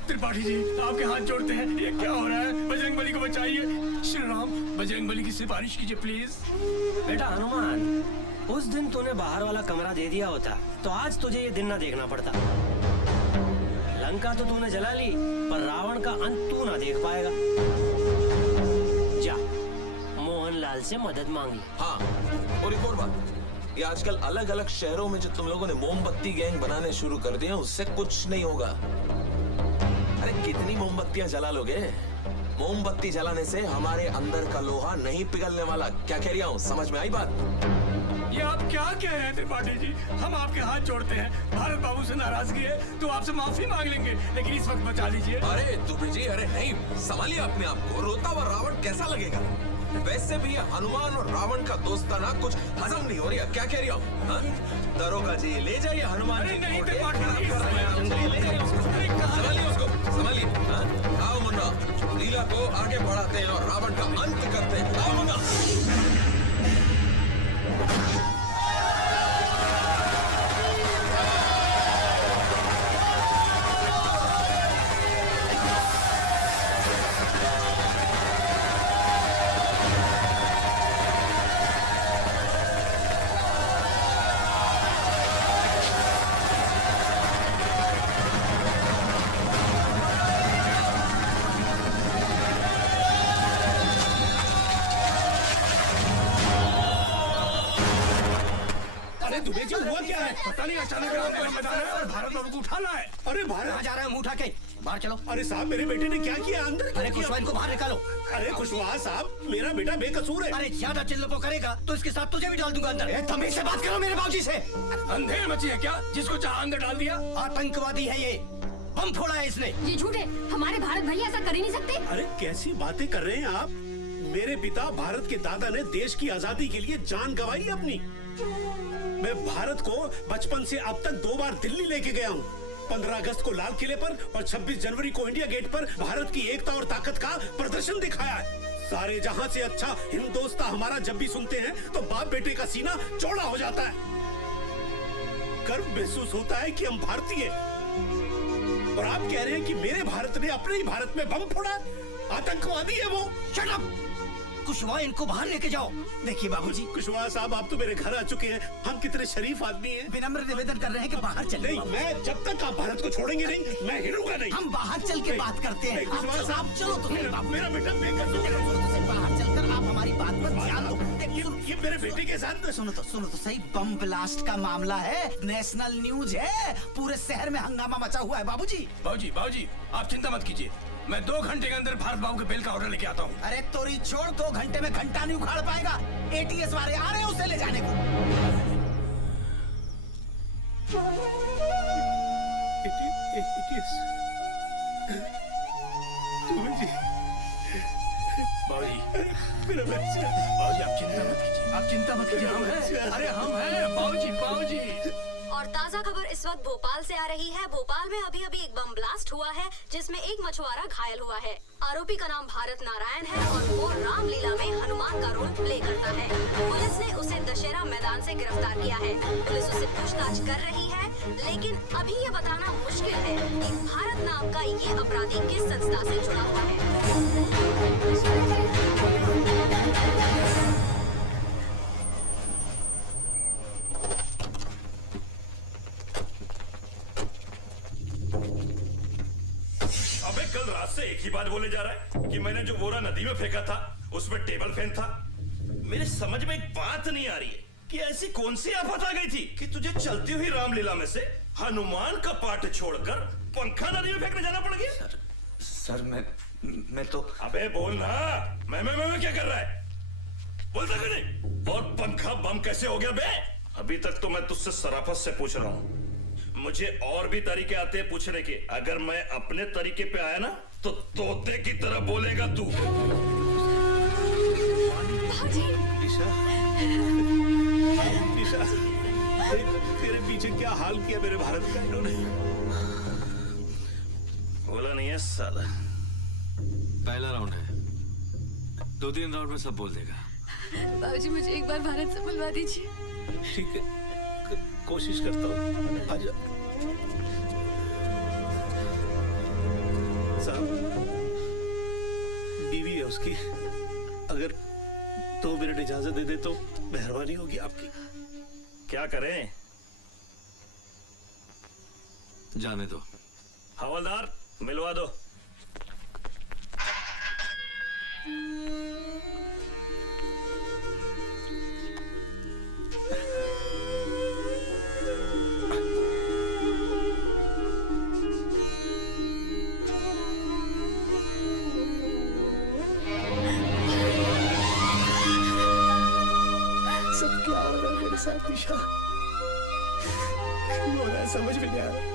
त्रिपाठी जी आपके हाथ जोड़ते हैं, ये क्या हो रहा है? बजरंगबली को बचाइए। श्री राम, बजरंगबली की सिफारिश कीजिए प्लीज। बेटा हनुमान, उस दिन तूने बाहर वाला कमरा दे दिया होता तो आज तुझे ये दिन ना देखना पड़ता। लंका तो तूने जला ली, पर रावण का अंत तू ना देख पाएगा। जा मोहनलाल से मदद मांगी। हाँ, और एक और बात, ये आजकल अलग अलग शहरों में जो तुम लोगों ने मोमबत्ती गैंग बनाने शुरू कर दिए, उससे कुछ नहीं होगा। अरे कितनी मोमबत्तियां जला लोगे? मोमबत्ती जलाने से हमारे अंदर का लोहा नहीं पिघलने वाला। क्या कह रहा हूँ, समझ में आई बात? ये आप क्या कह रहे हैं त्रिपाठी जी? हम आपके हाथ जोड़ते हैं। भारत बाबू से नाराजगी है तो आपसे माफी मांग लेंगे, लेकिन इस वक्त बचा लीजिए। अरे दुबे जी, अरे नहीं, संभालिए अपने आप को। रोता हुआ रावण कैसा लगेगा? वैसे भी हनुमान और रावण का दोस्ताना कुछ हजम नहीं हो रहा। क्या कह रहा हूँ? दरोगा जी ले जाइए हनुमान जी। नहीं, संभालिए उसको, संभालिए। आओ मुन्ना, लीला को आगे बढ़ाते हैं और रावण का अंत करते हैं। आओ मुन्ना। दुबे जी हुआ क्या है? पता नहीं, अचानक भारत बाबू को उठाना है। अरे बाहर कहाँ जा रहे हो? मुंह उठा के बाहर चलो। अरे साहब, मेरे बेटे ने क्या किया? अंदर अरे कुशवाहा, इनको बाहर निकालो। अरे कुशवाहा साहब, मेरा बेटा बेकसूर है। अरे ज्यादा चिल्लपो करेगा तो इसके साथ तुझे भी डाल दूंगा अंदर। तमीज से बात करो मेरे बाबूजी से। अंधेर मची है क्या, जिसको चाहा अंदर डाल दिया? आतंकवादी है ये, बम फोड़ा है इसने। ये झूठ है, हमारे भारत भैया ऐसा कर ही नहीं सकते। अरे कैसी बातें कर रहे हैं आप? मेरे पिता भारत के दादा ने देश की आजादी के लिए जान गंवाई अपनी। मैं भारत को बचपन से अब तक 2 बार दिल्ली लेके गया हूँ। 15 अगस्त को लाल किले पर और 26 जनवरी को इंडिया गेट पर भारत की एकता और ताकत का प्रदर्शन दिखाया है। सारे जहां से अच्छा हिंदोस्तां हमारा जब भी सुनते हैं तो बाप बेटे का सीना चौड़ा हो जाता है। गर्व महसूस होता है कि हम भारतीय। और आप कह रहे हैं कि मेरे भारत ने अपने ही भारत में बम फोड़ा? आतंकवादी है वो। Shut up! कुशवाहा, इनको बाहर लेके जाओ। देखिए बाबूजी। कुशवाहा साहब, आप तो मेरे घर आ चुके हैं। हम कितने शरीफ आदमी हैं। विनम्र निवेदन कर रहे हैं कि बाहर चले। नहीं, मैं जब तक आप भारत को छोड़ेंगे नहीं, मैं हिलूंगा नहीं। हम बाहर चल के बात करते हैं। कुशवाहा साहब, चलो, मेरा बेटा बाहर चलकर आप बात पर ध्यान दो। ये मेरे बेटे के साथ सुनो तो सही, बम ब्लास्ट का मामला है, नेशनल न्यूज है, पूरे शहर में हंगामा मचा हुआ है बाबूजी। बाबूजी आप चिंता मत कीजिए, मैं 2 घंटे के अंदर भारत बाबू के बिल का ऑर्डर लेके आता हूँ। अरे तोरी छोड़, 2 घंटे में घंटा नहीं उखाड़ पाएगा। ATS वाले आ रहे हैं उसे ले जाने को। बाबूजी मेरा बच्चा, बाबूजी आप चिंता मत कीजिए, हम हैं, अरे हम हैं बाबूजी। और ताजा खबर इस वक्त भोपाल से आ रही है। भोपाल में अभी एक बम ब्लास्ट हुआ है जिसमें एक मछुआरा घायल हुआ है। आरोपी का नाम भारत नारायण है और वो रामलीला में हनुमान का रोल प्ले करता है। पुलिस ने उसे दशहरा मैदान से गिरफ्तार किया है। पुलिस उससे पूछताछ कर रही है, लेकिन अभी ये बताना मुश्किल है कि भारत नाम का ये अपराधी किस संस्था से जुड़ा हुआ है। कल रात से एक ही बात बोले जा रहा है कि मैंने जो बोरा नदी में फेंका था उसमें टेबल फैन था। मेरे समझ में एक बात नहीं आ रही है कि ऐसी कौन सी आफत आ गई थी कि तुझे चलती हुई रामलीला में से हनुमान का पाठ छोड़कर पंखा नदी में फेंकने जाना पड़ गया। सर मैं तो। अबे बोल ना, मैं क्या कर रहा है, बोलता क्यों नहीं? और पंखा बम कैसे हो गया बे? अभी तक तो मैं तुझसे शराफत से पूछ रहा हूँ, मुझे और भी तरीके आते हैं पूछने के। अगर मैं अपने तरीके पे आया ना तो तोते की तरह बोलेगा तू। निशा, तेरे पीछे क्या हाल किया मेरे भारत का इन्होंने? बोला नहीं है साला। पहला राउंड है, 2-3 राउंड में सब बोल देगा। बाबूजी मुझे एक बार भारत से मिलवा दीजिए। ठीक है, कोशिश करता हूँ, आजा। साहब, बीवी है उसकी, अगर 2 मिनट इजाजत दे दे तो मेहरबानी होगी आपकी। क्या करें? जाने दो। हवलदार मिलवा दो। सब क्या हो रहा है मेरे साथ निशा? क्यों हो रहा है समझ में नहीं आ रहा।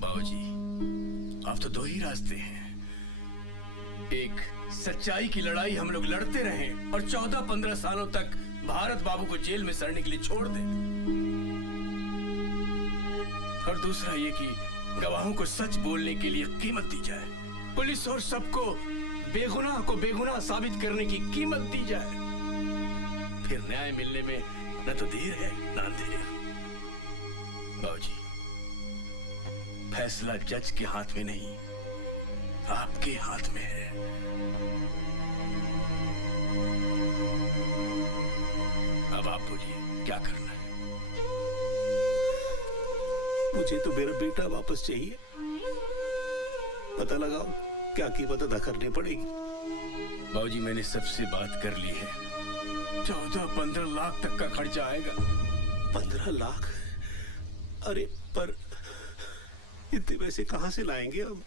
बाबूजी अब तो 2 ही रास्ते हैं। एक, सच्चाई की लड़ाई हम लोग लड़ते रहें और 14-15 सालों तक भारत बाबू को जेल में सड़ने के लिए छोड़ दें, और दूसरा ये कि गवाहों को सच बोलने के लिए कीमत दी जाए, पुलिस और सबको बेगुनाह को बेगुनाह साबित करने की कीमत दी जाए। फिर न्याय मिलने में न तो देर है न अंधेर। बाबूजी फैसला जज के हाथ में नहीं, आपके हाथ में है। अब आप बोलिए क्या करना है? मुझे तो मेरा बेटा वापस चाहिए। पता लगाओ क्या कीमत अदा करनी पड़ेगी। बाबूजी मैंने सबसे बात कर ली है, 14-15 लाख तक का खर्चा आएगा। 15 लाख? अरे पर इतने पैसे कहाँ से लाएंगे हम?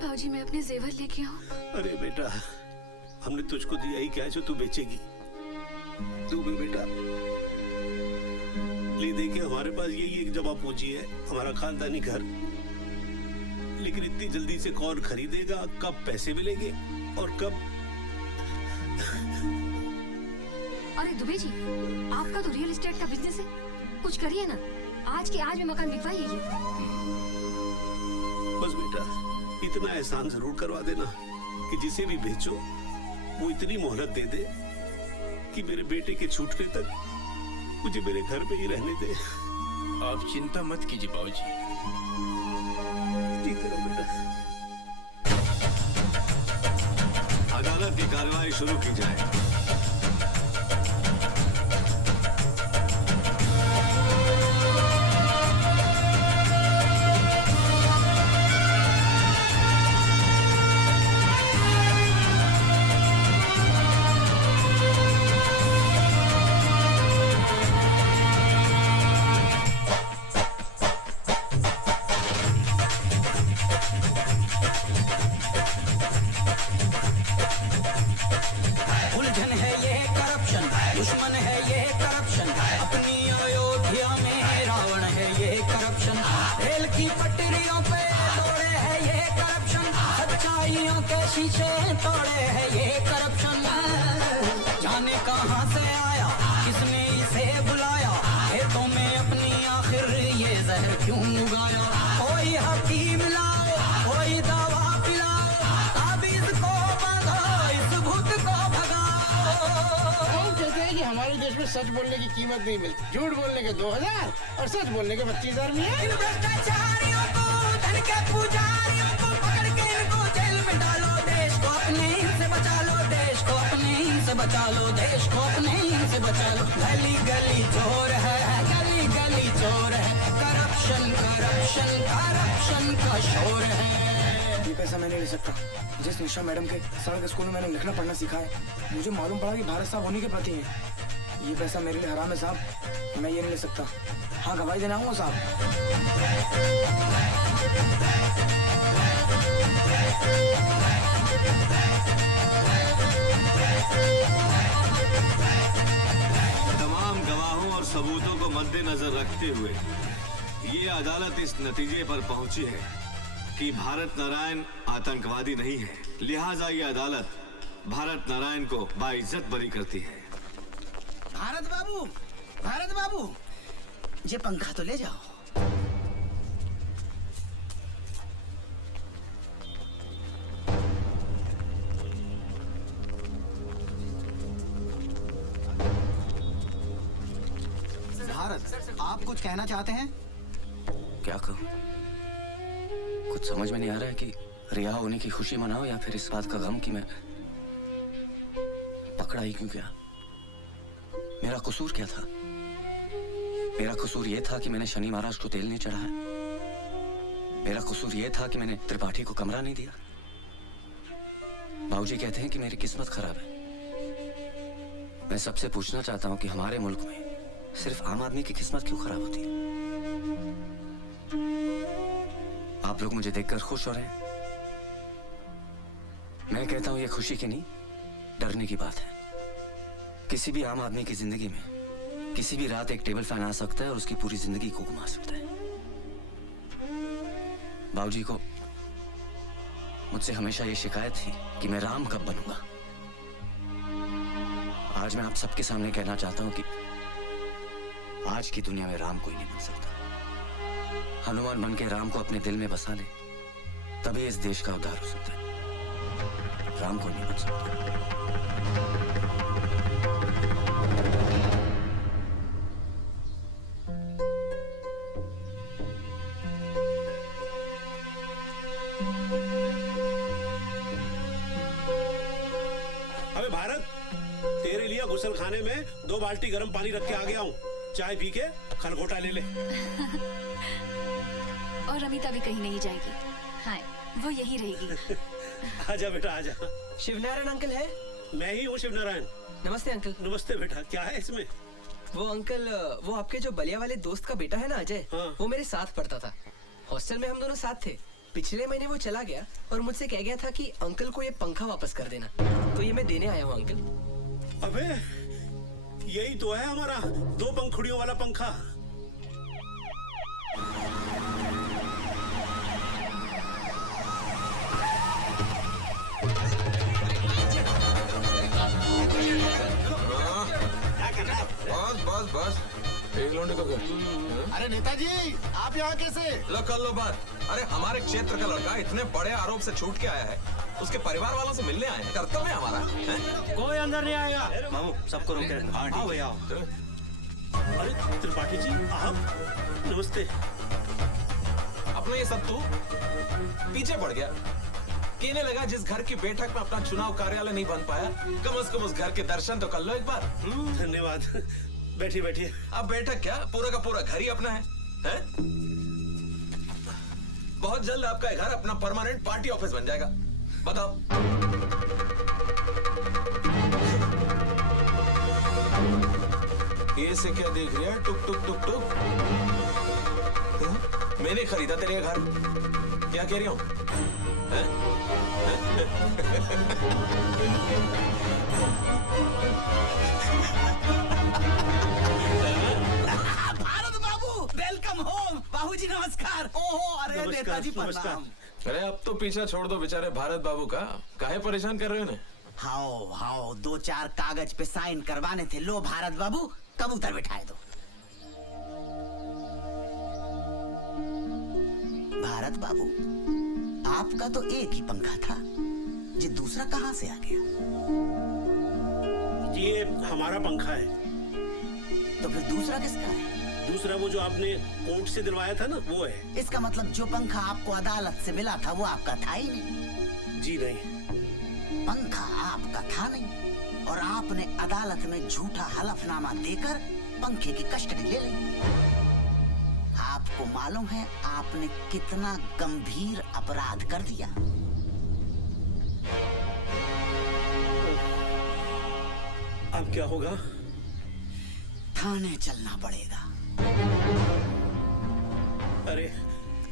बाबूजी मैं अपने जेवर लेके आऊं? अरे बेटा, हमने तुझको दिया ही क्या जो तू बेचेगी? तू भी बेटा ले दे के हमारे पास यही एक जमा पूंजी है, हमारा खानदानी घर। लेकिन इतनी जल्दी से कौन खरीदेगा? कब पैसे मिलेंगे और कब? अरे दुबे जी, आपका तो रियल एस्टेट का बिजनेस है, कुछ करिए ना, आज के आज में मकान बिकवाइए। बस बेटा इतना एहसान जरूर करवा देना कि जिसे भी बेचो वो इतनी मोहलत दे दे कि मेरे बेटे के छूटने तक मुझे मेरे घर में ही रहने दे। आप चिंता मत कीजिए बाबूजी। ठीक है बेटा। अदालत की कार्रवाई शुरू की जाए। उलझन है ये करप्शन, दुश्मन है ये करप्शन, अपनी अयोध्या में रावण है ये करप्शन, रेल की पटरियों पे तोड़े है ये करप्शन, सच्चाइयों के शीशे तोड़े है ये करप्शन। जाने कहाँ से आया, किसने इसे बुलाया, खेतों में अपनी आखिर ये जहर क्यों उगाया। कोई हकीम लाओ, कोई दवा पिलाओ, ताबीज को बांधो, इस भूत को कहते हैं कि हमारे देश में सच बोलने की कीमत नहीं मिलती, झूठ बोलने के 2000 और सच बोलने के 25,000 मिले। इन भ्रष्टाचारियों को, धन के पुजारियों को पकड़ के इनको जेल में डालो, देश को अपने इनसे बचा लो, देश को अपने इनसे बचा लो, देश को अपने इनसे बचा लो। गली गली चोर है, गली गली चोर है, करप्शन करप्शन करप्शन का शोर है। ये पैसा मैं नहीं ले सकता। जिस निशा मैडम के सड़क स्कूल में मैंने लिखना पढ़ना सीखा है, मुझे मालूम पड़ा कि भारत साहब होने के प्रति है। ये पैसा मेरे लिए हराम है साहब, मैं ये नहीं ले सकता। हाँ गवाही देना आऊंगा साहब। तमाम गवाहों और सबूतों को मद्देनजर रखते हुए ये अदालत इस नतीजे पर पहुंची है कि भारत नारायण आतंकवादी नहीं है। लिहाजा ये अदालत भारत नारायण को बाइज्जत बरी करती है। भारत बाबू, ये पंखा तो ले जाओ। भारत, आप कुछ कहना चाहते हैं? क्या कहूँ? कुछ समझ में नहीं आ रहा है कि रिहा होने की खुशी मनाओ या फिर इस बात का गम कि मैं पकड़ा ही क्यों गया। मेरा कसूर क्या था? मेरा कसूर ये था कि मैंने शनि महाराज को तेल नहीं चढ़ाया। मेरा कसूर ये था कि मैंने त्रिपाठी को कमरा नहीं दिया। बाबूजी कहते हैं कि मेरी किस्मत खराब है। मैं सबसे पूछना चाहता हूं कि हमारे मुल्क में सिर्फ आम आदमी की किस्मत क्यों खराब होती है? आप लोग मुझे देखकर खुश हो रहे हैं। मैं कहता हूं ये खुशी की नहीं, डरने की बात है। किसी भी आम आदमी की जिंदगी में किसी भी रात एक टेबल फैन आ सकता है और उसकी पूरी जिंदगी को घुमा सकता है। बाबूजी को मुझसे हमेशा ये शिकायत थी कि मैं राम कब बनूंगा। आज मैं आप सबके सामने कहना चाहता हूं कि आज की दुनिया में राम कोई नहीं बन सकता। हनुमान बन के राम को अपने दिल में बसा ले, तभी इस देश का उद्धार हो सकता है। राम कोई नहीं बन सकता। अबे भारत, तेरे लिए गुसल खाने में 2 बाल्टी गर्म पानी रख के आ गया हूँ। चाय पी के खलगोटा ले ले। और अमिता भी कहीं नहीं जाएगी। हाँ, वो यही रहेगी। आजा बेटा आजा। शिवनारायण अंकल है? मैं ही हूँ शिवनारायण। नमस्ते अंकल। नमस्ते बेटा, क्या है इसमें? वो अंकल, वो आपके जो बलिया वाले दोस्त का बेटा है ना अजय, वो मेरे साथ पढ़ता था। हॉस्टल में हम दोनों साथ थे। पिछले महीने वो चला गया और मुझसे कह गया था कि अंकल को ये पंखा वापस कर देना, तो ये मैं देने आया हूँ अंकल। अबे यही तो है हमारा 2 पंखुड़ियों वाला पंखा। बस बस एक लौंडे को अरे नेताजी, आप यहाँ कैसे? लो कर लो बात। अरे हमारे क्षेत्र का लड़का इतने बड़े आरोप से छूट के आया है, उसके परिवार वालों से मिलने आए हैं। कर्तव्य है हमारा। कोई अंदर नहीं आएगा। मामू सबको रोक के हाँ भैया। अरे त्रिपाठी जी आप, नमस्ते। अपना ये सब तू पीछे पड़ गया। कहने लगा जिस घर की बैठक में अपना चुनाव कार्यालय नहीं बन पाया, कम से कम उस घर के दर्शन तो कर लो एक बार। धन्यवाद। बैठिए बैठिए। अब बैठक क्या, पूरा का पूरा घर ही अपना है? बहुत जल्द आपका घर अपना परमानेंट पार्टी ऑफिस बन जाएगा। बताओ। ये से क्या देख रही है? टुक टुक टुक टुक। मैंने खरीदा तेरे घर, क्या कह रही हूँ? भारत बाबू वेलकम होम। बाबूजी नमस्कार। ओहो अरे नेताजी प्रणाम। अरे अब तो पीछा छोड़ दो बेचारे भारत बाबू का, काहे परेशान कर रहे हो उन्हें? हाओ हाओ 2-4 कागज पे साइन करवाने थे। लो भारत बाबू कबूतर बिठाए दो। भारत बाबू आपका तो एक ही पंखा था, ये दूसरा कहां से आ गया? ये हमारा पंखा है। तो फिर दूसरा किसका है? दूसरा वो जो आपने कोर्ट से दिलवाया था ना, वो है। इसका मतलब जो पंखा आपको अदालत से मिला था वो आपका था ही नहीं। जी नहीं, पंखा आपका था नहीं और आपने अदालत में झूठा हलफनामा देकर पंखे की कस्टडी ले ली। आपको मालूम है आपने कितना गंभीर अपराध कर दिया? अब क्या होगा? थाने चलना पड़ेगा। अरे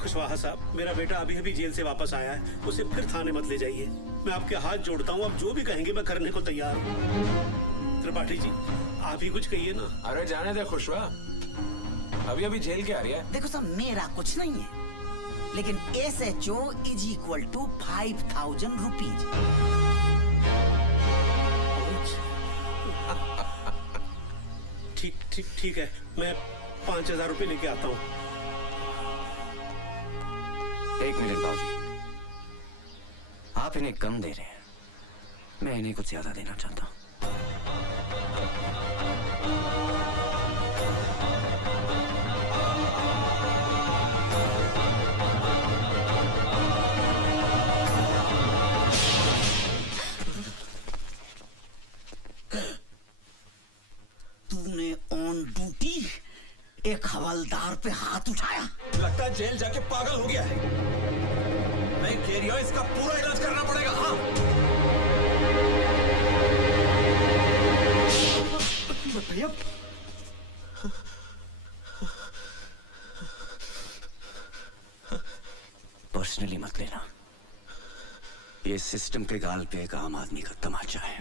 कुशवाहा साहब, मेरा बेटा अभी अभी जेल से वापस आया है, उसे फिर थाने मत ले जाइए। मैं आपके हाथ जोड़ता हूँ, आप जो भी कहेंगे मैं करने को तैयार हूँ। त्रिपाठी जी आप ही कुछ कहिए ना। अरे जाने दे खुशवा, अभी अभी जेल के आ रही है। देखो सब मेरा कुछ नहीं है, लेकिन SHO = 5000 रुपीज। ठीक ठीक ठीक है, मैं 5000 रुपए लेके आता हूँ। एक मिनट बाबूजी, आप इन्हें कम दे रहे हैं, मैं इन्हें कुछ ज्यादा देना चाहता हूँ। तूने ऑन ड्यूटी एक हवलदार पे हाथ उठाया? लगता है जेल जाके पागल हो गया है। मैं कह रही हूं इसका पूरा इलाज करना पड़ेगा। हाँ भैया पर्सनली मत लेना, ये सिस्टम के गाल पे एक आम आदमी का तमाचा है।